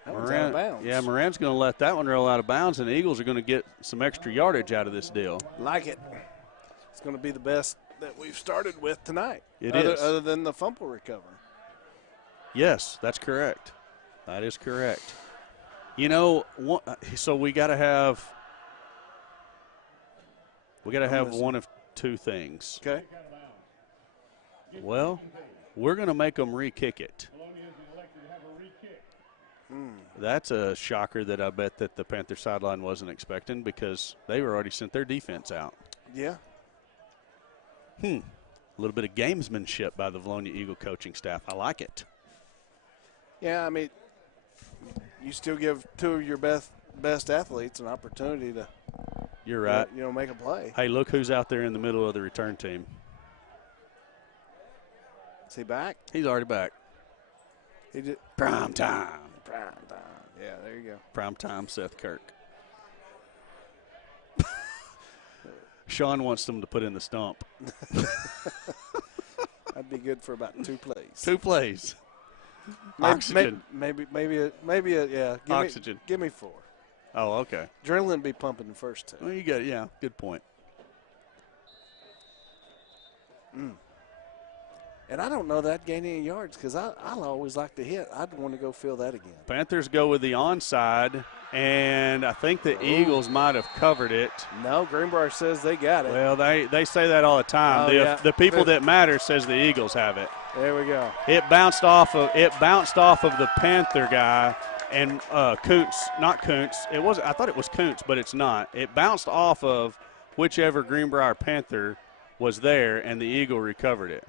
That one's out of bounds. Yeah, Moran's going to let that one roll out of bounds, and the Eagles are going to get some extra yardage out of this deal. Like it. It's going to be the best that we've started with tonight. It is. Other than the fumble recovery. Yes, that's correct. That is correct. You know, so we got to have one of 2 things. Okay. Well, we're going to make them re-kick it. That's a shocker that I bet that the Panther sideline wasn't expecting because they were already sent their defense out. Yeah. A little bit of gamesmanship by the Vilonia Eagle coaching staff. I like it. Yeah, I mean, you still give 2 of your best athletes an opportunity to. You're right. Make a play. Hey, look who's out there in the middle of the return team. Is he back? He's already back. He did. Prime time. Yeah, there you go. Prime time, Seth Kirk. Sean wants them to put in the stump. That'd be good for about 2 plays. 2 plays. Oxygen. Maybe yeah. Oxygen. Give me 4. Oh, okay. Adrenaline be pumping the first 2. Well, you got it. Yeah, good point. And I don't know that gain any yards because I always like to hit. I'd want to go fill that again. Panthers go with the onside, and I think the Eagles might have covered it. No, Greenbrier says they got it. Well, they say that all the time. The people that matter says the Eagles have it. There we go. It bounced off of the Panther guy, and Kuntz, not Kuntz. I thought it was Kuntz, but it's not. It bounced off of whichever Greenbrier Panther was there, and the Eagle recovered it.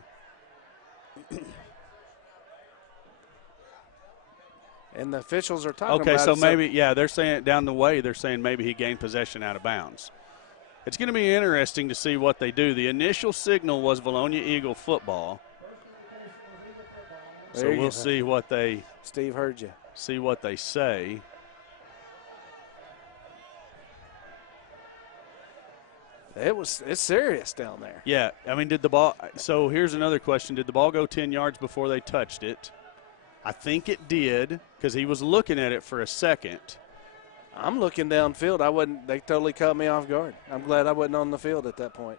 And the officials are talking about it. Okay, so maybe, they're saying down the way, they're saying maybe he gained possession out of bounds. It's going to be interesting to see what they do. The initial signal was Vilonia Eagle football. So we'll see what they – Steve heard you. See what they say. It's serious down there. Yeah, I mean, did the ball – so here's another question. Did the ball go 10 yards before they touched it? I think it did because he was looking at it for a second. I'm looking downfield. They totally caught me off guard. I'm glad I wasn't on the field at that point.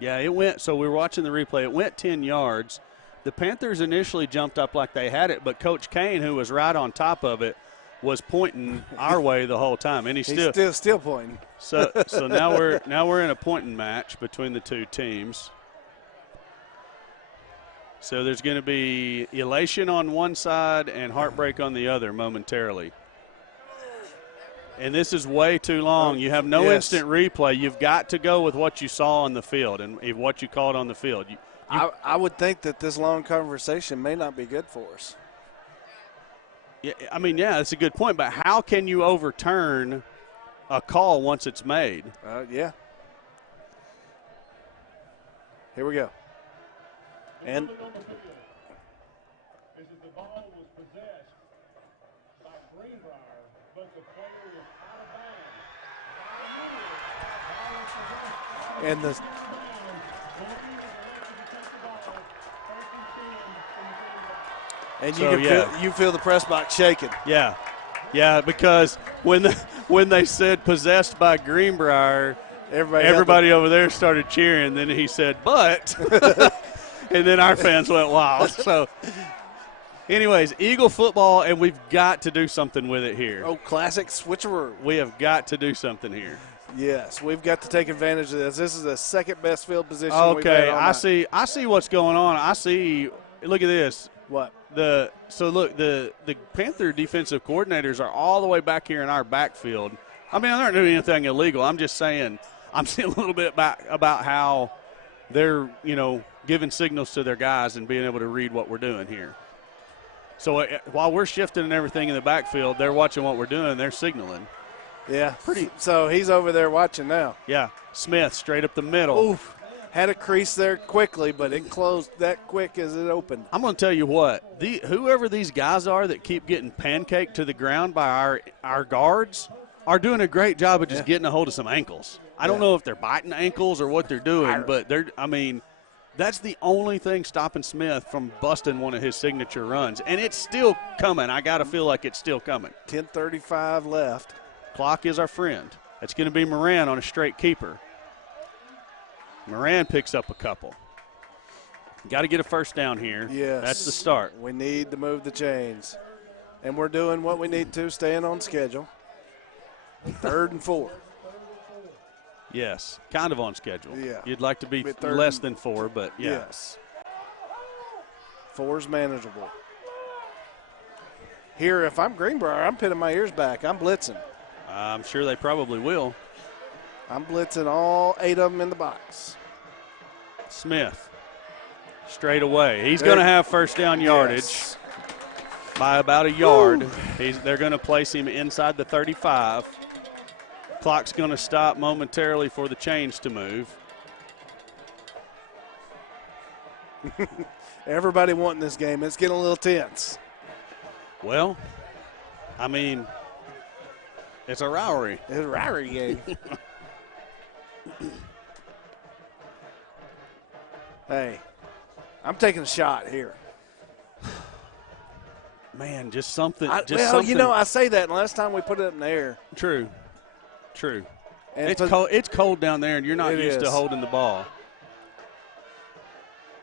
Yeah, it went – so we were watching the replay. It went 10 yards. The Panthers initially jumped up like they had it, but Coach Kane, who was right on top of it, was pointing our way the whole time, and he's still pointing. So now we're in a pointing match between the two teams. So there's going to be elation on one side and heartbreak on the other momentarily. And this is way too long. You have no instant replay. You've got to go with what you saw on the field and what you called on the field. I would think that this long conversation may not be good for us. Yeah, I mean, that's a good point. But how can you overturn a call once it's made? Yeah. Here we go. And The ball was possessed by Greenbrier, but the player was out of bounds. and the and you feel the press box shaking. Yeah, because when they said possessed by Greenbrier, everybody over there started cheering. Then he said, "But," and then our fans went wild. So, anyways, Eagle football, and we've got to do something with it here. Oh, classic switcheroo. We have got to do something here. Yes, we've got to take advantage of this. This is the second best field position. Okay, I see what's going on. Look at this. What? The Panther defensive coordinators are all the way back here in our backfield. I mean, they're not doing anything illegal. I'm just saying, I'm seeing a little bit about how they're, giving signals to their guys and being able to read what we're doing here. So while we're shifting and everything in the backfield, they're watching what we're doing. They're signaling. Yeah. So he's over there watching now. Yeah. Smith straight up the middle. Oof. Had a crease there quickly, but it closed that quick as it opened. I'm going to tell you what, whoever these guys are that keep getting pancaked to the ground by our guards are doing a great job of just getting a hold of some ankles. I don't know if they're biting ankles or what they're doing, but that's the only thing stopping Smith from busting one of his signature runs. And it's still coming. I got to feel like it's still coming. 10:35 left. Clock is our friend. It's going to be Moran on a straight keeper. Moran picks up a couple. Got to get a first down here. Yes. That's the start. We need to move the chains. And we're doing what we need to, staying on schedule. 3rd and 4. Yes, kind of on schedule. Yeah. You'd like to be less than 4, but yeah. Yes. 4's manageable. Here, if I'm Greenbrier, I'm pinning my ears back. I'm blitzing. I'm sure they probably will. I'm blitzing all 8 of them in the box. Smith, straight away. He's going to have first down yardage by about a yard. They're going to place him inside the 35. Clock's going to stop momentarily for the chains to move. Everybody wanting this game. It's getting a little tense. Well, I mean, it's a rivalry. It's a rivalry game. Hey, I'm taking a shot here. Man, just something. I say that, and last time we put it in the air. True. And it's cold down there, and you're not used to holding the ball.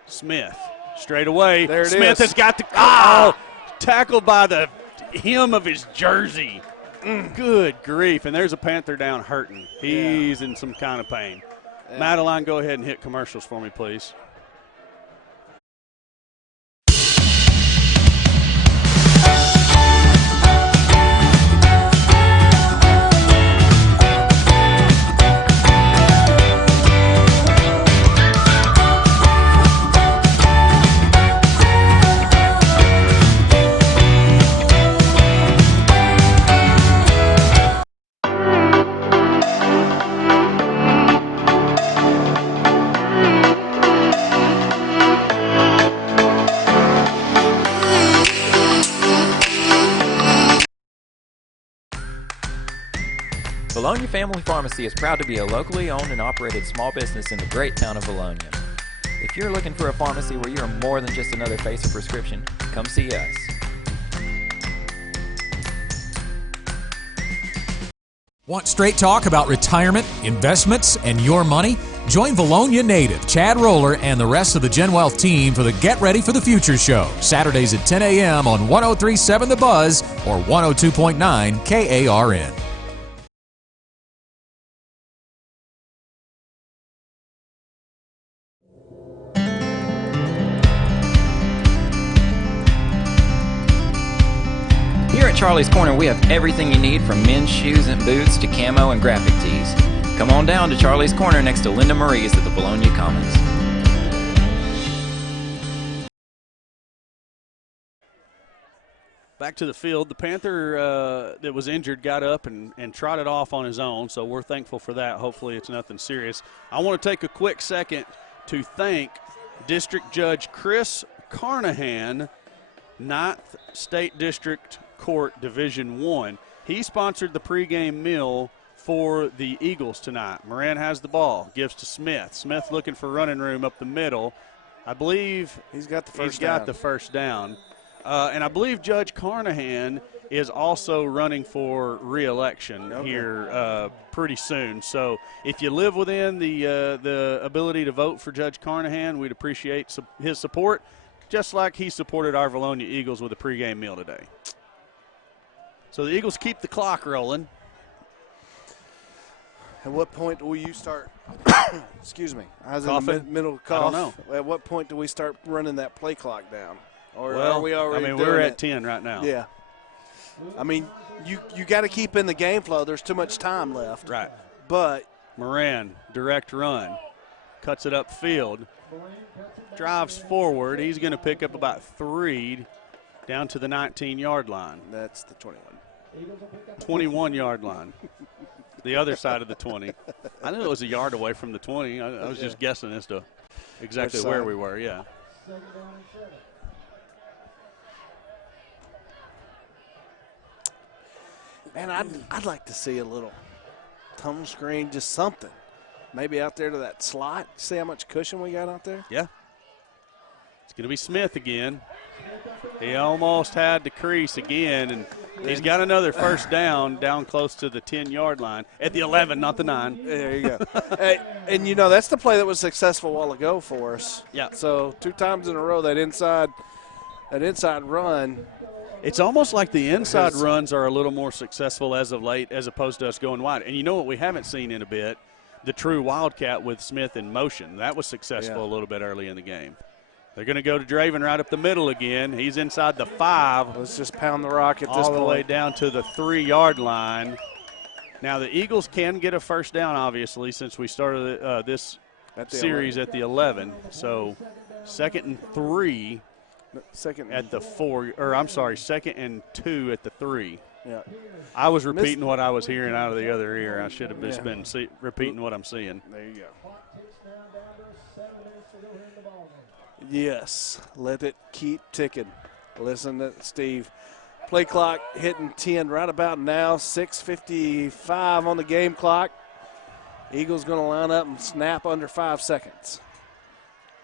Smith, straight away. There it Smith is. has got the tackled by the hem of his jersey. Good grief. And there's a Panther down hurting. He's in some kind of pain. Yeah. Madeline, go ahead and hit commercials for me, please. Vilonia Family Pharmacy is proud to be a locally owned and operated small business in the great town of Vilonia. If you're looking for a pharmacy where you're more than just another face of prescription, come see us. Want straight talk about retirement, investments, and your money? Join Vilonia native Chad Roller and the rest of the Gen Wealth team for the Get Ready for the Future show, Saturdays at 10 a.m. on 103.7 The Buzz or 102.9 KARN. Here at Charlie's Corner, we have everything you need from men's shoes and boots to camo and graphic tees. Come on down to Charlie's Corner next to Linda Marie's at the Vilonia Commons. Back to the field. The Panther that was injured got up and trotted off on his own, so we're thankful for that. Hopefully it's nothing serious. I want to take a quick second to thank District Judge Chris Carnahan, 9th State District Court Division I. He sponsored the pregame meal for the Eagles tonight. Moran has the ball, gives to Smith. Smith looking for running room up the middle. I believe he's got the first down. And I believe Judge Carnahan is also running for re-election here pretty soon. So if you live within the ability to vote for Judge Carnahan, we'd appreciate his support, just like he supported our Vilonia Eagles with a pregame meal today. So the Eagles keep the clock rolling. At what point will you start? Excuse me. I was Coughing? in the middle cough. I don't know. At what point do we start running that play clock down? Or Well, are we already I mean, doing we're it? at 10 right now. Yeah. I mean, you got to keep in the game flow. There's too much time left. Right. But Moran, direct run, cuts it upfield, drives forward. He's going to pick up about 3 down to the 19-yard line. That's the 21. 21-yard line. The other side of the 20. I knew it was a yard away from the 20. I was just guessing as to exactly where we were, yeah. Man, I'd like to see a little tunnel screen, just something. Maybe out there to that slot. See how much cushion we got out there? Yeah. It's going to be Smith again. He almost had the crease again, and he's got another first down close to the 10-yard line at the 11, not the 9. There you go. Hey, and, you know, that's the play that was successful a while ago for us. Yeah. So 2 times in a row, that inside run. It's almost like the inside runs are a little more successful as of late as opposed to us going wide. And you know what we haven't seen in a bit? The true Wildcat with Smith in motion. That was successful a little bit early in the game. They're going to go to Draven right up the middle again. He's inside the 5. Let's just pound the rock at this point. All the way down to the 3-yard line. Now the Eagles can get a first down, obviously, since we started this series at the 11. So 2nd and 3 at the 4, or I'm sorry, 2nd and 2 at the 3. Yeah. I was repeating what I was hearing out of the other ear. I should have just been repeating what I'm seeing. There you go. Yes, let it keep ticking. Listen to Steve. Play clock hitting 10 right about now, 6:55 on the game clock. Eagles going to line up and snap under 5 seconds.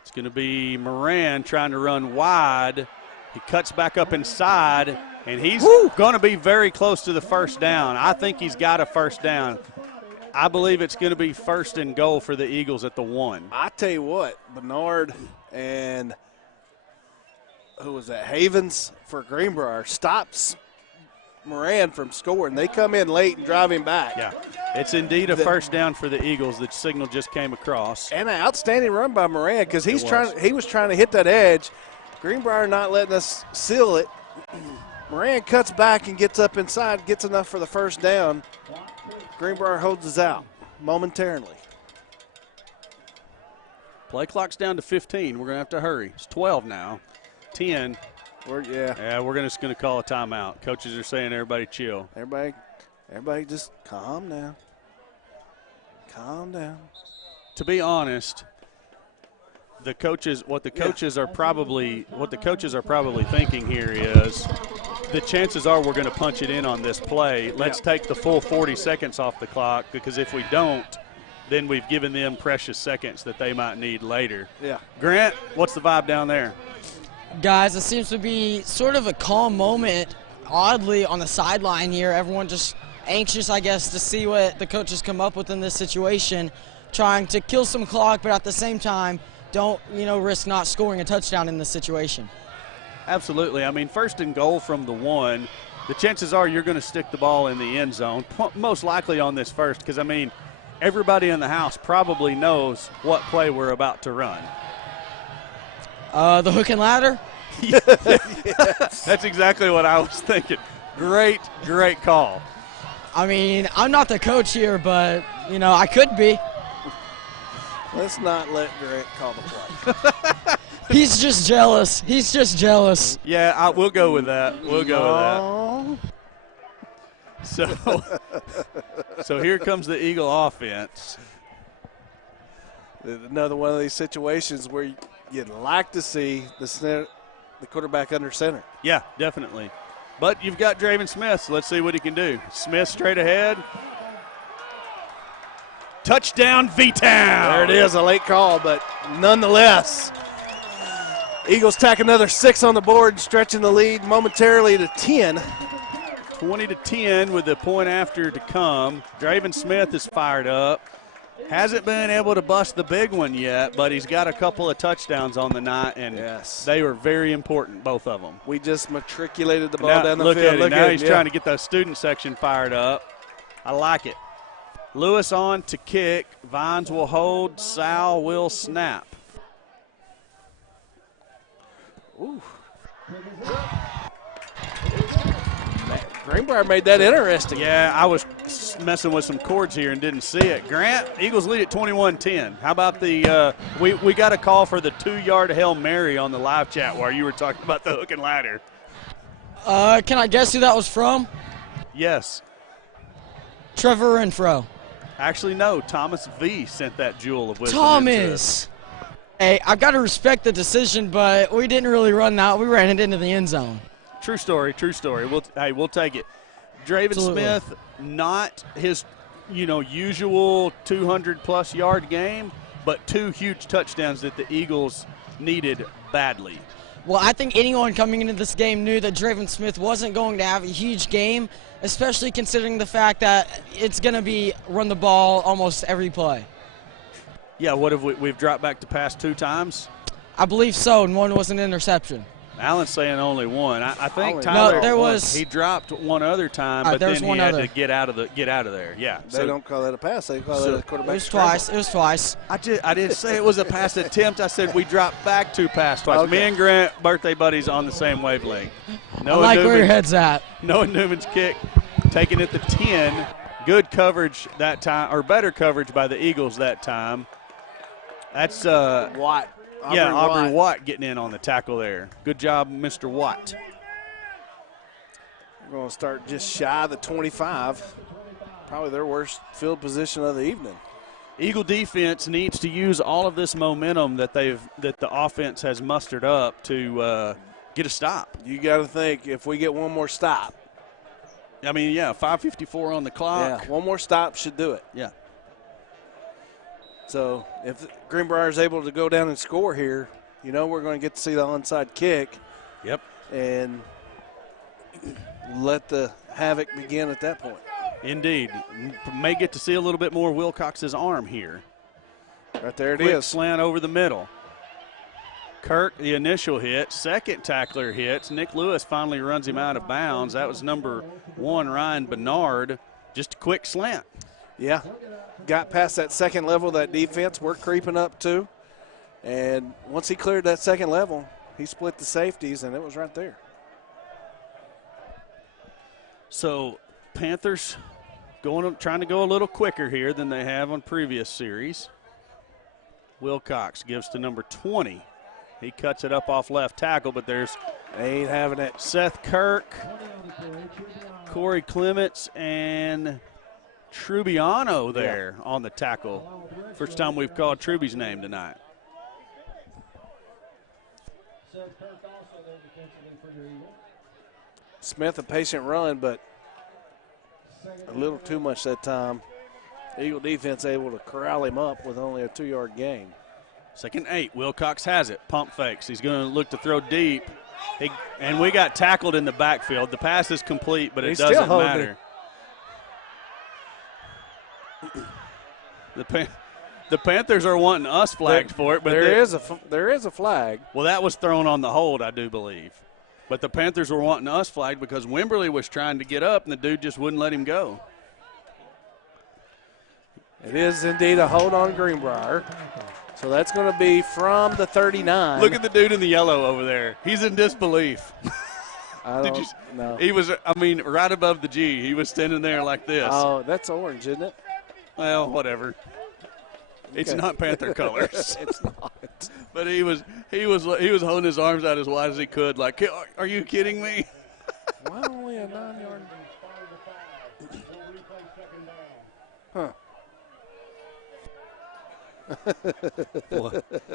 It's going to be Moran trying to run wide. He cuts back up inside, and he's going to be very close to the first down. I think he's got a first down. I believe it's going to be 1st and goal for the Eagles at the 1. I tell you what, Bernard And who was that? Havens for Greenbrier stops Moran from scoring. They come in late and drive him back. Yeah, it's indeed a first down for the Eagles. The signal just came across. And an outstanding run by Moran because he was trying to hit that edge. Greenbrier not letting us seal it. Moran cuts back and gets up inside, gets enough for the first down. Greenbrier holds us out momentarily. Play clock's down to 15. We're going to have to hurry. It's 12 now. 10. We're just going to call a timeout. Coaches are saying everybody chill. Everybody just calm down. Calm down. To be honest, what the coaches are probably thinking here is the chances are we're going to punch it in on this play. Let's take the full 40 seconds off the clock, because if we don't, then we've given them precious seconds that they might need later. Yeah. Grant, what's the vibe down there? Guys, it seems to be sort of a calm moment, oddly, on the sideline here. Everyone just anxious, I guess, to see what the coaches come up with in this situation, trying to kill some clock, but at the same time, don't, risk not scoring a touchdown in this situation. Absolutely. I mean, first and goal from the 1, the chances are you're going to stick the ball in the end zone, most likely on this first, because, everybody in the house probably knows what play we're about to run. The hook and ladder? That's exactly what I was thinking. Great call. I'm not the coach here, but, I could be. Let's not let Grant call the play. He's just jealous. Yeah, we'll go with that. With that. So here comes the Eagle offense. Another one of these situations where you'd like to see the quarterback under center. Yeah, definitely. But you've got Draven Smith, so let's see what he can do. Smith straight ahead. Touchdown, V-Town. There it is, a late call, but nonetheless, Eagles tack another 6 on the board, stretching the lead momentarily to 10. 20-10 with the point after to come. Draven Smith is fired up. Hasn't been able to bust the big one yet, but he's got a couple of touchdowns on the night, and they were very important, both of them. We just matriculated the ball down the field. Look at him. Now he's trying to get the student section fired up. I like it. Lewis on to kick. Vines will hold. Sal will snap. Ooh. Greenbrier made that interesting. Yeah, I was messing with some chords here and didn't see it. Grant, Eagles lead at 21-10. How about the we got a call for the 2-yard Hail Mary on the live chat while you were talking about the hook and ladder. Can I guess who that was from? Yes. Trevor Renfro. Actually, no. Thomas V. sent that jewel of wisdom. Thomas. Hey, I've got to respect the decision, but we didn't really run that. We ran it into the end zone. True story. We'll take it. Draven Smith, not his, usual 200-plus yard game, but 2 huge touchdowns that the Eagles needed badly. Well, I think anyone coming into this game knew that Draven Smith wasn't going to have a huge game, especially considering the fact that it's going to be run the ball almost every play. Yeah, what have we've dropped back to pass 2 times? I believe so, and one was an interception. Alan's saying only one. I think Tyler. No, there was. He dropped one other time, but then he had to get out of there. Yeah. They don't call that a pass. They call that a quarterback. It was twice. I didn't say it was a pass attempt. I said we dropped back 2 pass twice. Okay. Me and Grant, birthday buddies, on the same wavelength. I like where your head's at. Noah Newman's kick, taking it to 10. Good coverage that time, or better coverage by the Eagles that time. That's Watt. Aubrey Watt getting in on the tackle there. Good job, Mr. Watt. We're going to start just shy of the 25. Probably their worst field position of the evening. Eagle defense needs to use all of this momentum that the offense has mustered up to get a stop. You got to think, if we get one more stop. 5:54 on the clock. Yeah, one more stop should do it. Yeah. So if Greenbrier is able to go down and score here, we're going to get to see the onside kick. Yep. And let the havoc begin at that point. Indeed. May get to see a little bit more Wilcox's arm here. Right there it Quick is. Slant over the middle. Kirk, the initial hit. Second tackler hits. Nick Lewis finally runs him out of bounds. That was number 1, Ryan Bernard. Just a quick slant. Yeah. Got past that second level of that defense. We're creeping up too. And once he cleared that second level, he split the safeties, and it was right there. So Panthers trying to go a little quicker here than they have on previous series. Wilcox gives to number 20. He cuts it up off left tackle, but there's ain't having it. Seth Kirk, Corey Clements, and Trubiano there on the tackle. First time we've called Truby's name tonight. Smith, a patient run, but a little too much that time. Eagle defense able to corral him up with only a 2-yard gain. 2nd and 8. Wilcox has it. Pump fakes. He's going to look to throw deep. And we got tackled in the backfield. The pass is complete, but it doesn't matter. The Panthers are wanting us flagged for it, but there is a flag. Well, that was thrown on the hold, I do believe. But the Panthers were wanting us flagged because Wimberly was trying to get up, and the dude just wouldn't let him go. It is indeed a hold on Greenbrier. So that's going to be from the 39. Look at the dude in the yellow over there. He's in disbelief. Did you know? He was, right above the G. He was standing there like this. Oh, that's orange, isn't it? Well, whatever. Okay. It's not Panther colors. It's not. But he was holding his arms out as wide as he could, like, are you kidding me? Why only a 9-yard? Huh.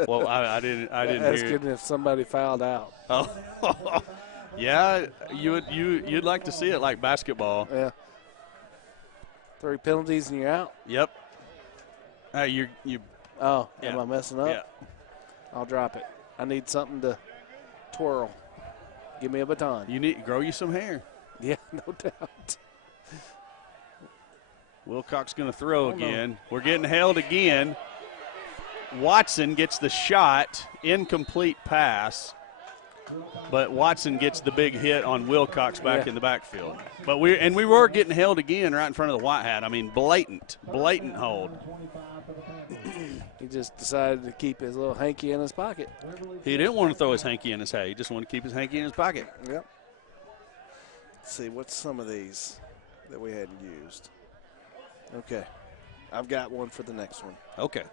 well, I didn't asking hear. if somebody fouled out. Oh, yeah, you'd like to see it like basketball. Yeah. 3 penalties and you're out. Yep. You. Oh, yeah. Am I messing up? Yeah. I'll drop it. I need something to twirl. Give me a baton. You need grow you some hair. Yeah, no doubt. Wilcox going to throw again. We're getting held again. Watson gets the shot, incomplete pass, but Watson gets the big hit on Wilcox back in the backfield. But we were getting held again right in front of the white hat. Blatant hold. He just decided to keep his little hanky in his pocket. He didn't want to throw his hanky in his hat. He just wanted to keep his hanky in his pocket. Yep. Let's see, what's some of these that we hadn't used? Okay. I've got one for the next one. Okay.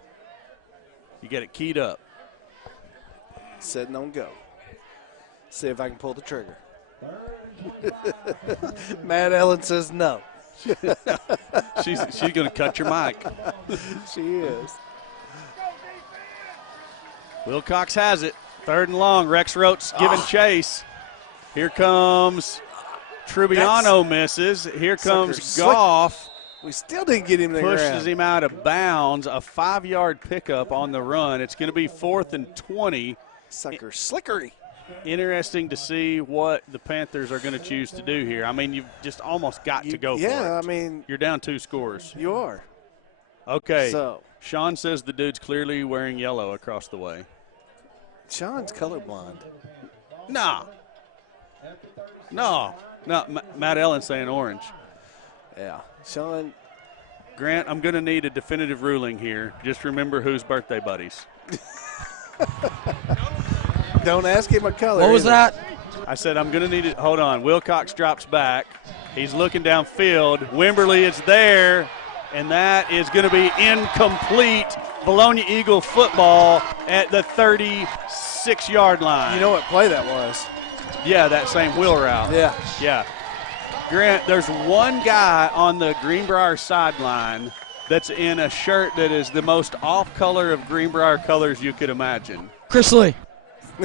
You get it keyed up. Setting on go. See if I can pull the trigger. Matt Ellen says no. She's going to cut your mic. She is. Wilcox has it. 3rd and long. Rex Roach giving chase. Here comes Trubiano misses. Here comes Goff. We still didn't get him to the ground. Pushes him out of bounds. A 5-yard pickup on the run. It's going to be 4th and 20. Sucker slickery. Interesting to see what the Panthers are going to choose to do here. You've just almost got to go for it. Yeah, You're down 2 scores. You are. Okay. So Sean says the dude's clearly wearing yellow across the way. Sean's colorblind. No. Matt Ellen's saying orange. Yeah. Sean. Grant, I'm going to need a definitive ruling here. Just remember who's birthday buddies. Don't ask him a color. What was that? I said I'm going to need it. Hold on. Wilcox drops back. He's looking downfield. Wimberly is there, and that is going to be incomplete. Vilonia Eagle football at the 36-yard line. You know what play that was? Yeah, that same wheel route. Yeah. Grant, there's one guy on the Greenbrier sideline that's in a shirt that is the most off color of Greenbrier colors you could imagine. Chris Lee.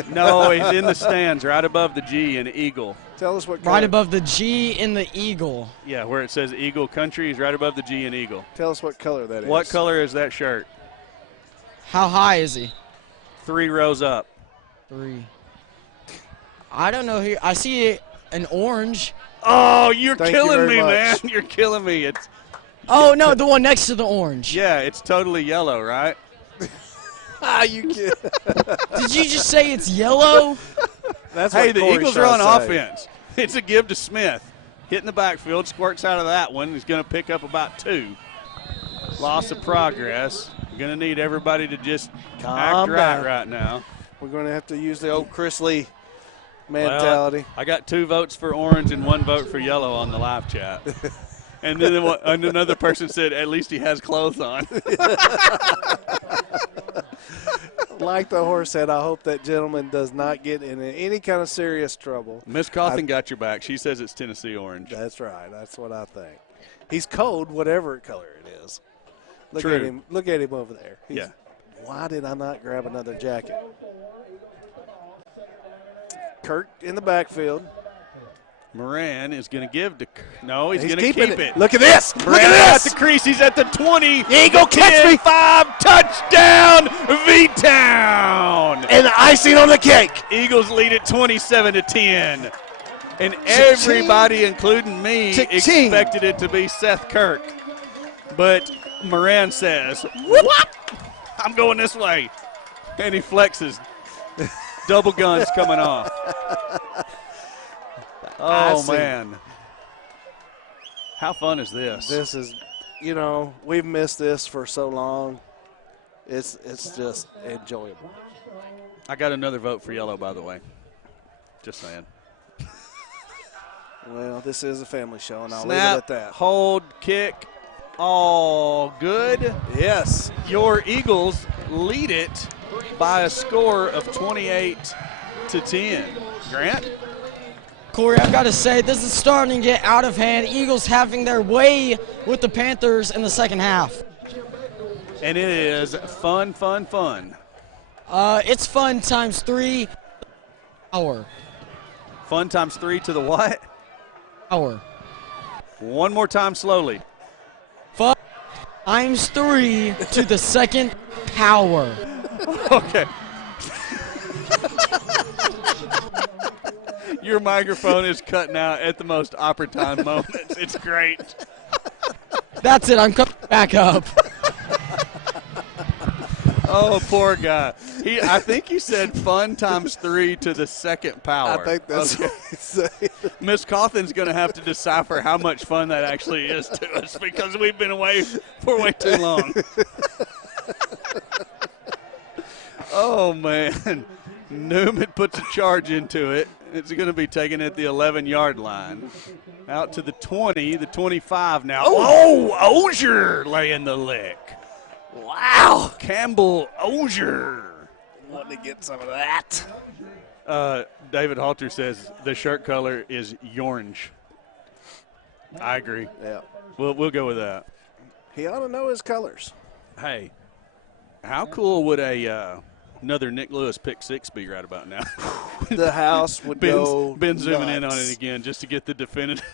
No, he's in the stands right above the G in Eagle. Tell us what color. Right above the G in the Eagle. Yeah, where it says Eagle Country, he's right above the G in Eagle. Tell us what color that is. What color is that shirt? How high is he? 3 rows up. 3. I don't know here. I see an orange. Oh, you're killing me, man. much. You're killing me. Oh, no, the one next to the orange. Yeah, it's totally yellow, right? You kid. Did you just say it's yellow? That's Hey, what the Corey's Eagles are on trying to say. offense. It's a give to Smith. Hitting the backfield, squirts out of that one. He's going to pick up about 2. Loss of progress. We're going to need everybody to just act Calm right down. right now. We're going to have to use the old Chris Lee mentality. Well, I got 2 votes for orange and 1 vote for yellow on the live chat. And then and another person said, at least he has clothes on. Like the horse said, I hope that gentleman does not get in any kind of serious trouble. Miss Cawthon got your back. She says it's Tennessee orange. That's right. That's what I think. He's cold, whatever color it is. Look True. at him. Look at him over there. Yeah. Why did I not grab another jacket? Kirk in the backfield. Moran is going to give to – no, he's going to keeping keep it. Look at this. Moran Look at at this. the crease. He's at the 20. Eagle, catch me. 5, touchdown, V-Town. And the icing on the cake. Eagles lead it 27-10. And everybody, including me, Cha-ching. expected it to be Seth Kirk. But Moran says, whoop, I'm going this way. And he flexes. Double guns coming off. Oh, man. How fun is this? This is, we've missed this for so long. It's just enjoyable. I got another vote for yellow, by the way. Just saying. Well, this is a family show, and I'll Snap, leave it at that. hold, kick, all good. Yes. Your Eagles lead it by a score of 28-10. Grant? Corey, I've got to say, this is starting to get out of hand. Eagles having their way with the Panthers in the second half. And it is fun, fun, fun. It's fun times 3 hour. Fun times 3 to the what? Hour. One more time slowly. Fun times 3 to the second power. Okay. Your microphone is cutting out at the most opportune moments. It's great. That's it. I'm coming back up. Oh, poor guy. I think he said fun times 3 to the second power. I think that's what he said. Miss Cawthon's going to have to decipher how much fun that actually is to us because we've been away for way too long. Oh, man. Newman puts a charge into it. It's going to be taken at the 11-yard line. Out to the 20, the 25 now. Oh, Ozier laying the lick. Wow. Campbell Ozier. Wanting to get some of that. David Halter says the shirt color is orange. I agree. Yeah. We'll go with that. He ought to know his colors. Hey, how cool would another Nick Lewis pick 6 be right about now? The house would go Ben zooming in on nuts. it again just to get the definitive.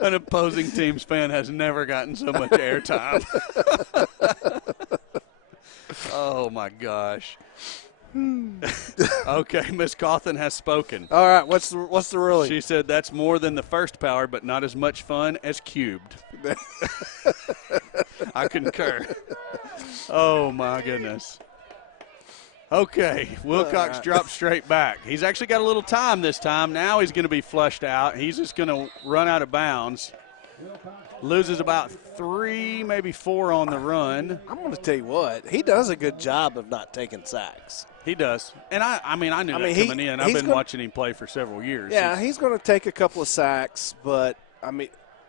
An opposing team's fan has never gotten so much airtime. Oh, my gosh. Okay, Miss Cawthon has spoken. All right, what's the ruling? She said that's more than the first power, but not as much fun as cubed. I concur. Oh, my goodness. Okay, Wilcox drops straight back. He's actually got a little time this time. Now he's going to be flushed out. He's just going to run out of bounds. Loses about 3, maybe 4 on the run. I'm going to tell you what, he does a good job of not taking sacks. He does. And I knew that coming in. I've been watching him play for several years. Yeah, he's going to take a couple of sacks, but,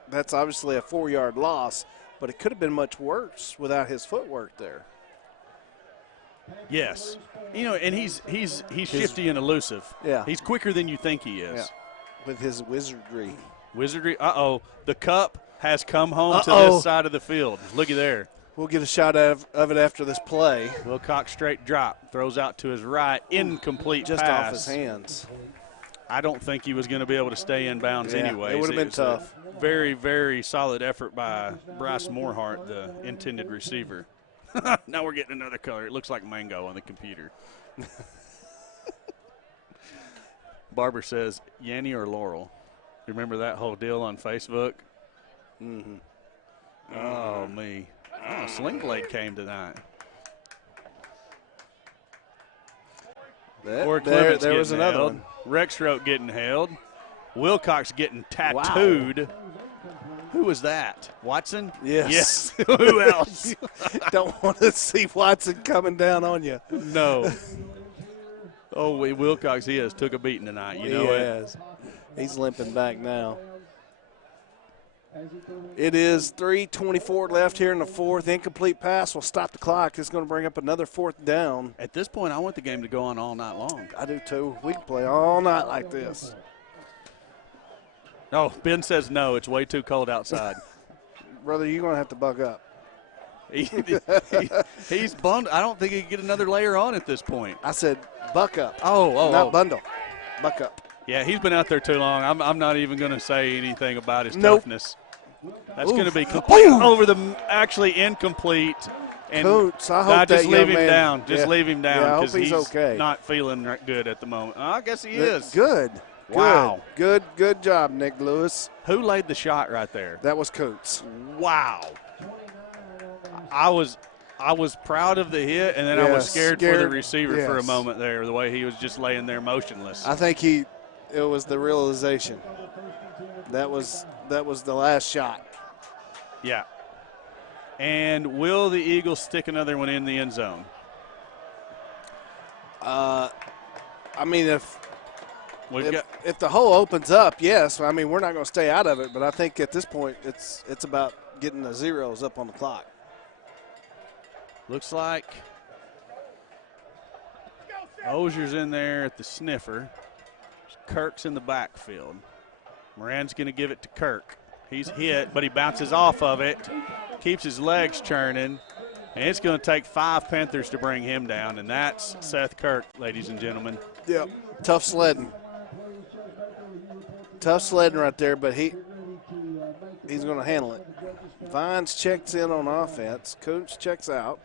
that's obviously a 4-yard loss, but it could have been much worse without his footwork there. Yes. And he's shifty and elusive. Yeah. He's quicker than you think he is. Yeah. With his wizardry. Uh-oh. The cup has come home to this side of the field. Looky there. We'll get a shot of it after this play. Wilcox straight drop. Throws out to his right. Incomplete just pass. off his hands. I don't think he was going to be able to stay in bounds anyway. It would have been tough. Very, very solid effort by Bryce Morehart, the intended receiver. Now we're getting another color. It looks like mango on the computer. Barber says, Yanni or Laurel? Remember that whole deal on Facebook? Mm-hmm. Oh, me. Oh, Sling Blade came tonight. Corey Clements there was getting another held. one. Rexroth getting held. Wilcox getting tattooed. Wow. Who was that? Watson? Yes. Who else? Don't want to see Watson coming down on you. No. Oh, Wilcox, he has took a beating tonight. You know he it. Has. He's limping back now. It is 3:24 left here in the fourth. Incomplete pass will stop the clock. It's going to bring up another fourth down. At this point, I want the game to go on all night long. I do too. We can play all night like this. Oh, Ben says no. It's way too cold outside. Brother, you're going to have to buck up. He's bundled. I don't think he can get another layer on at this point. I said buck up. Not bundle. Buck up. Yeah, he's been out there too long. I'm not even going to say anything about his toughness. That's going to be complete over the actually incomplete. And Coach, I hope just that leave young him man, down. Just leave him down because he's okay. Not feeling good at the moment. I guess he is. Good. Wow. Good job, Nick Lewis. Who laid the shot right there? That was Coots. Wow. I was proud of the hit, and then I was scared for the receiver for a moment there, the way he was just laying there motionless. I think it was the realization. That was the last shot. Yeah. And will the Eagles stick another one in the end zone? I mean, if the hole opens up, yes. I mean, we're not going to stay out of it, but I think at this point it's about getting the zeros up on the clock. Looks like Ozier's in there at the sniffer. Kirk's in the backfield. Moran's going to give it to Kirk. He's hit, but he bounces off of it, keeps his legs churning, and it's going to take 5 Panthers to bring him down, and that's Seth Kirk, ladies and gentlemen. Yep, tough sledding. Tough sledding right there, but he's going to handle it. Vines checks in on offense. Coach checks out.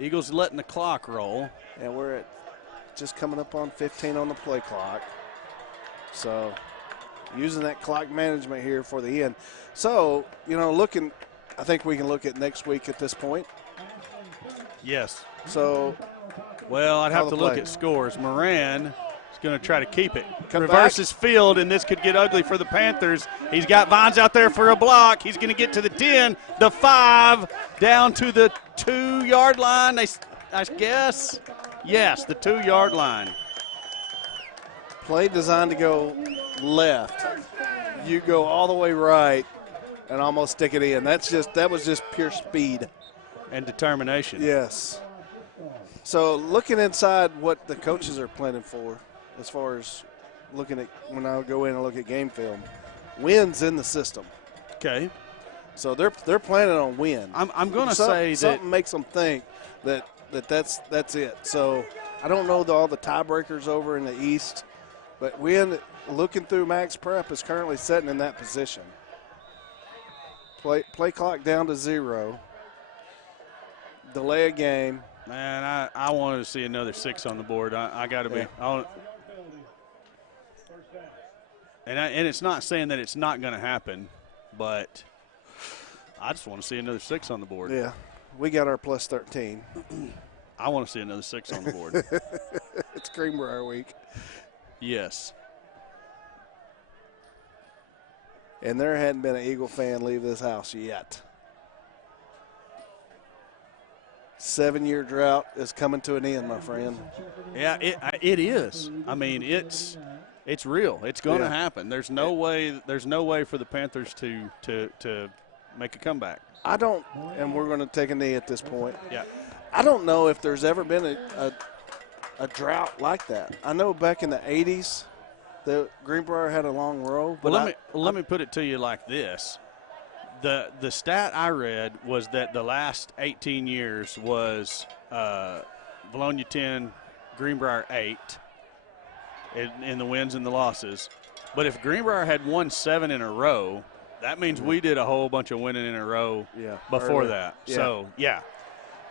Eagles letting the clock roll. And we're at just coming up on 15 on the play clock. So using that clock management here for the end. So, I think we can look at next week at this point. Yes. So, well, I'd have to look at scores. Moran is going to try to keep it. Come Reverses field, and this could get ugly for the Panthers. He's got Vines out there for a block. He's going to get to the 10, the 5, down to the 2-yard line. I guess. Yes, the 2-yard line. Play designed to go left. You go all the way right and almost stick it in. That was just pure speed and determination. Yes. So looking inside what the coaches are planning for, as far as looking at when I go in and look at game film, wins in the system. Okay. So they're planning on win. I'm going to say that something makes them think that's it. So I don't know all the tiebreakers over in the East, but win looking through Max Prep is currently sitting in that position. Play clock down to 0. Delay a game. Man, I wanted to see another 6 on the board. I got to be. And it's not saying that it's not going to happen, but I just want to see another 6 on the board. Yeah, we got our plus 13. I want to see another 6 on the board. It's Greenbrier week. Yes. And there hadn't been an Eagle fan leave this house yet. 7-year drought is coming to an end, my friend. Yeah, it is. I mean, it's real. It's going to happen. There's no way for the Panthers to make a comeback. I don't, and we're going to take a knee at this point. Yeah. I don't know if there's ever been a drought like that. I know back in the 80s, the Greenbrier had a long row. But let me put it to you like this. The stat I read was that the last 18 years was Vilonia 10, Greenbrier 8 in the wins and the losses. But if Greenbrier had won 7 in a row, that means we did a whole bunch of winning in a row before that. Yeah. So, yeah.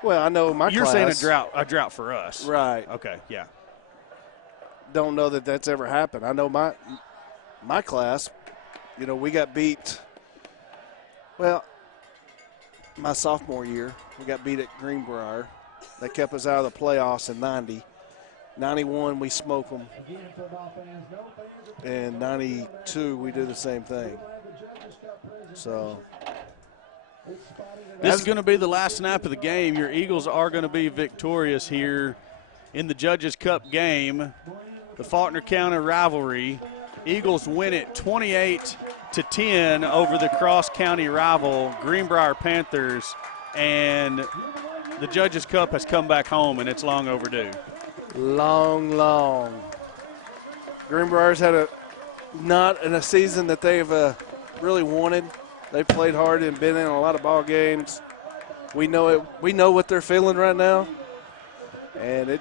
Well, I know my You're class, saying a drought for us. Right. Okay, yeah. Don't know that that's ever happened. I know my class, we got beat. Well, my sophomore year, we got beat at Greenbrier. They kept us out of the playoffs in 90. 91, we smoked them. And 92, we do the same thing. So this is going to be the last snap of the game. Your Eagles are going to be victorious here in the Judges Cup game, the Faulkner County rivalry. Eagles win it 28-10 over the cross-county rival Greenbrier Panthers, and the Judges Cup has come back home, and it's long overdue. Long. Greenbrier's had not in a season that they've really wanted. They've played hard and been in a lot of ball games. We know it. We know what they're feeling right now, and it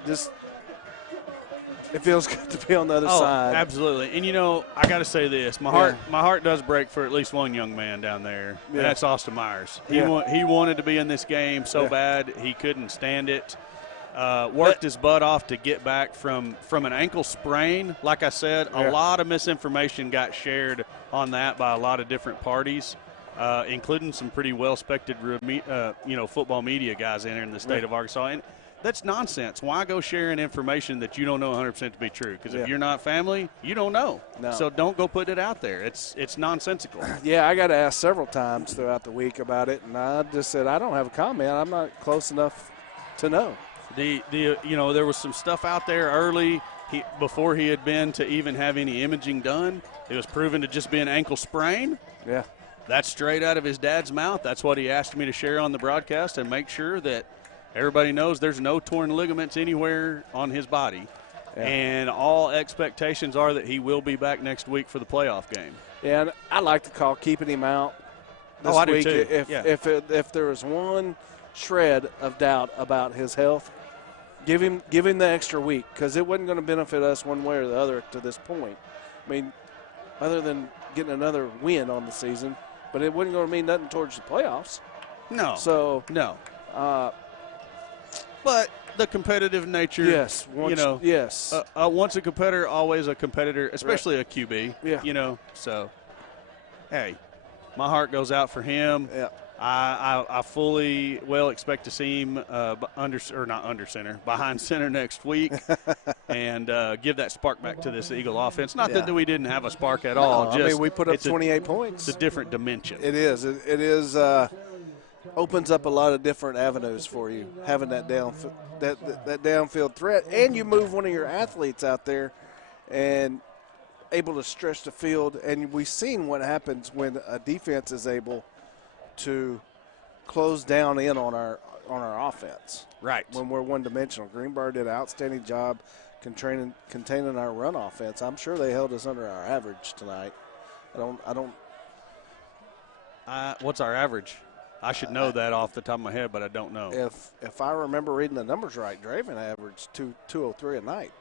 feels good to be on the other side. Absolutely. And I got to say this: my heart does break for at least one young man down there. Yeah. And that's Austin Myers. He Yeah. he wanted to be in this game so bad he couldn't stand it. Worked his butt off to get back from an ankle sprain. Like I said, a lot of misinformation got shared on that by a lot of different parties, including some pretty well-respected football media guys in the state of Arkansas. And that's nonsense. Why go sharing information that you don't know 100% to be true? Because if you're not family, you don't know. No. So don't go put it out there. It's nonsensical. Yeah, I got asked several times throughout the week about it, and I just said I don't have a comment. I'm not close enough to know. There was some stuff out there early before he had been to even have any imaging done. It was proven to just be an ankle sprain. Yeah. That's straight out of his dad's mouth. That's what he asked me to share on the broadcast and make sure that everybody knows there's no torn ligaments anywhere on his body. Yeah. And all expectations are that he will be back next week for the playoff game. Yeah, and I like to call keeping him out this I do week. too. If there was one shred of doubt about his health, give him the extra week, because it wasn't going to benefit us one way or the other to this point. I mean, other than getting another win on the season, but it wasn't going to mean nothing towards the playoffs. No. So no. But the competitive nature. Yes. Yes. Once a competitor, always a competitor, especially a QB. Yeah. So, hey, my heart goes out for him. Yeah. I fully expect to see him behind center next week and give that spark back to this Eagle offense. Not that we didn't have a spark at all. Just, we put up 28 points. It's a different dimension. It is. It is. Opens up a lot of different avenues for you, having that downfield threat, and you move one of your athletes out there and able to stretch the field. And we've seen what happens when a defense is able to close down in on our offense. Right. When we're one-dimensional. Greenbrier did an outstanding job containing our run offense. I'm sure they held us under our average tonight. What's our average? I should know that off the top of my head, but I don't know. If I remember reading the numbers right, Draven averaged 203 a night.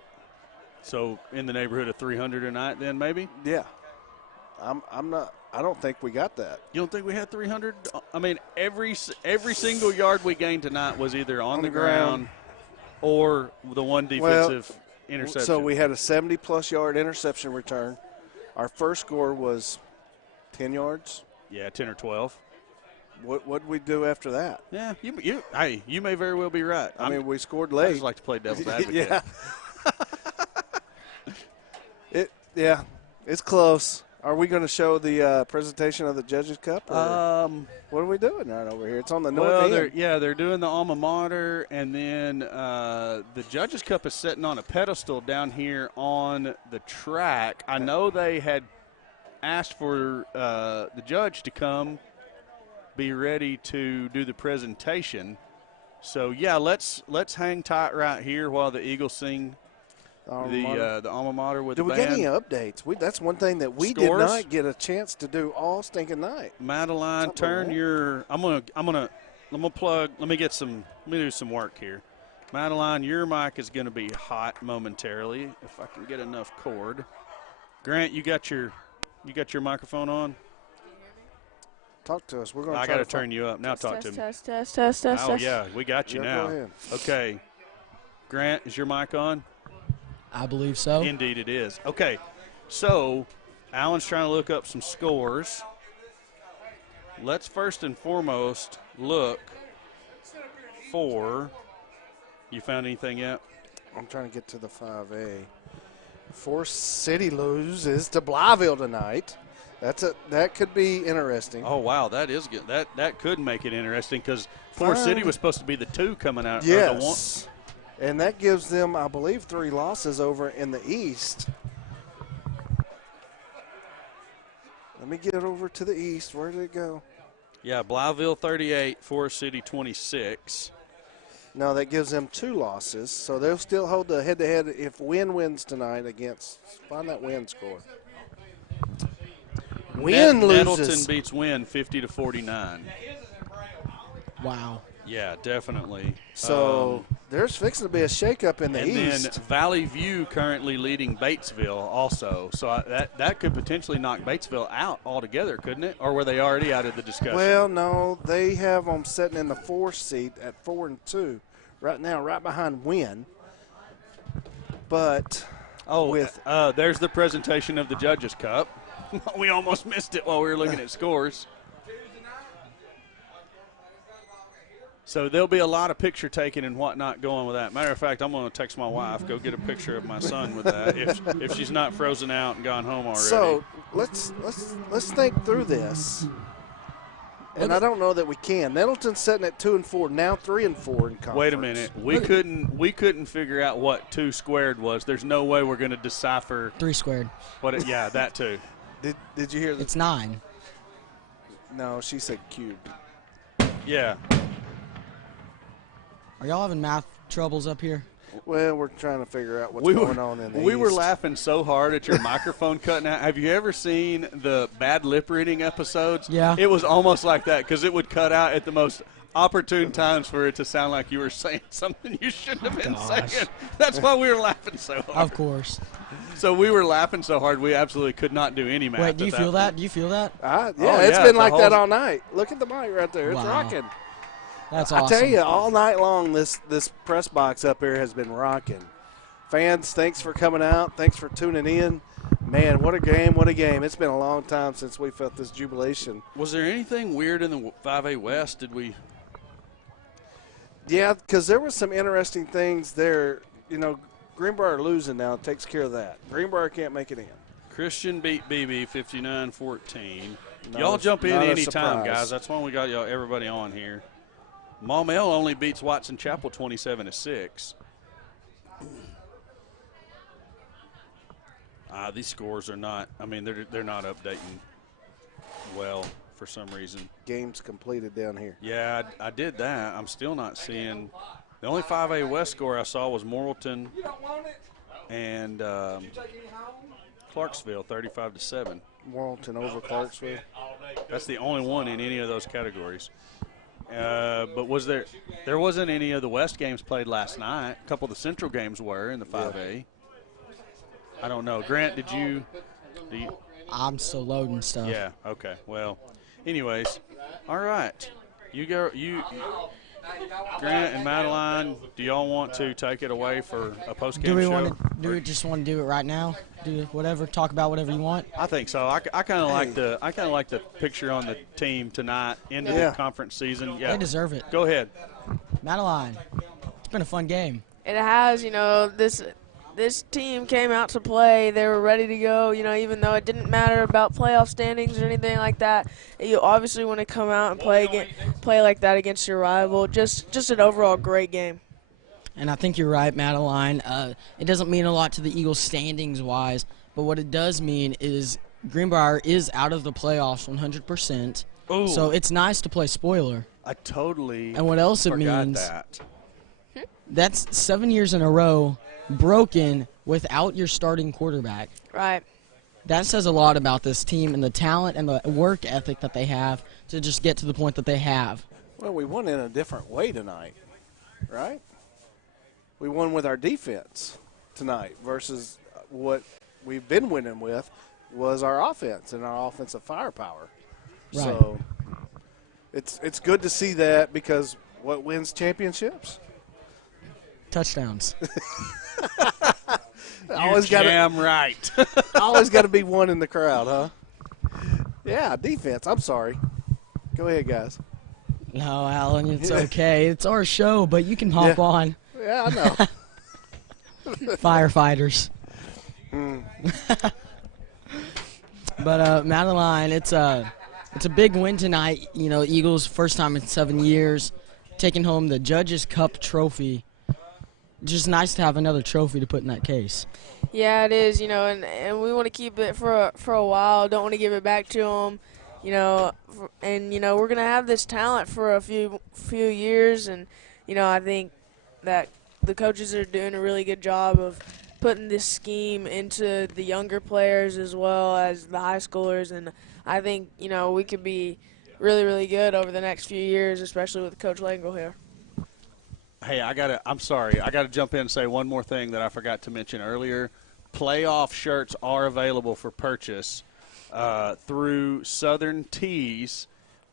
So in the neighborhood of 300 a night, then maybe. Yeah, I'm not. I don't think we got that. You don't think we had 300? I mean, every single yard we gained tonight was either on the ground or the one defensive interception. So we had a 70-plus yard interception return. Our first score was 10 yards. Yeah, 10 or 12. What did we do after that? Yeah, you may very well be right. I mean, we scored late. I just like to play devil's advocate. Yeah. It's close. Are we going to show the presentation of the Judges Cup? What are we doing right over here? It's on the north end. They're doing the alma mater, and then the Judges Cup is sitting on a pedestal down here on the track. I know they had asked for the judge to come be ready to do the presentation. So, let's hang tight right here while the Eagles sing the alma mater with the band. Did we get any updates? That's one thing that we did not get a chance to do all stinking night. Madeline, turn your – I'm gonna plug – let me do some work here. Madeline, your mic is going to be hot momentarily if I can get enough cord. Grant, you got your microphone on? Talk to us. We're going. I got to turn you up now. Talk to me. Test. Oh yeah, we got you now. Go ahead. Okay, Grant, is your mic on? I believe so. Indeed, it is. Okay, so Alan's trying to look up some scores. Let's first and foremost look for. You found anything yet? I'm trying to get to the 5A. Forest City loses to Blyville tonight. That could be interesting. Oh wow, that is good. That could make it interesting because Forest City was supposed to be the 2 coming out. Yes, and that gives them, I believe, 3 losses over in the East. Let me get it over to the East. Where did it go? Yeah, Blyville 38, Forest City 26. No, that gives them 2 losses, so they'll still hold the head-to-head if Wynn wins tonight against. Find that Wynn score. Wynn loses. Nettleton beats Wynn 50-49. Wow. Yeah, definitely. So there's fixing to be a shakeup in the East. And then Valley View currently leading Batesville also. So that could potentially knock Batesville out altogether, couldn't it? Or were they already out of the discussion? Well, no, they have them sitting in the 4th seat at 4-2 right now, right behind Wynn. But there's the presentation of the Judges Cup. We almost missed it while we were looking at scores. So there'll be a lot of picture taking and whatnot going with that. Matter of fact, I'm going to text my wife, go get a picture of my son with that if she's not frozen out and gone home already. So let's think through this. And I don't know that we can. Nettleton's sitting at 2-4, now 3-4 in conference. Wait a minute. We couldn't figure out what 2 squared was. There's no way we're going to decipher 3 squared. Yeah, that too. Did you hear that? It's 9. No, she said cubed. Yeah. Are y'all having math troubles up here? Well, we're trying to figure out what's going on in the We were East. laughing so hard at your microphone cutting out. Have you ever seen the bad lip reading episodes? Yeah. It was almost like that because it would cut out at the most opportune times for it to sound like you were saying something you shouldn't have been saying. That's why we were laughing so hard. Of course. So we were laughing so hard we absolutely could not do any math. Wait, do you feel that? Do you feel that? It's been like that all night. Look at the mic right there. It's rocking. That's awesome. I tell you, all night long, this press box up here has been rocking. Fans, thanks for coming out. Thanks for tuning in. Man, what a game, what a game. It's been a long time since we felt this jubilation. Was there anything weird in the 5A West? Yeah, because there was some interesting things there. You know, Greenbrier losing now takes care of that. Greenbrier can't make it in. Christian beat BB 59-14. Y'all jump in any time, guys. That's why we got everybody on here. Maumelle only beats Watson Chapel 27-6. These scores are not. I mean, they're not updating well for some reason. Games completed down here. Yeah, I did that. I'm still not seeing. The only 5A West score I saw was Morrilton and Clarksville, 35-7. Morrilton over Clarksville. That's the only one in any of those categories. But there wasn't any of the West games played last night. A couple of the Central games were in the 5A. I don't know. Grant, do you? I'm still loading stuff. Yeah, okay. Well, anyways, all right. You Grant and Madeline, do y'all want to take it away for a post-game show? Do we just want to do it right now? Do whatever, talk about whatever you want? I think so. I kind of like the picture on the team tonight into the conference season. Yeah. They deserve it. Go ahead. Madeline, it's been a fun game. It has, this team came out to play. They were ready to go, even though it didn't matter about playoff standings or anything like that. You obviously want to come out and play like that against your rival. Just an overall great game. And I think you're right, Madeline. It doesn't mean a lot to the Eagles standings-wise, but what it does mean is Greenbrier is out of the playoffs 100%. Ooh. So it's nice to play spoiler. I totally And what else it forgot means, that. That's 7 years in a row broken without your starting quarterback. Right. That says a lot about this team and the talent and the work ethic that they have to just get to the point that they have. Well, we won in a different way tonight, right? We won with our defense tonight versus what we've been winning with was our offense and our offensive firepower. Right. So it's good to see that because what wins championships? Touchdowns. Always got Damn right. always got to be one in the crowd, huh? Yeah, defense. I'm sorry. Go ahead, guys. No, Alan, it's okay. It's our show, but you can hop on. Yeah, I know. Firefighters. But Madeline, it's a big win tonight. You know, Eagles first time in 7 years, taking home the Judges Cup trophy. Just nice to have another trophy to put in that case. Yeah, it is. You know, and we want to keep it for a while. Don't want to give it back to them. You know, and you know we're gonna have this talent for a few years, and you know I think that the coaches are doing a really good job of putting this scheme into the younger players as well as the high schoolers, and I think you know we could be really, really good over the next few years, especially with Coach Langle here. Hey, I'm sorry. I got to jump in and say one more thing that I forgot to mention earlier. Playoff shirts are available for purchase through Southern Tees,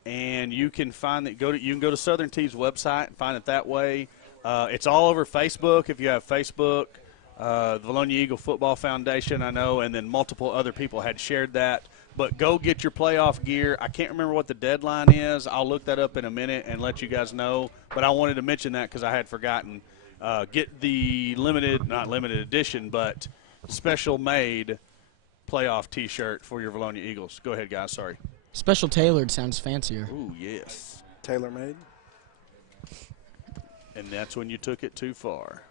and you can find that. You can go to Southern Tees website and find it that way. It's all over Facebook if you have Facebook. The Vilonia Eagle Football Foundation, I know, and then multiple other people had shared that. But go get your playoff gear. I can't remember what the deadline is. I'll look that up in a minute and let you guys know. But I wanted to mention that because I had forgotten. Get the not limited edition, but special made playoff T-shirt for your Vilonia Eagles. Go ahead, guys. Sorry. Special tailored sounds fancier. Ooh, yes. Tailor made. And that's when you took it too far.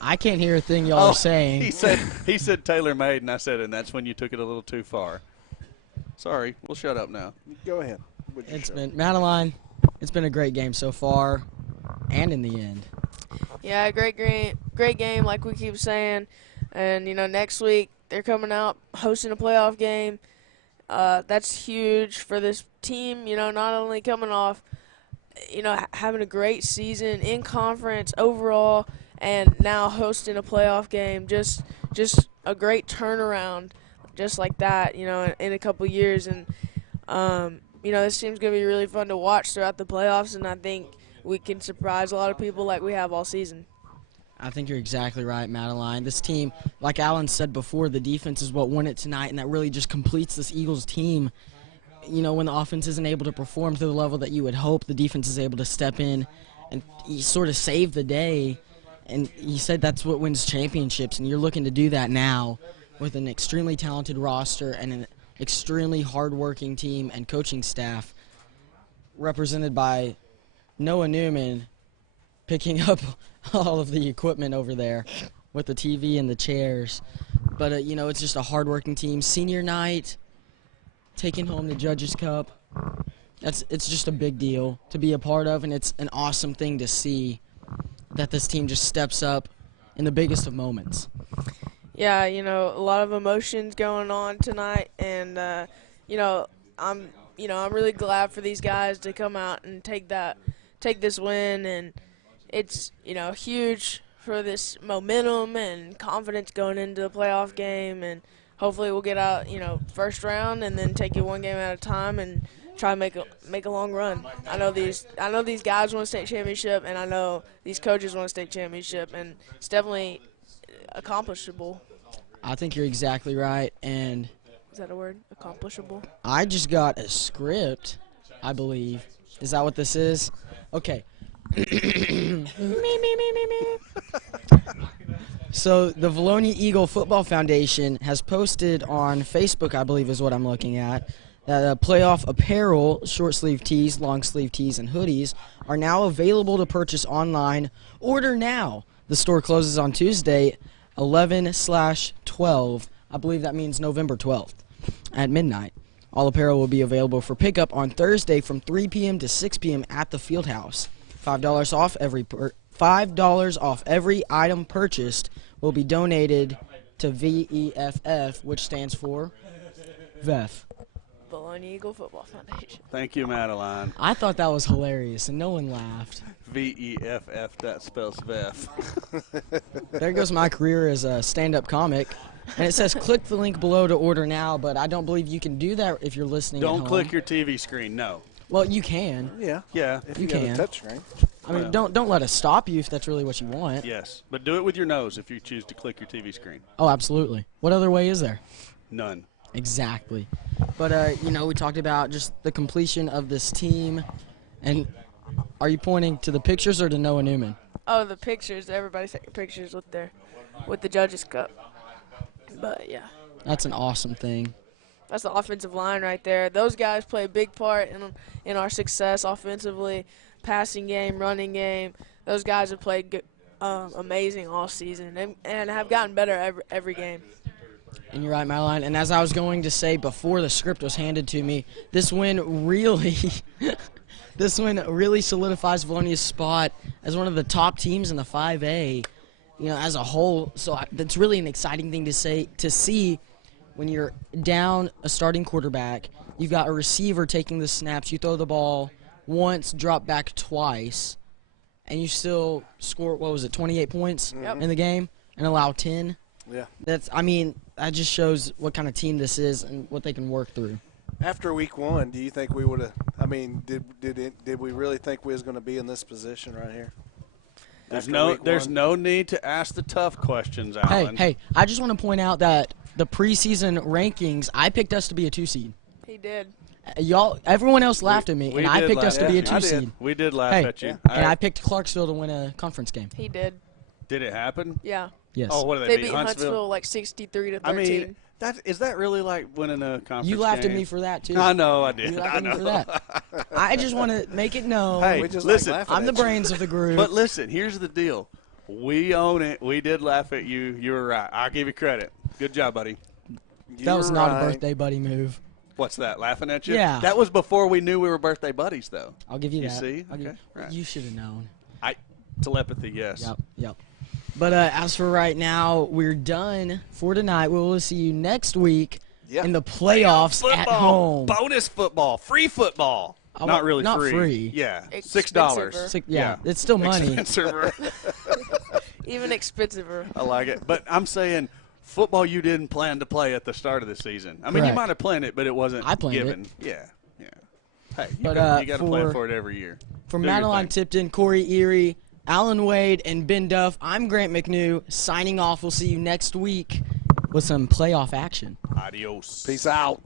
I can't hear a thing y'all are saying. He said tailor made, and I said, and that's when you took it a little too far. Sorry, we'll shut up now. Go ahead. It's been Madeline. It's been a great game so far, and in the end. Yeah, great game, like we keep saying. And you know, next week they're coming out hosting a playoff game. That's huge for this team. You know, not only coming off, you know, having a great season in conference overall, and now hosting a playoff game. Just a great turnaround, just like that. You know, in a couple years, and you know, this team's gonna be really fun to watch throughout the playoffs, and I think we can surprise a lot of people like we have all season. I think you're exactly right, Madeline. This team, like Alan said before, the defense is what won it tonight, and that really just completes this Eagles team. You know, when the offense isn't able to perform to the level that you would hope, the defense is able to step in and sort of save the day. And he said that's what wins championships, and you're looking to do that now with an extremely talented roster and an extremely hardworking team and coaching staff represented by Noah Newman picking up all of the equipment over there with the TV and the chairs. But, you know, it's just a hardworking team. Senior night, taking home the Judges Cup. It's just a big deal to be a part of, and it's an awesome thing to see that this team just steps up in the biggest of moments. Yeah, you know, a lot of emotions going on tonight, and you know, I'm really glad for these guys to come out and take this win, and it's, you know, huge for this momentum and confidence going into the playoff game, and hopefully we'll get out, you know, first round and then take it one game at a time and try to make a long run. I know these guys want a state championship, and I know these coaches want a state championship, and it's definitely accomplishable. I think you're exactly right, and is that a word? Accomplishable? I just got a script, I believe. Is that what this is? Okay. So the Vilonia Eagle Football Foundation has posted on Facebook, I believe is what I'm looking at, that playoff apparel, short sleeve tees, long sleeve tees, and hoodies are now available to purchase online. Order now. The store closes on Tuesday, 11/12. I believe that means November 12th at midnight. All apparel will be available for pickup on Thursday from 3 p.m. to 6 p.m. at the Field House. $5 off every item purchased will be donated to VEFF, which stands for VEF. Vilonia Eagle Football Foundation. Thank you, Madeline. I thought that was hilarious, and no one laughed. VEFF, that spells VEF. There goes my career as a stand-up comic. And it says click the link below to order now, but I don't believe you can do that if you're listening at home. Don't click your TV screen, no. Well, you can. Yeah. Yeah. If you got can. a touch screen. I mean, don't let us stop you if that's really what you want. Yes, but do it with your nose if you choose to click your TV screen. Oh, absolutely. What other way is there? None. Exactly. But, you know, we talked about just the completion of this team. And are you pointing to the pictures or to Noah Newman? Oh, the pictures. Everybody's taking pictures with the Judges Cup. But, yeah. That's an awesome thing. That's the offensive line right there. Those guys play a big part in our success offensively, passing game, running game. Those guys have played amazing all season and have gotten better every game. And you're right, Madeline. And as I was going to say before the script was handed to me, this win really solidifies Vilonia's spot as one of the top teams in the 5A, you know, as a whole. So that's really an exciting thing to see when you're down a starting quarterback. You've got a receiver taking the snaps. You throw the ball once, drop back twice, and you still score, 28 points in the game and allow 10. Yeah. That just shows what kind of team this is and what they can work through. After week 1, do you think we would have? I mean, did we really think we was going to be in this position right here? There's no need to ask the tough questions, Alan. Hey, I just want to point out that the preseason rankings, I picked us to be a 2 seed. He did. Everyone else laughed at me, and I picked us to be a 2 seed. We did laugh at you. And I picked Clarksville to win a conference game. He did. Did it happen? Yeah. Yes. Oh, what did They beat beat Huntsville like 63-13. I mean, is that really like winning a conference You laughed game? at me for that, too. I know, I did. You laughed at me for that. I just want to make it known. Hey, listen. I'm the brains of the group. But listen, here's the deal. We own it. We did laugh at you. You were right. I'll give you credit. Good job, buddy. That was not a birthday buddy move. What's that, laughing at you? Yeah. That was before we knew we were birthday buddies, though. I'll give you that. You see? Okay. Right. You should have known. Telepathy, yes. Yep. But as for right now, we're done for tonight. We will see you next week in the playoffs at home. Bonus football. Free football. Not really not free. Yeah. $6. Yeah, it's still money. Expensive. Even expensiver. I like it. But I'm saying football you didn't plan to play at the start of the season. I mean, Correct. you might have planned it, but it wasn't I planned given. it. Yeah. Hey, you But, got to plan for it every year. From Do your Madeline thing. Tipton, Corey Erie, Alan Wade, and Ben Duff, I'm Grant McNew signing off. We'll see you next week with some playoff action. Adios. Peace out.